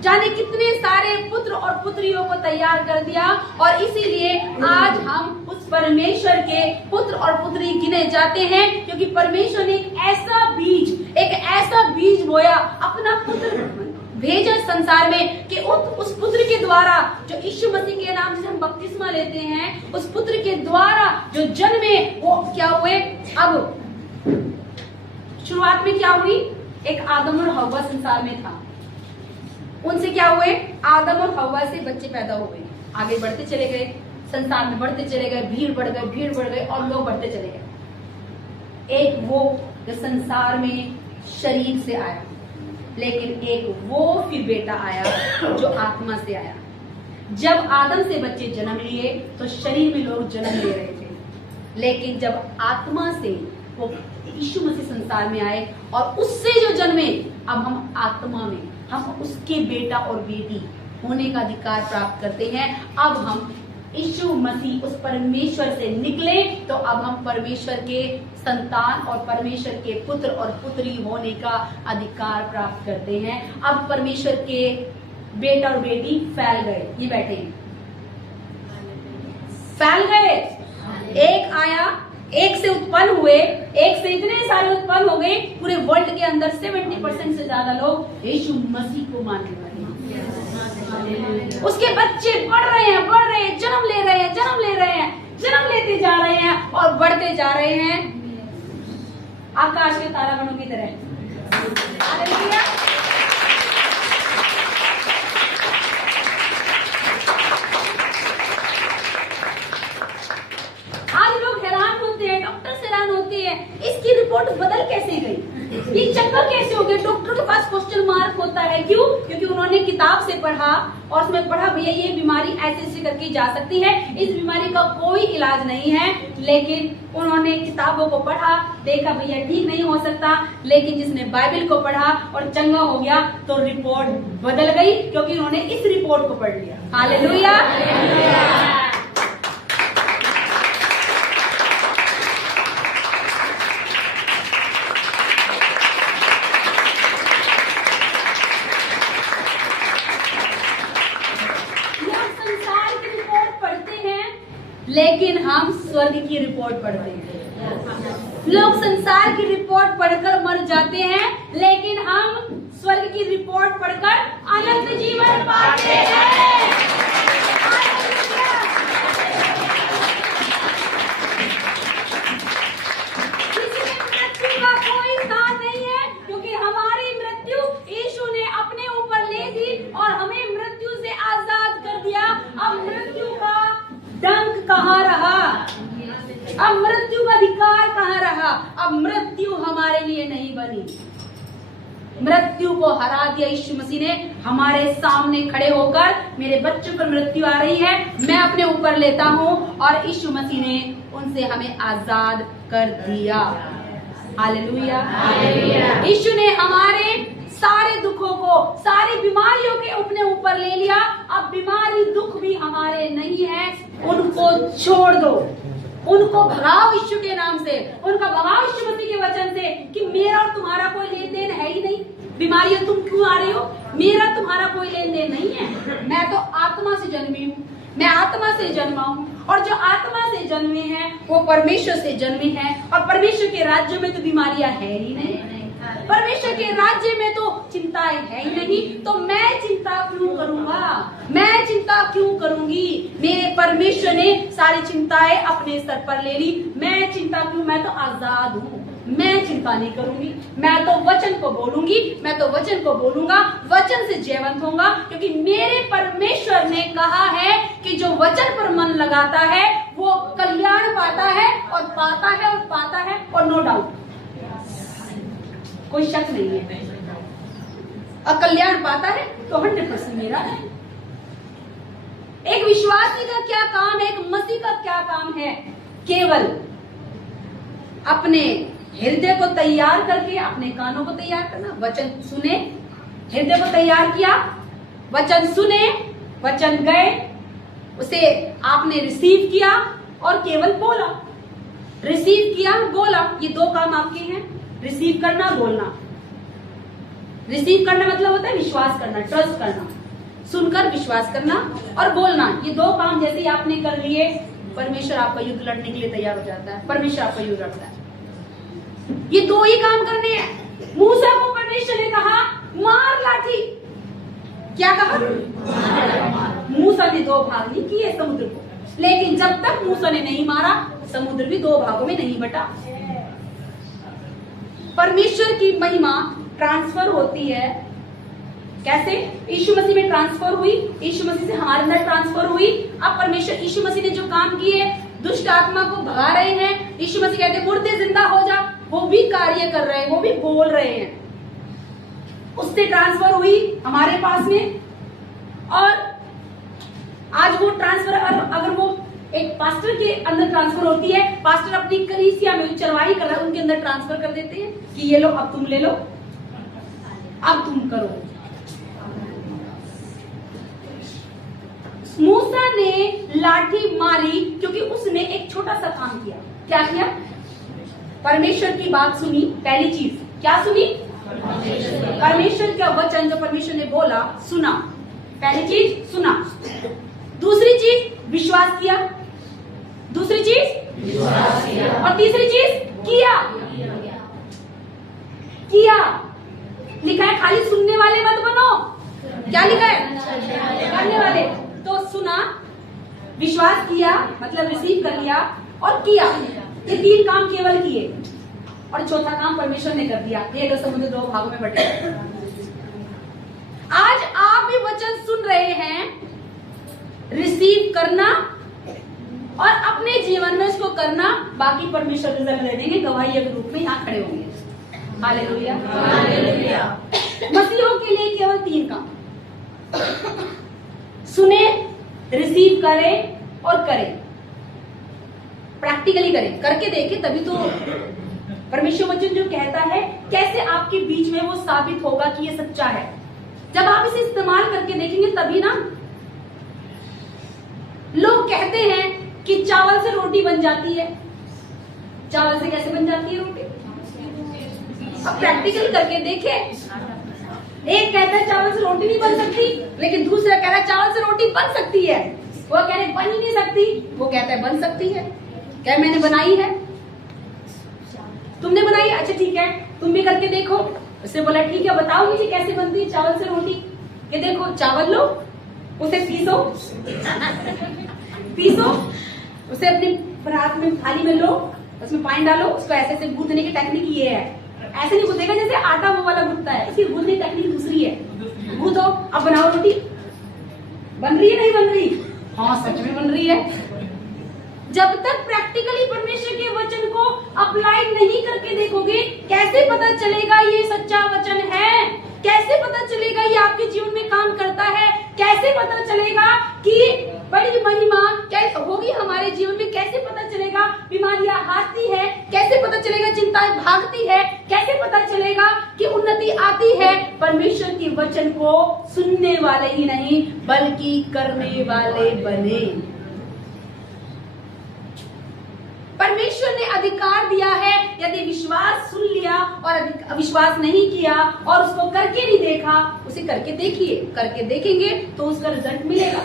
जाने कितने सारे पुत्र और पुत्रियों को तैयार कर दिया, और इसीलिए आज हम उस परमेश्वर के पुत्र और पुत्री गिने जाते हैं, क्योंकि परमेश्वर ने एक ऐसा बीज बोया, अपना पुत्र भेजा संसार में, कि उस पुत्र के द्वारा, जो यीशु मसीह के नाम से हम बपतिस्मा लेते हैं, उस पुत्र के द्वारा जो जन्मे, वो क्या हुए? अब शुरुआत में क्या हुई? एक आदम और हव्वा संसार में था, उनसे क्या हुए? आदम और हव्वा से बच्चे पैदा हो गए, आगे बढ़ते चले गए, संसार में बढ़ते चले गए, भीड़ बढ़ गए और लोग बढ़ते चले गए। एक वो जो संसार में शरीर से आया, लेकिन एक वो फिर बेटा आया जो आत्मा से आया। जब आदम से बच्चे जन्म लिए तो शरीर में लोग जन्म ले रहे थे, लेकिन जब आत्मा से वो यीशु मसीह संसार में आए और उससे जो जन्मे, अब हम आत्मा में, हम उसके बेटा और बेटी होने का अधिकार प्राप्त करते हैं। अब हम यीशु मसीह उस परमेश्वर से निकले तो अब हम परमेश्वर के संतान और परमेश्वर के पुत्र और पुत्री होने का अधिकार प्राप्त करते हैं। अब परमेश्वर के बेटा और बेटी फैल गए, ये बैठे हैं, फैल गए। एक आया, एक से उत्पन्न हुए, एक से इतने सारे उत्पन्न हो गए, पूरे वर्ल्ड के अंदर 70% से ज्यादा लोग यीशु मसीह को मानने वाले हैं। उसके बच्चे बढ़ रहे हैं, जन्म ले रहे हैं, जन्म लेते जा रहे हैं और बढ़ते जा रहे हैं, आकाश के तारागणों की तरह। हालेलुया। आज लोग हैरान होते हैं, डॉक्टर हैरान होते हैं, इसकी रिपोर्ट बदल कैसे गई, ये चक्कर कैसे हो गया? डॉक्टर के पास क्वेश्चन मार्क होता है। क्यों? क्योंकि उन्होंने किताब से पढ़ा और उसमें पढ़ा भैया ये बीमारी ऐसे करके जा सकती है, इस बीमारी का कोई इलाज नहीं है, लेकिन उन्होंने किताबों को पढ़ा, देखा भैया ठीक नहीं हो सकता, लेकिन जिसने बाइबल को पढ़ा और चंगा हो गया तो रिपोर्ट बदल गई, क्योंकि उन्होंने इस रिपोर्ट को पढ़ लिया। हालेलुया। लेकिन हम स्वर्ग की रिपोर्ट पढ़ते हैं। लोग संसार की रिपोर्ट पढ़कर मर जाते हैं, लेकिन हम स्वर्ग की रिपोर्ट पढ़कर अनंत जीवन पाते हैं। मृत्यु का कोई साथ नहीं है, क्योंकि हमारी मृत्यु यीशु ने अपने ऊपर ले ली और हमें मृत्यु से आजाद कर दिया। अब मृत्यु का डंक कहाँ रहा? अब मृत्यु का अधिकार कहाँ रहा? अब मृत्यु हमारे लिए नहीं बनी। मृत्यु को हरा दिया यीशु मसीह ने हमारे सामने खड़े होकर। मेरे बच्चों पर मृत्यु आ रही है, मैं अपने ऊपर लेता हूँ, और यीशु मसीह ने उनसे हमें आजाद कर दिया। हालेलुया। यीशु ने हमारे सारे दुखों को, सारी बीमारियों के अपने ऊपर ले लिया। अब बीमारी दुख भी हमारे नहीं है, उनको छोड़ दो, उनको भगाओ यीशु के नाम से, उनका भगाओ यीशु मसीह के वचन से कि मेरा और तुम्हारा कोई लेन देन है ही नहीं। बीमारियां तुम क्यों आ रही हो? मेरा तुम्हारा कोई लेन देन नहीं है। मैं तो आत्मा से जन्मी हूँ, मैं आत्मा से जन्मा हूँ, और जो आत्मा से जन्मे हैं वो परमेश्वर से जन्मे हैं, और परमेश्वर के राज्य में तो बीमारियां है ही नहीं। परमेश्वर के राज्य में तो चिंताएं है ही नहीं, तो मैं चिंता क्यों करूंगा? मैं चिंता क्यों करूंगी? मेरे परमेश्वर ने सारी चिंताएं अपने सर पर ले ली। मैं चिंता क्यों? मैं तो आजाद हूँ, मैं चिंता नहीं करूंगी। मैं तो वचन को बोलूंगी, मैं तो वचन को बोलूंगा, वचन से जीवंत होगा, क्योंकि मेरे परमेश्वर ने कहा है कि जो वचन पर मन लगाता है वो कल्याण पाता है, और पाता है, और पाता है, और नो डाउट, कोई शक नहीं है। और कल्याण पाता है तो 100% मेरा है। एक विश्वासी का क्या काम है, एक मसीह का क्या काम है? केवल अपने हृदय को तैयार करके, अपने कानों को तैयार करना, वचन सुने, हृदय को तैयार किया, वचन सुने, वचन गए, उसे आपने रिसीव किया और केवल बोला। रिसीव किया, बोला, ये दो काम आपके हैं। रिसीव करना, बोलना। रिसीव करना मतलब होता है विश्वास करना, ट्रस्ट करना, सुनकर विश्वास करना, और बोलना। ये दो काम जैसे ही आपने कर लिए, परमेश्वर आपका युद्ध लड़ने के लिए तैयार हो जाता है। परमेश्वर आपका युद्ध लड़ता है। ये दो ही काम करने हैं। मूसा को परमेश्वर ने कहा मार लाठी, क्या कहा? मूसा ने दो भाग नहीं किए समुद्र को, लेकिन जब तक मूसा ने नहीं मारा, समुद्र भी दो भागों में नहीं बटा। परमेश्वर की महिमा ट्रांसफर होती है। कैसे? यीशु मसीह में ट्रांसफर हुई, यीशु मसीह से हमारे अंदर ट्रांसफर हुई। अब परमेश्वर यीशु मसीह ने जो काम किए, दुष्ट आत्मा को भगा रहे हैं। यीशु मसीह कहते हैं मुर्दे जिंदा हो जा, वो भी कार्य कर रहे हैं, वो भी बोल रहे हैं। उससे ट्रांसफर हुई हमारे पास में, और आज वो ट्रांसफर अगर वो एक पास्टर के अंदर ट्रांसफर होती है, पास्टर अपनी कलीसिया में चरवाही कर रहा है, उनके अंदर ट्रांसफर कर देते हैं कि ये लो, अब तुम ले लो, अब तुम करो। मूसा ने लाठी मारी क्योंकि उसने एक छोटा सा काम किया। क्या किया? परमेश्वर की बात सुनी। पहली चीज क्या सुनी? परमेश्वर का वचन जो परमेश्वर ने बोला सुना। पहली चीज सुना। दूसरी चीज विश्वास किया। दूसरी चीज विश्वास किया। और तीसरी चीज किया। किया लिखा है, खाली सुनने वाले मत बनो। क्या लिखा है? करने वाले। तो सुना, विश्वास किया मतलब रिसीव कर लिया, और किया। ये तीन काम केवल किए, और चौथा काम परमेश्वर ने कर दिया। ये लो, समुद्र दो भागों में बटे। आज आप भी वचन सुन रहे हैं, रिसीव करना और अपने जीवन में उसको करना। बाकी परमेश्वर रिजल्ट दे देंगे, गवाही के रूप में यहाँ खड़े होंगे। Hallelujah, hallelujah. मसीहों के लिए केवल तीन काम, सुने, रिसीव करें और करें। प्रैक्टिकली करें, करके देखें, तभी तो परमेश्वर वचन जो कहता है कैसे आपके बीच में वो साबित होगा कि ये सच्चा है। जब आप इसे इस्तेमाल करके देखेंगे तभी ना। लोग कहते हैं कि चावल से रोटी बन जाती है। चावल से कैसे बन जाती है रोटी? अब प्रैक्टिकल करके देखें। एक कहता है चावल से रोटी नहीं बन सकती, लेकिन दूसरा कह रहा है चावल से रोटी बन सकती है। वो कह रहे बन ही नहीं सकती, वो कहता है बन सकती है। क्या मैंने बनाई है? तुमने बनाई? अच्छा ठीक है, तुम भी करके देखो। उसने बोला ठीक है, बताओ मुझे कैसे बनती है चावल से रोटी। कि देखो चावल लो, उसे पीसो पीसो, उसे अपने परात में थाली में लो, उसमें पानी डालो, उसको ऐसे ऐसे गूंथने की टेक्निक ये है। ऐसे नहीं गूंथेगा जैसे आटा वो वाला गूंथता है, इसकी गूंथने की टेक्निक दूसरी है। गूंथो, अब बनाओ रोटी। बन रही है नहीं बन रही? हाँ सच में बन रही है। जब तक प्रैक्टिकली परमेश्वर के वचन को अप्लाई नहीं करके देखोगे, कैसे पता चलेगा ये सच्चा वचन है? कैसे पता चलेगा ये आपके जीवन में काम करता है? कैसे पता चलेगा कि बड़ी महिमा क्या होगी हमारे जीवन में? कैसे पता चलेगा बीमारियां हारती है? कैसे पता चलेगा चिंताएं भागती है? कैसे पता चलेगा कि उन्नति आती है? परमेश्वर के वचन को सुनने वाले ही नहीं बल्कि करने वाले बने। परमेश्वर ने अधिकार दिया है, यदि विश्वास सुन लिया और विश्वास नहीं किया और उसको करके नहीं देखा, उसे करके देखिए। करके देखेंगे तो उसका रिजल्ट मिलेगा,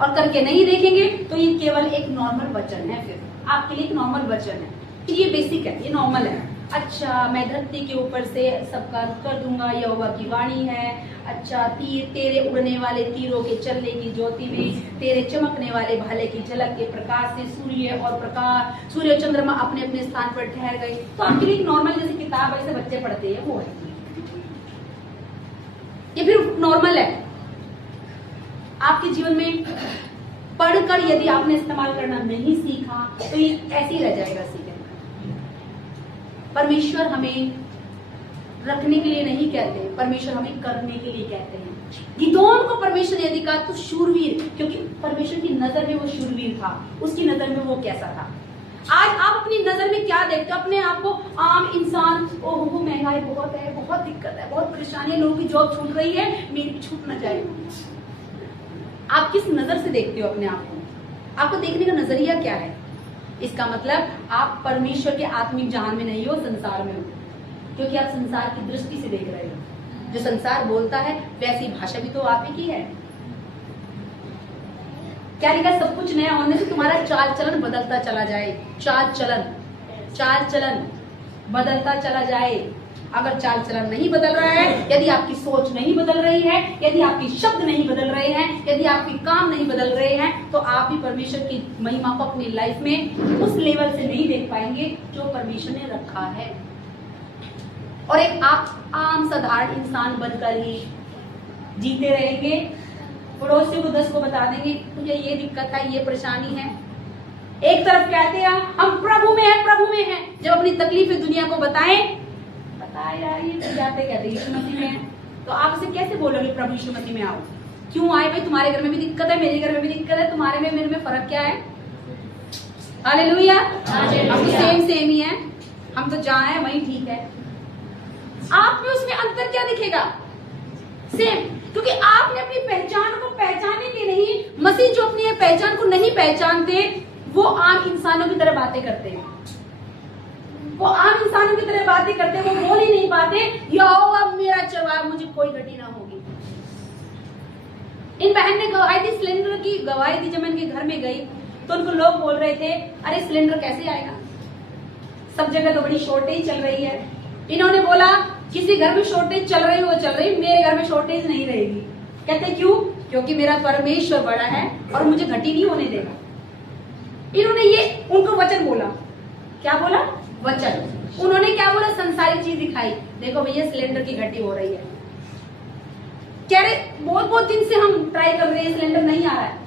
और करके नहीं देखेंगे तो ये केवल एक नॉर्मल वचन है। फिर आपके लिए एक नॉर्मल वचन है, ये बेसिक है, ये नॉर्मल है। अच्छा, मैं धरती के ऊपर से सबका कर दूंगा, यहोवा की वाणी है। अच्छा, तीर तेरे उड़ने वाले तीरों के चलने की ज्योति में, तेरे चमकने वाले भाले की झलक के प्रकाश से सूर्य चंद्रमा अपने अपने स्थान पर ठहर गए। तो आपके लिए नॉर्मल जैसे किताब ऐसे बच्चे पढ़ते हैं वो है, ये फिर नॉर्मल है। आपके जीवन में पढ़कर यदि आपने इस्तेमाल करना नहीं सीखा तो ये ऐसे ही रह जाएगा सीखने। परमेश्वर हमें रखने के लिए नहीं कहते, परमेश्वर हमें करने के लिए कहते हैं। गिदोन को परमेश्वर ने यदि कहा तो शूरवीर, क्योंकि परमेश्वर की नजर में वो शूरवीर था, उसकी नजर में वो कैसा था। आज आप अपनी नजर में क्या देखते हो? अपने आप को आम इंसान, ओहो महंगाई बहुत है, बहुत दिक्कत है, बहुत परेशानी है, लोगों की जॉब छूट रही है, मेरी भी छूट ना जाए। आप किस नजर से देखते हो अपने आप को? आपको देखने का नजरिया क्या है? इसका मतलब आप परमेश्वर के आत्मिक जहान में नहीं हो, संसार में हो, क्योंकि आप संसार की दृष्टि से देख रहे हो। जो संसार बोलता है वैसी भाषा भी तो आप ही की है। क्या लिखा? सब कुछ नया होने से तुम्हारा चाल चलन बदलता चला जाए। चाल चलन बदलता चला जाए। अगर चाल चलन नहीं बदल रहा है, यदि आपकी सोच नहीं बदल रही है, यदि आपके शब्द नहीं बदल रहे हैं, यदि आपके काम नहीं बदल रहे हैं, तो आप भी परमेश्वर की महिमा को अपनी लाइफ में उस लेवल से नहीं देख पाएंगे जो परमेश्वर ने रखा है। और एक आप आम साधारण इंसान बनकर ही जीते रहेंगे। पड़ोसी को 10 को बता देंगे मुझे ये दिक्कत है, ये परेशानी है। एक तरफ कहते हैं हम प्रभु में हैं, प्रभु में हैं, जब अपनी तकलीफें दुनिया को बताएं यार ये तो जाते कहते यीशु मसीह में है, तो आप उसे कैसे बोलोगे प्रभु यीशु मसीह में आओ? क्यों आए भाई? तुम्हारे घर में भी दिक्कत है, मेरे घर में भी दिक्कत है, तुम्हारे में मेरे में फर्क क्या है? हालेलुया। हम तो सेम ही है, हम तो जहाँ है वही ठीक है। आप में उसमें अंतर क्या दिखेगा? सेम, क्योंकि आपने अपनी पहचान को पहचाने के नहीं। मसीह जो अपनी पहचान को नहीं पहचानते वो आम इंसानों की तरह बातें करते हैं, वो आम इंसानों की तरह बातें करते हैं, वो बोल ही नहीं पाते यहोवा मेरा चरवाहा, मुझे कोई घटी ना होगी। इन बहन ने गवाही दी, सिलेंडर की गवाही दी। जब मैं इनके घर में गई तो उनको लोग बोल रहे थे अरे सिलेंडर कैसे आएगा, सब जगह तो बड़ी शॉर्टेज चल रही है। इन्होंने बोला किसी घर में शॉर्टेज चल रही हो चल रही, मेरे घर में शॉर्टेज नहीं रहेगी। कहते क्यों? क्योंकि मेरा परमेश्वर बड़ा है और मुझे घटी नहीं होने देगा। इन्होंने ये उनको वचन बोला। क्या बोला? वचन। उन्होंने क्या बोला? संसारिक चीज दिखाई। देखो भैया सिलेंडर की घटी हो रही है। कह रहे बहुत दिन से हम ट्राई कर रहे हैं, सिलेंडर नहीं आ रहा है।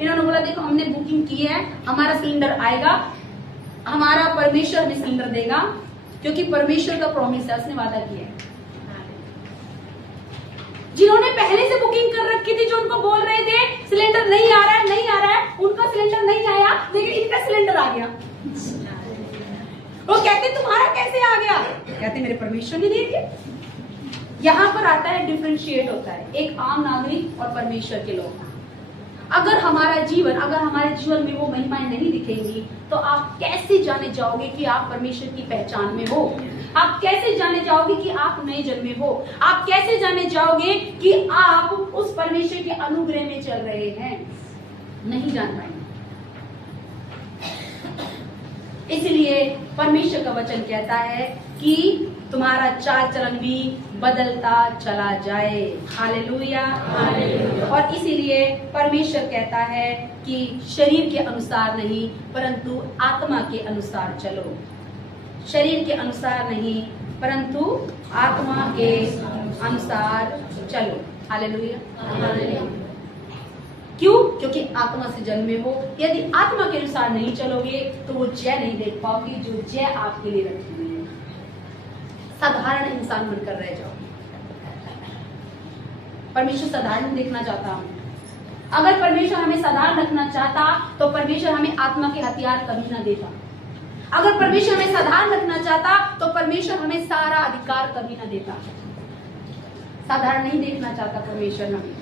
इन्होंने बोला देखो हमने बुकिंग की है, हमारा सिलेंडर आएगा, हमारा परमेश्वर हमें सिलेंडर देगा, क्योंकि परमेश्वर का प्रॉमिस है, उसने वादा किया है। जिन्होंने पहले से बुकिंग कर रखी थी, जो उनको बोल रहे थे सिलेंडर नहीं आ रहा है, नहीं आ रहा है, उनका सिलेंडर नहीं आया, लेकिन इनका सिलेंडर आ गया। वो कहते तुम्हारा कैसे आ गया? कहते मेरे परमेश्वर ने दे दिया। यहाँ पर आता है डिफरेंशिएट होता है एक आम नागरिक और परमेश्वर के लोग। अगर हमारे जीवन में वो महिमाएं नहीं दिखेंगी तो आप कैसे जाने जाओगे कि आप परमेश्वर की पहचान में हो? आप कैसे जाने जाओगे कि आप नए जन्मे हो? आप कैसे जाने जाओगे कि आप उस परमेश्वर के अनुग्रह में चल रहे हैं? नहीं जान पाएंगे। इसलिए परमेश्वर का वचन कहता है कि तुम्हारा चाल चलन भी बदलता चला जाए। हालेलुया। और इसीलिए परमेश्वर कहता है कि शरीर के अनुसार नहीं परंतु आत्मा के अनुसार चलो। शरीर के अनुसार नहीं परंतु आत्मा के अनुसार चलो। हालेलुया। क्यों? क्योंकि आत्मा से जन्मे हो। यदि आत्मा के अनुसार नहीं चलोगे तो वो जय नहीं देख पाओगे जो जय आपके लिए रखी हुई है। साधारण इंसान बनकर रह जाओगे। परमेश्वर साधारण देखना चाहता हूं। अगर परमेश्वर हमें साधारण रखना चाहता तो परमेश्वर हमें आत्मा के हथियार कभी ना देता। अगर परमेश्वर हमें साधारण रखना चाहता तो परमेश्वर हमें सारा अधिकार कभी ना देता। साधारण नहीं देखना चाहता परमेश्वर हमें।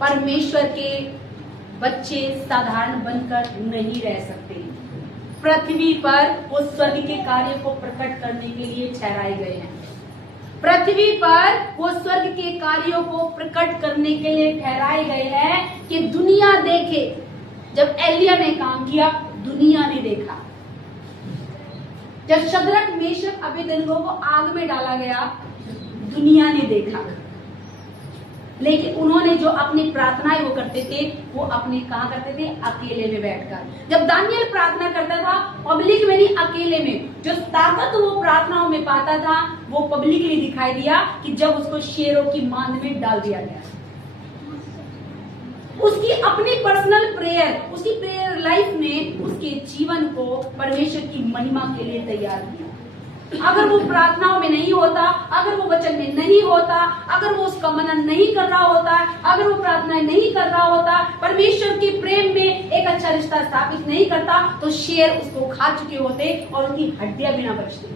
परमेश्वर के बच्चे साधारण बनकर नहीं रह सकते। पृथ्वी पर वो स्वर्ग के कार्य को प्रकट करने के लिए ठहराए गए हैं। पृथ्वी पर वो स्वर्ग के कार्यों को प्रकट करने के लिए ठहराए गए हैं कि दुनिया देखे। जब एलिया ने काम किया दुनिया ने देखा। जब शद्रक मेशक अबेदनगो को आग में डाला गया दुनिया ने देखा। लेकिन उन्होंने जो अपनी प्रार्थनाएं वो करते थे वो अपने कहा करते थे अकेले में बैठकर। जब दानियल प्रार्थना करता था पब्लिक में नहीं अकेले में, जो ताकत वो प्रार्थनाओं में पाता था वो पब्लिकली दिखाई दिया कि जब उसको शेरों की मांद में डाल दिया गया। उसकी अपनी पर्सनल प्रेयर, उसकी प्रेयर लाइफ ने उसके जीवन को परमेश्वर की महिमा के लिए तैयार किया। अगर वो प्रार्थनाओं में नहीं होता, अगर वो वचन में नहीं होता, अगर वो उसका मनन नहीं कर रहा होता, अगर वो प्रार्थनाएं नहीं कर रहा होता, परमेश्वर के प्रेम में एक अच्छा रिश्ता स्थापित नहीं करता तो शेर उसको खा चुके होते और उनकी हड्डियां भी ना बचती।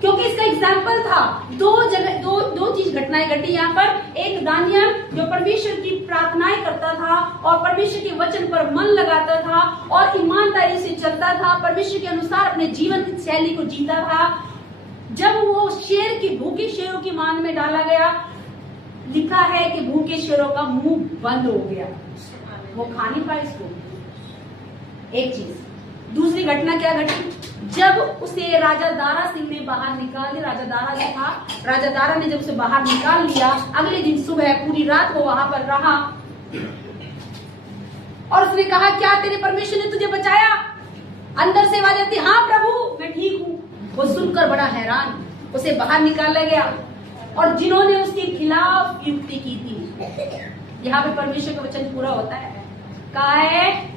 क्योंकि इसका एग्जाम्पल था। दो चीज घटनाएं घटी यहाँ पर। एक दानियल जो परमेश्वर की प्रार्थनाएं करता था और परमेश्वर के वचन पर मन लगाता था और ईमानदारी से चलता था, परमेश्वर के अनुसार अपने जीवन की शैली को जीता था। जब वो शेर की भूखे शेरों की मांद में डाला गया, लिखा है कि भूखे शेरों का मुंह बंद हो गया, वो खा नहीं पाए इसको। एक चीज। दूसरी घटना क्या घटी? जब उसे राजा दारा सिंह ने बाहर निकाल दिया, राजा दारा ने जब उसे बाहर निकाल लिया, अगले दिन सुबह पूरी रात वो वहां पर रहा और उसने कहा क्या तेरे परमेश्वर ने तुझे बचाया? अंदर से आवाज आती हाँ प्रभु मैं ठीक हूँ। वो सुनकर बड़ा हैरान, उसे बाहर निकाला गया और जिन्होंने उसके खिलाफ युक्ति की थी। यहाँ पे परमेश्वर का वचन पूरा होता है। कहा है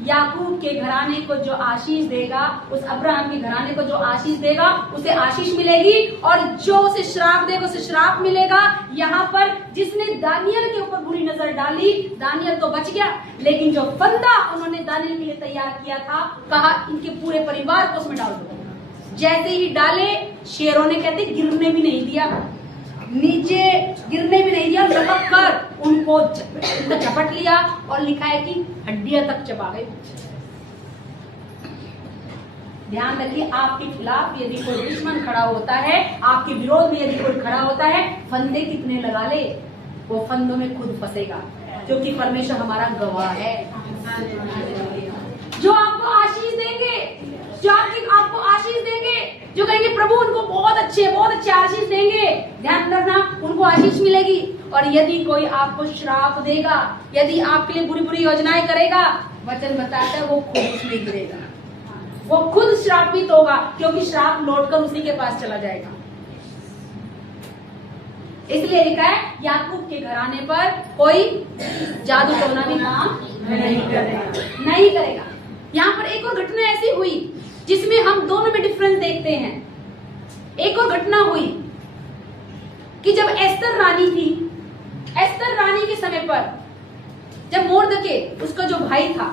याकूब के घराने को जो आशीष देगा, उस अब्राहम के घराने को जो आशीष देगा उसे आशीष मिलेगी और जो उसे श्राप देगा उसे श्राप मिलेगा। यहाँ पर जिसने दानियल के ऊपर बुरी नजर डाली, दानियल तो बच गया, लेकिन जो फंदा उन्होंने दानियल के लिए तैयार किया था, कहा इनके पूरे परिवार को उसमें डाल दो। जैसे ही डाले, शेरों ने कहते गिरने भी नहीं दिया, नीचे गिरने भी नहीं दिया, लपक कर उनको झपट लिया और लिखा है कि हड्डियां तक चबा गई। ध्यान रखिए, आपके खिलाफ यदि कोई दुश्मन खड़ा होता है, आपके विरोध में यदि कोई खड़ा होता है, फंदे कितने लगा ले, वो फंदों में खुद फंसेगा, क्योंकि परमेश्वर हमारा गवाह है। जो आपको आशीष देंगे, जो आपको आशीष देंगे, जो कहेंगे प्रभु उनको बहुत अच्छे आशीष देंगे, ध्यान रखना उनको आशीष मिलेगी। और यदि कोई आपको श्राप देगा, यदि आपके लिए बुरी बुरी योजनाएं करेगा, वचन बताता है वो खुद उसमें गिरेगा, वो खुद श्रापित होगा, क्योंकि श्राप लौटकर उसी के पास चला जाएगा। इसलिए लिखा है याकूब के घराने पर कोई जादू टोना भी काम नहीं करेगा। यहाँ पर एक और घटना ऐसी हुई जिसमें हम दोनों में डिफरेंस देखते हैं। एक और घटना हुई कि जब एस्तर रानी थी, एस्तर रानी के समय पर जब मोर्दके उसका जो भाई था,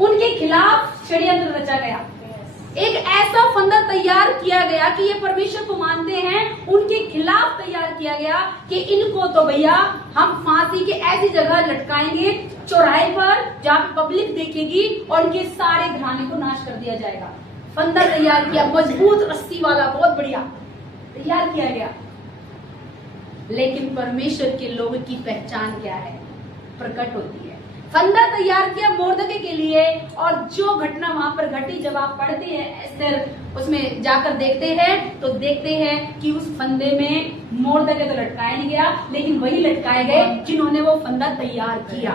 उनके खिलाफ षड्यंत्र रचा गया। एक ऐसा फंदा तैयार किया गया कि ये परमेश्वर को मानते हैं, उनके खिलाफ तैयार किया गया कि इनको तो भैया हम फांसी के ऐसी जगह लटकाएंगे, चौराहे पर जहां पब्लिक देखेगी, और इनके सारे घराने को नाश कर दिया जाएगा। फंदा तैयार किया, मजबूत रस्सी वाला, बहुत बढ़िया तैयार किया गया। लेकिन परमेश्वर के लोगों की पहचान क्या है? प्रकट होती है। फंदा तैयार किया मोर्दके के लिए। और जो घटना वहां पर घटी, जब आप पढ़ते हैं एस्तर उसमें जाकर देखते हैं तो देखते हैं कि उस फंदे में मोर्दके तो लटकाया नहीं गया, लेकिन वही लटकाए गए जिन्होंने वो फंदा तैयार किया।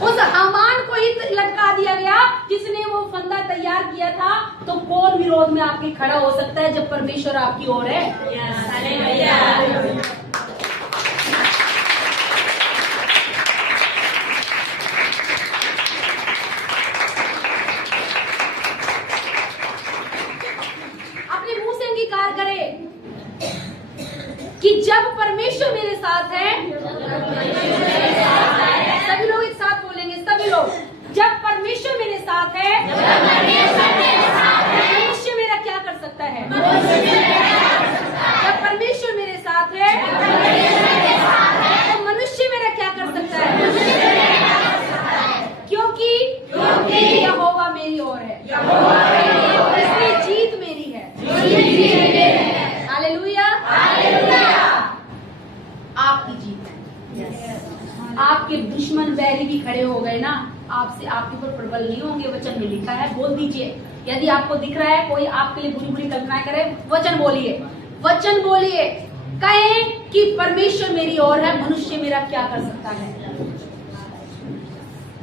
उस हामान को ही लटका दिया गया जिसने वो फंदा तैयार किया था। तो कौन विरोध में आपके खड़ा हो सकता है जब परमेश्वर आपकी ओर है? अपने मुंह से अंगीकार करें कि जब परमेश्वर मेरे साथ है, सभी लोग एक साथ बोलेंगे, सभी लोग, जब परमेश्वर मेरे साथ है, मनुष्य मेरा क्या कर सकता है? जब परमेश्वर मेरे साथ है तो मनुष्य मेरा क्या कर सकता है? क्योंकि यहोवा मेरी ओर है, इसलिए जीत मेरी है। हालेलुया, आपकी जीत है। आपके दुश्मन बैरी भी खड़े हो गए ना, आपसे आपके ऊपर प्रबल नहीं होंगे। वचन में लिखा है, बोल दीजिए। यदि आपको दिख रहा है कोई आपके लिए बुरी बुरी कल्पनाएं करे, वचन बोलिए, वचन बोलिए, कहें कि परमेश्वर मेरी ओर है, मनुष्य मेरा क्या कर सकता है?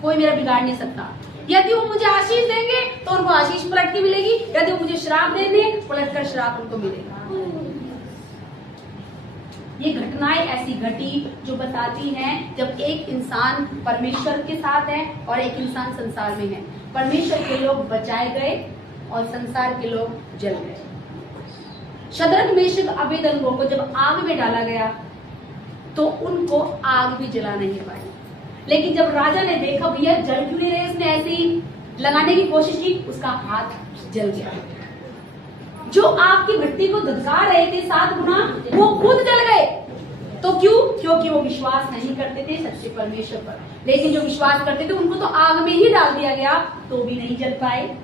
कोई मेरा बिगाड़ नहीं सकता। यदि वो मुझे आशीष देंगे तो उनको आशीष पलट के मिलेगी, यदि वो मुझे श्राप देंगे पलट कर श्राप उनको मिलेगा। ये घटनाएं ऐसी घटी जो बताती हैं जब एक इंसान परमेश्वर के साथ है और एक इंसान संसार में है। परमेश्वर के लोग बचाए गए और संसार के लोग जल गए। शद्रक मेशक अबेदनगो को जब आग में डाला गया तो उनको आग भी जला नहीं पाई, लेकिन जब राजा ने देखा भैया जल क्यों नहीं रहे, इसने ऐसे ही लगाने की कोशिश की, उसका हाथ जल गया। जो आग की भट्टी को धुतकार रहे थे 7 गुना, वो खुद जल गए। तो क्यों? क्योंकि वो विश्वास नहीं करते थे सच्चे परमेश्वर पर। लेकिन जो विश्वास करते थे उनको तो आग में ही डाल दिया गया, तो भी नहीं जल पाए।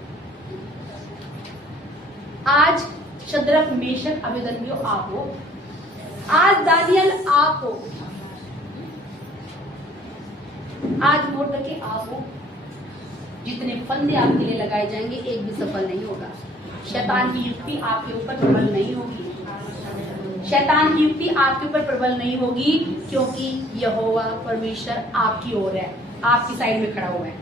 आज शद्रक मेशक अबेदनगो आप हो, आज दानियल आप हो, आज मोर्दके आप हो। जितने फंदे आपके लिए लगाए जाएंगे एक भी सफल नहीं होगा। शैतान की युक्ति आपके ऊपर प्रबल नहीं होगी, शैतान की युक्ति आपके ऊपर प्रबल नहीं होगी, क्योंकि यहोवा परमेश्वर आपकी ओर है, आपकी साइड में खड़ा हुआ है,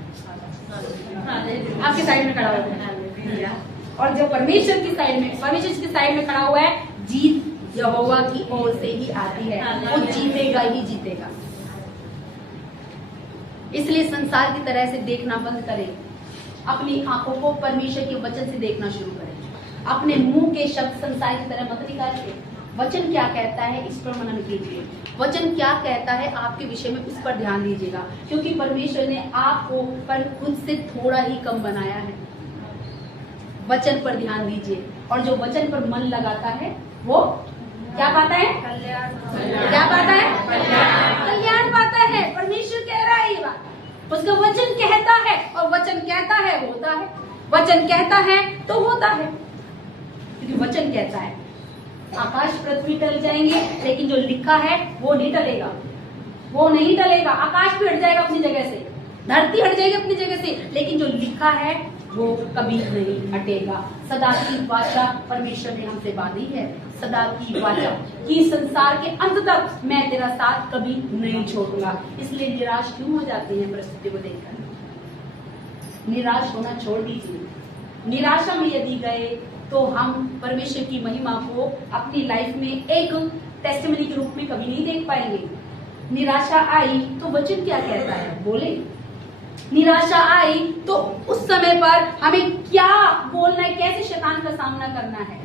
आपकी साइड में खड़ा हुआ है। और जो परमेश्वर की साइड में खड़ा हुआ है, जीत यहोवा की ओर से ही आती है, वो जीतेगा ही जीतेगा। इसलिए संसार की तरह से देखना बंद करें, अपनी आंखों को परमेश्वर के वचन से देखना शुरू करें। अपने मुंह के शब्द संसार की तरह मत निकालिए। वचन क्या कहता है इस पर मनन कीजिए, वचन क्या कहता है आपके विषय में उस पर ध्यान दीजिएगा, क्योंकि परमेश्वर ने आपको पर खुद से थोड़ा ही कम बनाया है। वचन पर ध्यान दीजिए, और जो वचन पर मन लगाता है वो क्या पाता है? क्या पाता है? कल्याण पाता है। परमेश्वर कह रहा है ये बात, उसका वचन कहता है, और वचन कहता है होता है, वचन कहता है तो होता है, क्योंकि वचन कहता है। आकाश पृथ्वी टल जाएंगे, लेकिन जो लिखा है वो नहीं टलेगा, वो नहीं टलेगा। आकाश भी हट जाएगा अपनी जगह से, धरती हट जाएगी अपनी जगह से, लेकिन जो लिखा है वो कभी नहीं हटेगा। सदा की वाचा परमेश्वर ने हमसे बांधी है, सदा की वाचा कि संसार के अंत तक मैं तेरा साथ कभी नहीं छोड़ूंगा। इसलिए निराश क्यों हो जाते हैं परिस्थिति को देखकर? निराश होना छोड़ दीजिए। निराशा में यदि गए तो हम परमेश्वर की महिमा को अपनी लाइफ में एक टेस्टिमनी के रूप में कभी नहीं देख पाएंगे। निराशा आई तो वचन क्या कहता है बोले। निराशा आई तो उस समय पर हमें क्या बोलना है, कैसे शैतान का सामना करना है।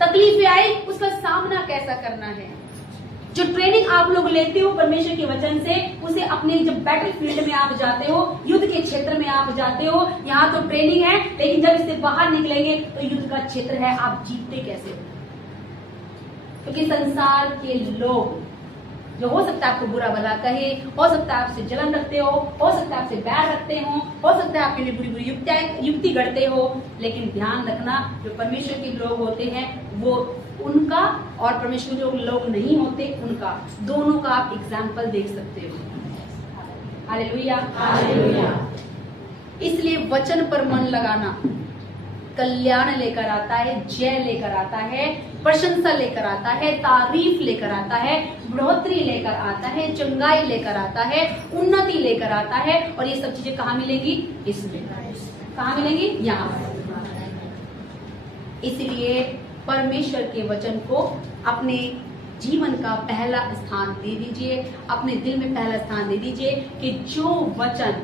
तकलीफें आई, उसका सामना कैसा करना है। जो ट्रेनिंग आप लोग लेते हो परमेश्वर के वचन से, उसे अपने जब बैटल फील्ड में आप जाते हो, युद्ध के क्षेत्र में आप जाते हो, यहाँ तो ट्रेनिंग है, लेकिन जब इससे बाहर निकलेंगे तो युद्ध का क्षेत्र है, आप जीतते कैसे हो? क्योंकि संसार के लोग जो हो सकता है आपको बुरा भला कहे, हो सकता है आपसे जलन रखते हो सकता है आपसे बैर रखते हो सकता है आपके लिए बुरी बुरी युक्ति गढ़ते हो, लेकिन ध्यान रखना जो परमेश्वर के लोग होते हैं वो उनका, और परमेश्वर जो लोग नहीं होते उनका, दोनों का आप एग्जाम्पल देख सकते हो। हालेलुया। हालेलुया। इसलिए वचन पर मन लगाना कल्याण लेकर आता है, जय लेकर आता है, प्रशंसा लेकर आता है, तारीफ लेकर आता है, बढ़ोतरी लेकर आता है, चंगाई लेकर आता है, उन्नति लेकर आता है। और ये सब चीजें कहाँ मिलेंगी? इसमें। कहाँ मिलेंगी? यहाँ पर। इसलिए परमेश्वर के वचन को अपने जीवन का पहला स्थान दे दीजिए, अपने दिल में पहला स्थान दे दीजिए कि जो वचन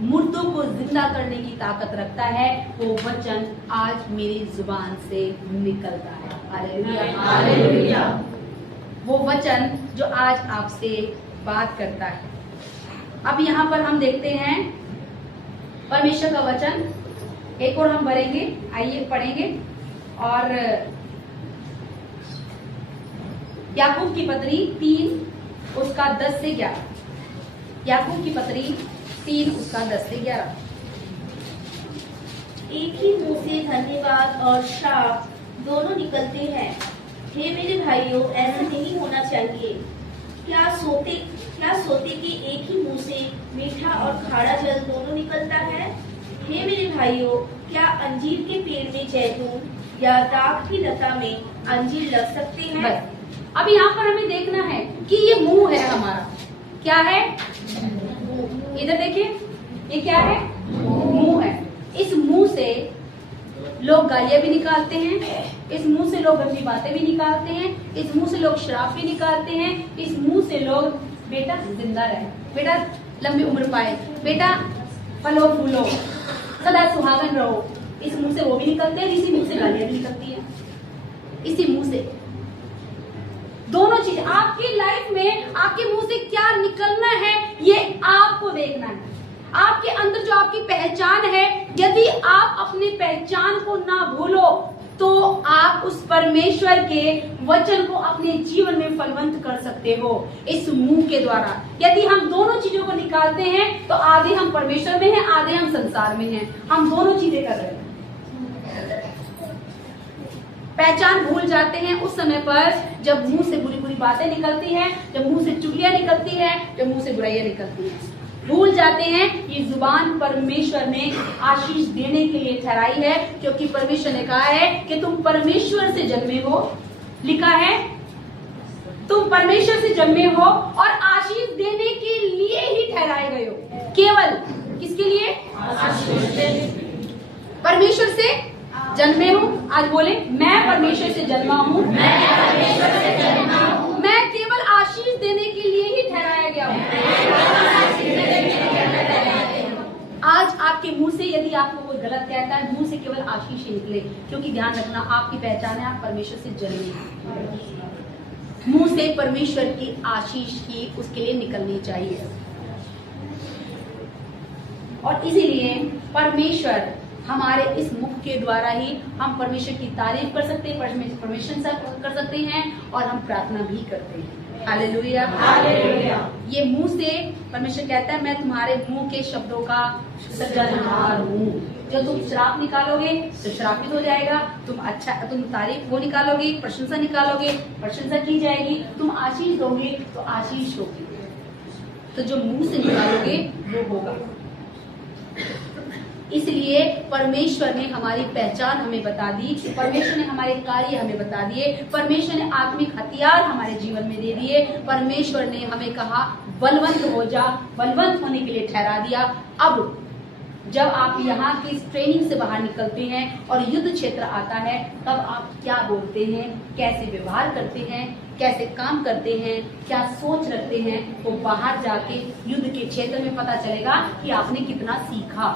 मुर्दों को जिंदा करने की ताकत रखता है वो वचन आज मेरी जुबान से निकलता है। Hallelujah, hallelujah. वो वचन जो आज आपसे बात करता है। अब यहाँ पर हम देखते हैं परमेश्वर का वचन, एक और हम भरेंगे, आइए पढ़ेंगे। और याकूब की पत्री 3 उसका 10 से 11। याकूब की पत्री 3 उसका 10 से 11। एक ही मुंह से धन्यवाद और श्राप दोनों निकलते हैं। हे मेरे भाइयों, ऐसा नहीं होना चाहिए। क्या सोते के एक ही मुंह से मीठा और खारा जल दोनों निकलता है? हे मेरे भाइयों, क्या अंजीर के पेड़ में जैतून या दाख की लता में अंजीर लग सकते हैं? बस अब यहाँ पर हमें देखना है कि ये मुंह है हमारा, क्या है? इधर देखिए, ये क्या है? मुंह है। इस मुंह से लोग गालियां भी निकालते हैं, इस मुंह से लोग गंदी बातें भी निकालते हैं, इस मुंह से लोग शराब भी निकालते हैं, इस मुंह से लोग बेटा जिंदा रहे, बेटा लंबी उम्र पाए, बेटा फलो फूलो, सदा सुहागन रहो, इस मुंह से वो भी निकलते हैं, इसी मुंह से गालियां भी निकलती हैं। इसी मुंह से दोनों चीज आपकी लाइफ में, आपके मुंह से क्या निकलना है ये आपको देखना है। आपके अंदर जो आपकी पहचान है, यदि आप अपनी पहचान को ना भूलो तो आप उस परमेश्वर के वचन को अपने जीवन में फलवंत कर सकते हो इस मुंह के द्वारा। यदि हम दोनों चीजों को निकालते हैं तो आधे हम परमेश्वर में हैं, आधे हम संसार में हैं। हम दोनों चीजें कर रहे हैं। पहचान भूल जाते हैं उस समय पर जब मुंह से बुरी बुरी बातें निकलती हैं, जब मुंह से चुगलियां निकलती हैं, जब मुंह से बुराइयां निकलती हैं। भूल जाते हैं ये जुबान परमेश्वर ने आशीष देने के लिए ठहराई है, क्योंकि परमेश्वर ने कहा है कि तुम परमेश्वर से जन्मे हो। लिखा है तुम परमेश्वर से जन्मे हो और आशीष देने के लिए ही ठहराए गए हो। केवल किसके लिए? परमेश्वर से जन्मे हो। आज बोले, मैं परमेश्वर से जन्मा हूँ, मैं केवल आशीष देने के लिए ही ठहराया गया हूँ। आज आपके मुंह से यदि आपको कोई गलत कहता है, मुंह से केवल आशीष ही निकले, क्योंकि ध्यान रखना आपकी पहचान है, आप परमेश्वर से जन्मे हैं। मुंह से परमेश्वर की आशीष ही उसके लिए निकलनी चाहिए। और इसीलिए परमेश्वर हमारे इस मुख के द्वारा ही हम परमेश्वर की तारीफ कर सकते हैं, प्रशंसा कर सकते हैं और हम प्रार्थना भी करते हैं। Hallelujah, hallelujah. ये मुंह से परमेश्वर कहता है, मैं तुम्हारे मुंह के शब्दों का सृजनहार हूँ। जो तुम श्राप निकालोगे तो श्रापित हो जाएगा, तुम तारीफ वो निकालोगे, प्रशंसा निकालोगे, प्रशंसा की जाएगी, तुम आशीष दोगे तो आशीष होगी। तो जो मुंह से निकालोगे वो होगा। इसलिए परमेश्वर ने हमारी पहचान हमें बता दी, परमेश्वर ने हमारे कार्य हमें बता दिए, परमेश्वर ने आत्मिक हथियार हमारे जीवन में दे दिए। परमेश्वर ने हमें कहा बलवंत हो जा, बलवंत होने के लिए ठहरा दिया। अब जब आप यहाँ की इस ट्रेनिंग से बाहर निकलते हैं और युद्ध क्षेत्र आता है, तब आप क्या बोलते हैं, कैसे व्यवहार करते हैं, कैसे काम करते हैं, क्या सोच रखते हैं, वो बाहर जाके युद्ध के क्षेत्र में पता चलेगा कि आपने कितना सीखा।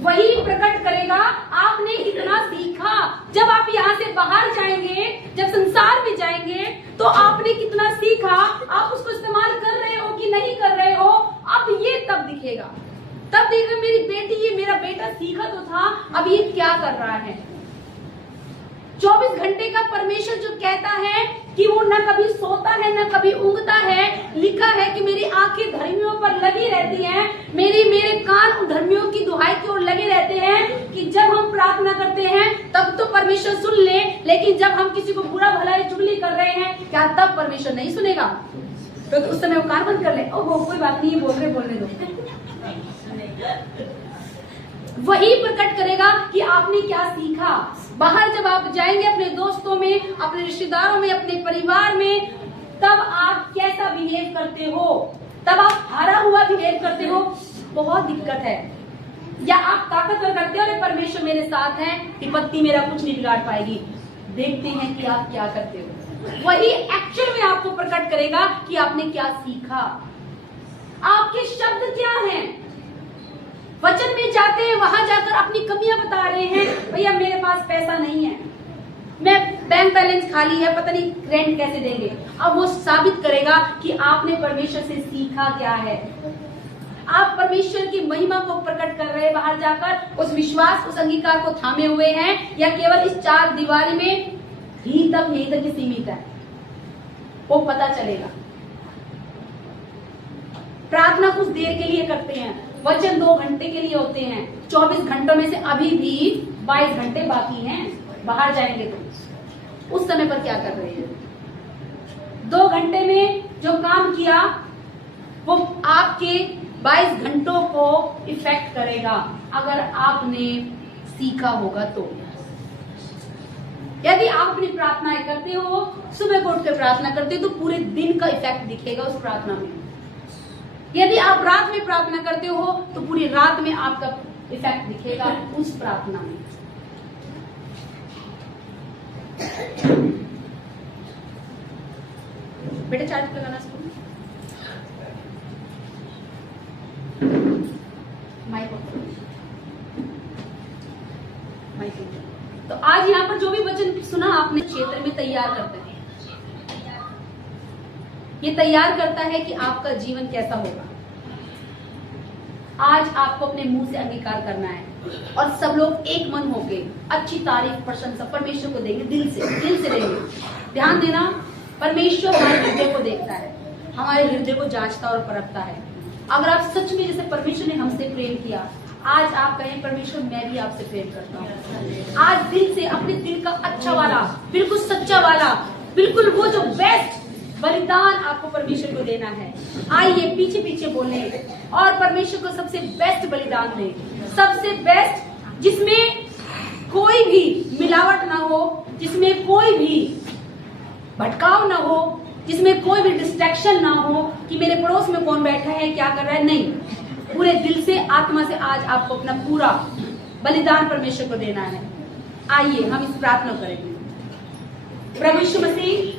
वही प्रकट करेगा आपने कितना सीखा। जब आप यहाँ से बाहर जाएंगे, जब संसार में जाएंगे, तो आपने कितना सीखा, आप उसको इस्तेमाल कर रहे हो कि नहीं कर रहे हो, अब ये तब दिखेगा। तब देखेगा मेरी बेटी, ये मेरा बेटा सीखा तो था, अब ये क्या कर रहा है। 24 घंटे का परमेश्वर जो कहता है कि वो न कभी सोता है न कभी ऊँघता है। लिखा है कि मेरी आंखें धर्मियों पर लगी रहती हैं, मेरे कान धर्मियों की दुहाई की ओर लगे रहते हैं कि जब हम प्रार्थना करते हैं तब तो परमेश्वर सुन ले, लेकिन जब हम किसी को बुरा भला या चुगली कर रहे हैं, क्या तब परमेश्वर नहीं सुनेगा? तो उस समय वो कान बंद कर ले, ओहो कोई बात नहीं, बोलने दो। वही प्रकट करेगा कि आपने क्या सीखा। बाहर जब आप जाएंगे अपने दोस्तों में, अपने रिश्तेदारों में, अपने परिवार में, तब आप कैसा बिहेव करते हो, तब आप हारा हुआ बिहेव करते हो, बहुत दिक्कत है। या आप ताकतवर करते हो, अरे परमेश्वर मेरे साथ है, विपत्ति मेरा कुछ नहीं बिगाड़ पाएगी। देखते हैं कि आप क्या करते हो। वही एक्चुअल में आपको प्रकट करेगा कि आपने क्या सीखा, आपके शब्द क्या हैं। वचन में जाते हैं, वहां जाकर अपनी कमियां बता रहे हैं, भैया मेरे पास पैसा नहीं है, मैं बैंक बैलेंस खाली है, पता नहीं रेंट कैसे देंगे। अब वो साबित करेगा कि आपने परमेश्वर से सीखा क्या है। आप परमेश्वर की महिमा को प्रकट कर रहे हैं बाहर जाकर, उस विश्वास, उस अंगीकार को थामे हुए हैं, या केवल इस चार दीवारी में ही तक यही तक सीमित है, वो पता चलेगा। प्रार्थना कुछ देर के लिए करते हैं, वचन 2 घंटे के लिए होते हैं। 24 घंटों में से अभी भी 22 घंटे बाकी हैं। बाहर जाएंगे तो उस समय पर क्या कर रहे हैं? 2 घंटे में जो काम किया वो आपके 22 घंटों को इफेक्ट करेगा, अगर आपने सीखा होगा तो। यदि आप अपनी प्रार्थनाएं करते हो, सुबह को उठकर प्रार्थना करते हो, तो पूरे दिन का इफेक्ट दिखेगा उस प्रार्थना में। यदि आप रात में प्रार्थना करते हो तो पूरी रात में आपका इफेक्ट दिखेगा उस प्रार्थना में। बेटा चार्ज लगाना इसको, माइक तो आज यहाँ पर जो भी वचन सुना आपने, क्षेत्र में तैयार करते हैं। ये तैयार करता है कि आपका जीवन कैसा होगा। आज आपको अपने मुंह से अंगीकार करना है और सब लोग एक मन होके अच्छी तारीफ, प्रशंसा परमेश्वर को देंगे, दिल से देंगे। ध्यान देना, परमेश्वर हमारे हृदय को देखता है, हमारे हृदय को जांचता और परखता है। अगर आप सच में जैसे परमेश्वर ने हमसे प्रेम किया, आज आप कहें परमेश्वर मैं भी आपसे प्रेम करता हूँ। आज दिल से, अपने दिल का अच्छा वाला, बिल्कुल सच्चा वाला, बिल्कुल वो जो बेस्ट बलिदान आपको परमेश्वर को देना है। आइए पीछे पीछे बोले और परमेश्वर को सबसे बेस्ट बलिदान दे, सबसे बेस्ट, जिसमें कोई भी मिलावट ना हो, जिसमें कोई भी भटकाव ना हो, जिसमें कोई भी डिस्ट्रैक्शन ना हो कि मेरे पड़ोस में कौन बैठा है, क्या कर रहा है। नहीं, पूरे दिल से, आत्मा से आज आपको अपना पूरा बलिदान परमेश्वर को देना है। आइए हम इस प्रार्थना करेंगे। प्रभु यीशु मसीह,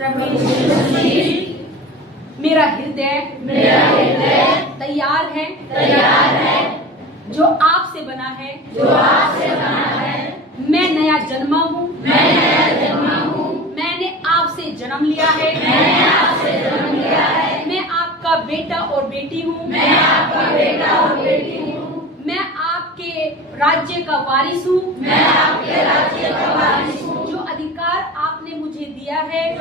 मेरा हृदय तैयार है, जो आपसे बना है, मैं नया जन्मा हूँ, मैंने आपसे जन्म लिया है, मैं आपका बेटा और बेटी हूँ, मैं आपके राज्य का वारिस हूँ, जो अधिकार आपने मुझे दिया है,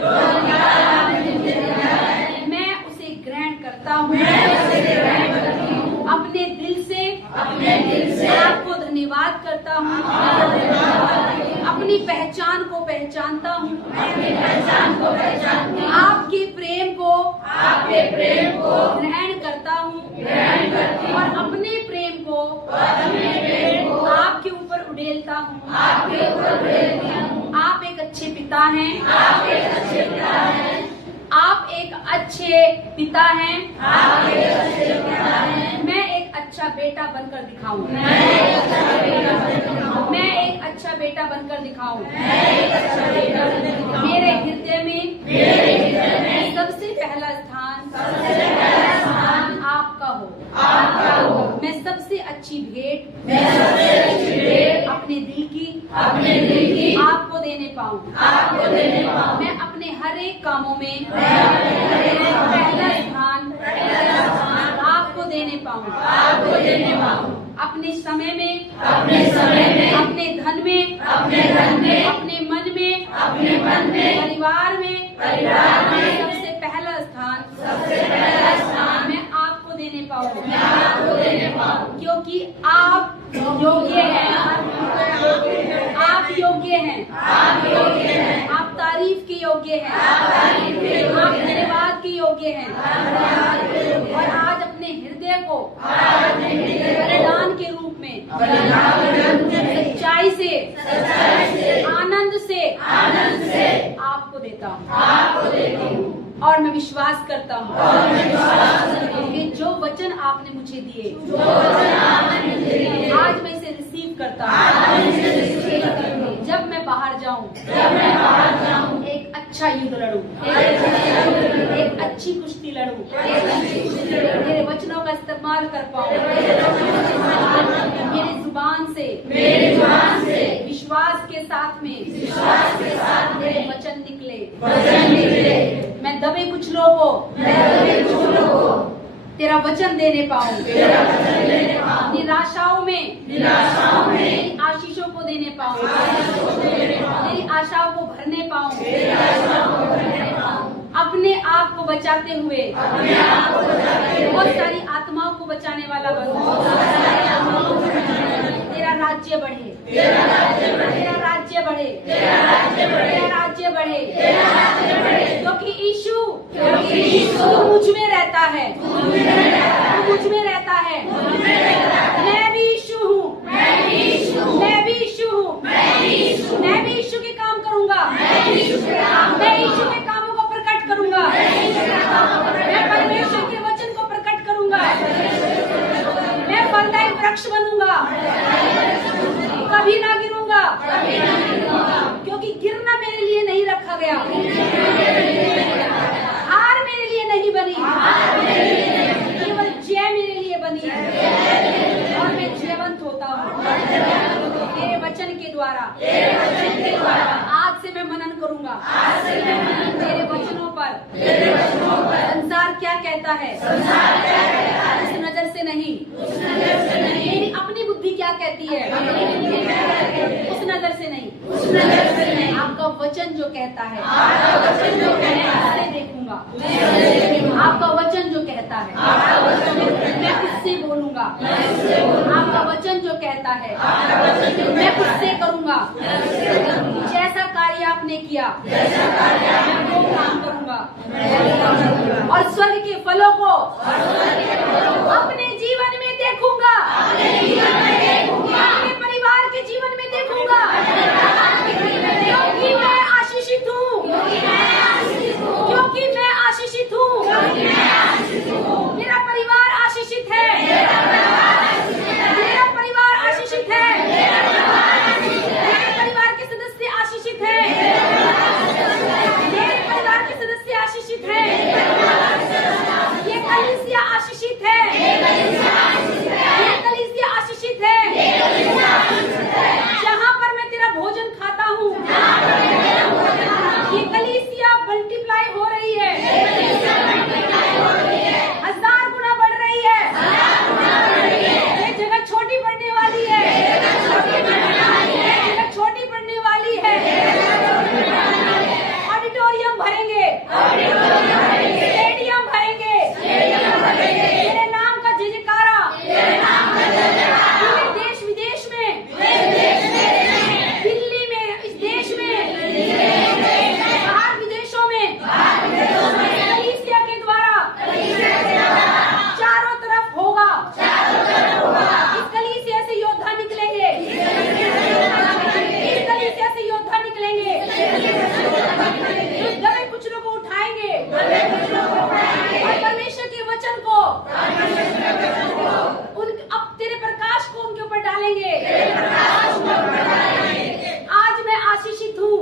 मैं उसे ग्रहण करता हूँ, अपने दिल से आपको धन्यवाद करता हूँ, अपनी पहचान को पहचानता हूँ, आपके प्रेम को ग्रहण करता हूँ और अपने प्रेम को आपके ऊपर उड़ेलता हूँ। आप एक अच्छे पिता हैं, आप एक अच्छे पिता हैं, मैं एक अच्छा बेटा बनकर दिखाऊं, मैं एक अच्छा बेटा बनकर दिखाऊं। मेरे हृदय में सबसे पहला स्थान आपका हो। मैं सबसे अच्छी भेंट अपने दिल की आपको देने पाऊं। मैं अपने हर एक कामों में पहला स्थान आपको देने पाऊं। अपने समय में, अपने धन में, अपने मन में, परिवार में सबसे पहला स्थान मैं आपको देने पाऊं, क्योंकि आप योग्य हैं, आप योग्य हैं, आप तारीफ के योग्य हैं, आप धन्यवाद के योग्य योग्य हैं और आज अपने हृदय को बलिदान के रूप में सच्चाई से आनंद से आपको देता हूँ और मैं विश्वास करता हूँ कि जो वचन आपने मुझे दिए आज मैं इसे रिसीव करता हूँ। जब मैं बाहर जाऊँ एक अच्छा युद्ध लड़ूं, एक अच्छी कुश्ती लड़ूं, मेरे वचनों का इस्तेमाल कर पाऊं, मेरी जुबान से विश्वास के साथ में मेरे वचन निकले, मैं दबे कुचलों को तेरा वचन देने पाऊं, निराशाओं में मेरी आशीषों को देने पाऊं, मेरी आशाओं को भरने पाऊं, अपने आप को बचाते हुए बहुत सारी आत्माओं को बचाने वाला बनूं। तेरा राज्य बढ़े, तेरा राज्य बढ़े, तेरा राज्य बढ़े, क्योंकि यीशु मुझ में रहता है, मुझ में रहता है। मैं भी यीशु हूँ, मैं भी यीशु हूँ, मैं भी यीशु के काम करूँगा, मैं यीशु के कामों को प्रकट करूँगा, मैं परमेश्वर के वचन को प्रकट करूँगा, मैं फलदायी वृक्ष बनूंगा, कभी ना गिरूंगा, क्योंकि गिरना मेरे लिए नहीं रखा गया, हार मेरे लिए नहीं बनी, केवल जय मेरे लिए बनी और मैं जयवंत होता हूँ तेरे वचन के द्वारा। आज से मैं मनन करूंगा तेरे वचनों पर, संसार क्या कहता है उस नजर से नहीं, मेरी अपनी बुद्धि क्या कहती है उस नजर से नहीं, आपका वचन जो कहता है उसे देखूंगा, आपका वचन जो कहता है मैं उससे बोलूंगा, आपका वचन जो कहता है मैं उससे करूंगा, जैसा कार्य आपने किया मैं वो काम करूंगा और स्वर्ग के फलों को अपने जीवन में देखूंगा, अपने परिवार के जीवन में देखूंगा, क्योंकि मैं आशीषित हूँ, क्योंकि मैं आशीषित हूँ, मेरा परिवार आशीषित है, मेरा परिवार आशीषित है, मेरे परिवार के सदस्य आशीषित है, मेरे परिवार के सदस्य आशीषित है, ये कलीसिया आशीषित है, ये कलीसिया आशीषित है, जहाँ पर मैं तेरा भोजन खाता हूँ ये कलीसिया मल्टीप्लाई हो रही है, 1000 गुना बढ़ रही है, ये जगह छोटी पड़ने वाली है, ये जगह छोटी पड़ने वाली है, ऑडिटोरियम भरेंगे, स्टेडियम भरेंगे, तेरे नाम का जयकारा पूरे देश विदेश में, दिल्ली में, इस देश में, बाहर विदेशों में, कलीसिया के द्वारा चारों तरफ होगा, इस कलीसिया से योद्धा निकलेंगे, इस कलीसिया से योद्धा निकलेंगे, दबे कुचलों को उठाएंगे और परमेश्वर के वचन को अब तेरे प्रकाश को उनके ऊपर डालेंगे। आज मैं आशीषित हूँ,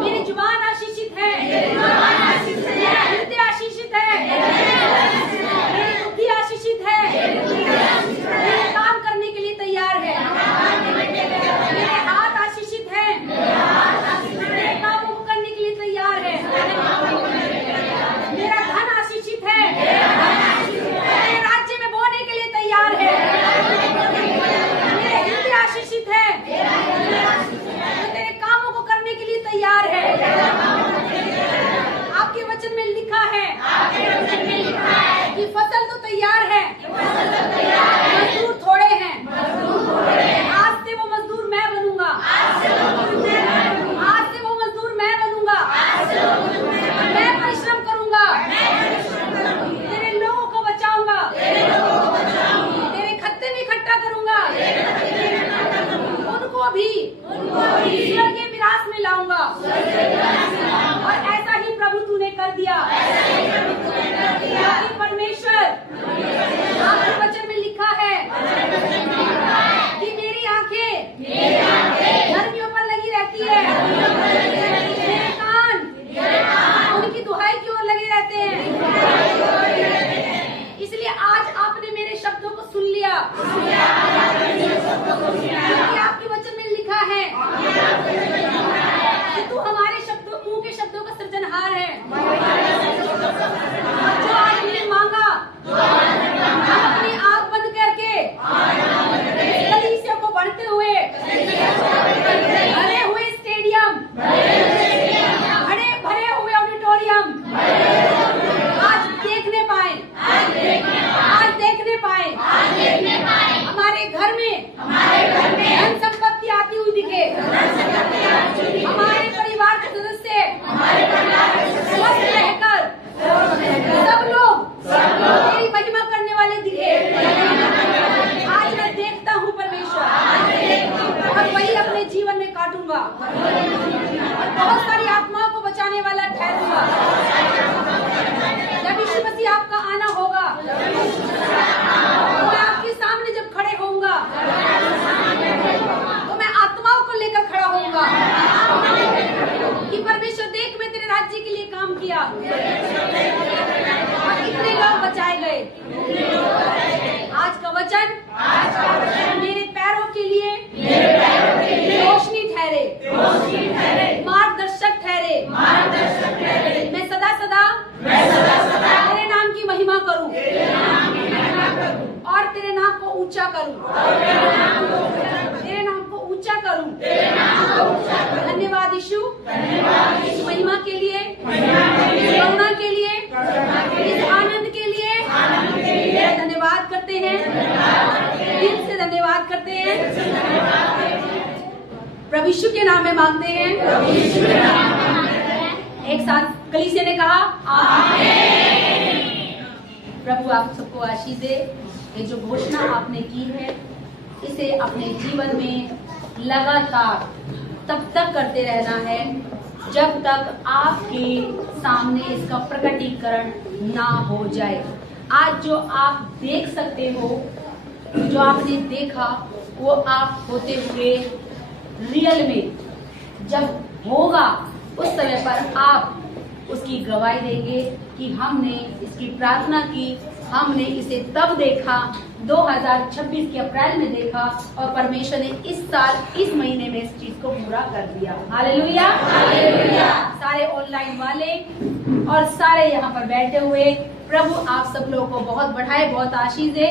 मेरी जुबान आशीषित है, मेरा हृदय आशीषित है, मेरी बुद्धि आशीषित है, मेरे काम करने के लिए तैयार है, मेरे हाथ आशीषित है, मेरे कामों को करने के लिए तैयार है, मेरा धन आशीषित है, मेरे राज्य में बोने के लिए तैयार है, मेरे हृदय आशीषित है, तेरे कामों को करने के लिए तैयार है। आपके वचन में लिखा है कि फसल तो तैयार है, मजदूर थोड़े हैं, आज से वो मजदूर मैं बनूंगा, आज से वो मजदूर मैं बनूंगा, मैं परिश्रम करूंगा, और बहुत सारी आत्माओं को बचाने वाला ठहरूंगा। जब यीशु मसीह आपका आना होगा तो मैं आपके सामने जब खड़े होऊंगा तो मैं आत्माओं को लेकर खड़ा होऊंगा कि परमेश्वर देख मैं तेरे राज्य के लिए काम किया और कितने लोग बचाए गए। आज का वचन मेरे पैरों के लिए रोशनी ठहरे, मार्गदर्शक ठहरे। मैं सदा सदा तेरे नाम की महिमा करूं और तेरे नाम को ऊंचा करूं, तेरे नाम को ऊंचा करूं। धन्यवाद यीशु, इस महिमा के लिए, इस करुणा के लिए, इस आनंद के लिए धन्यवाद करते हैं, दिल से धन्यवाद करते हैं। प्रभु यीशु के नाम में मांगते हैं। एक साथ कलीसिया ने कहा आमीन। प्रभु आप सबको आशीष दे। ये जो घोषणा आपने की है इसे अपने जीवन में लगातार तब तक करते रहना है जब तक आपके सामने इसका प्रकटीकरण ना हो जाए। आज जो आप देख सकते हो, जो आपने देखा, वो आप होते हुए रियल में जब होगा उस समय पर आप उसकी गवाही देंगे कि हमने इसकी प्रार्थना की, हमने इसे तब देखा, 2026 के अप्रैल में देखा और परमेश्वर ने इस साल इस महीने में इस चीज को पूरा कर दिया। Hallelujah, hallelujah. सारे ऑनलाइन वाले और सारे यहाँ पर बैठे हुए, प्रभु आप सब लोगों को बहुत बढ़ाए, बहुत आशीष दे।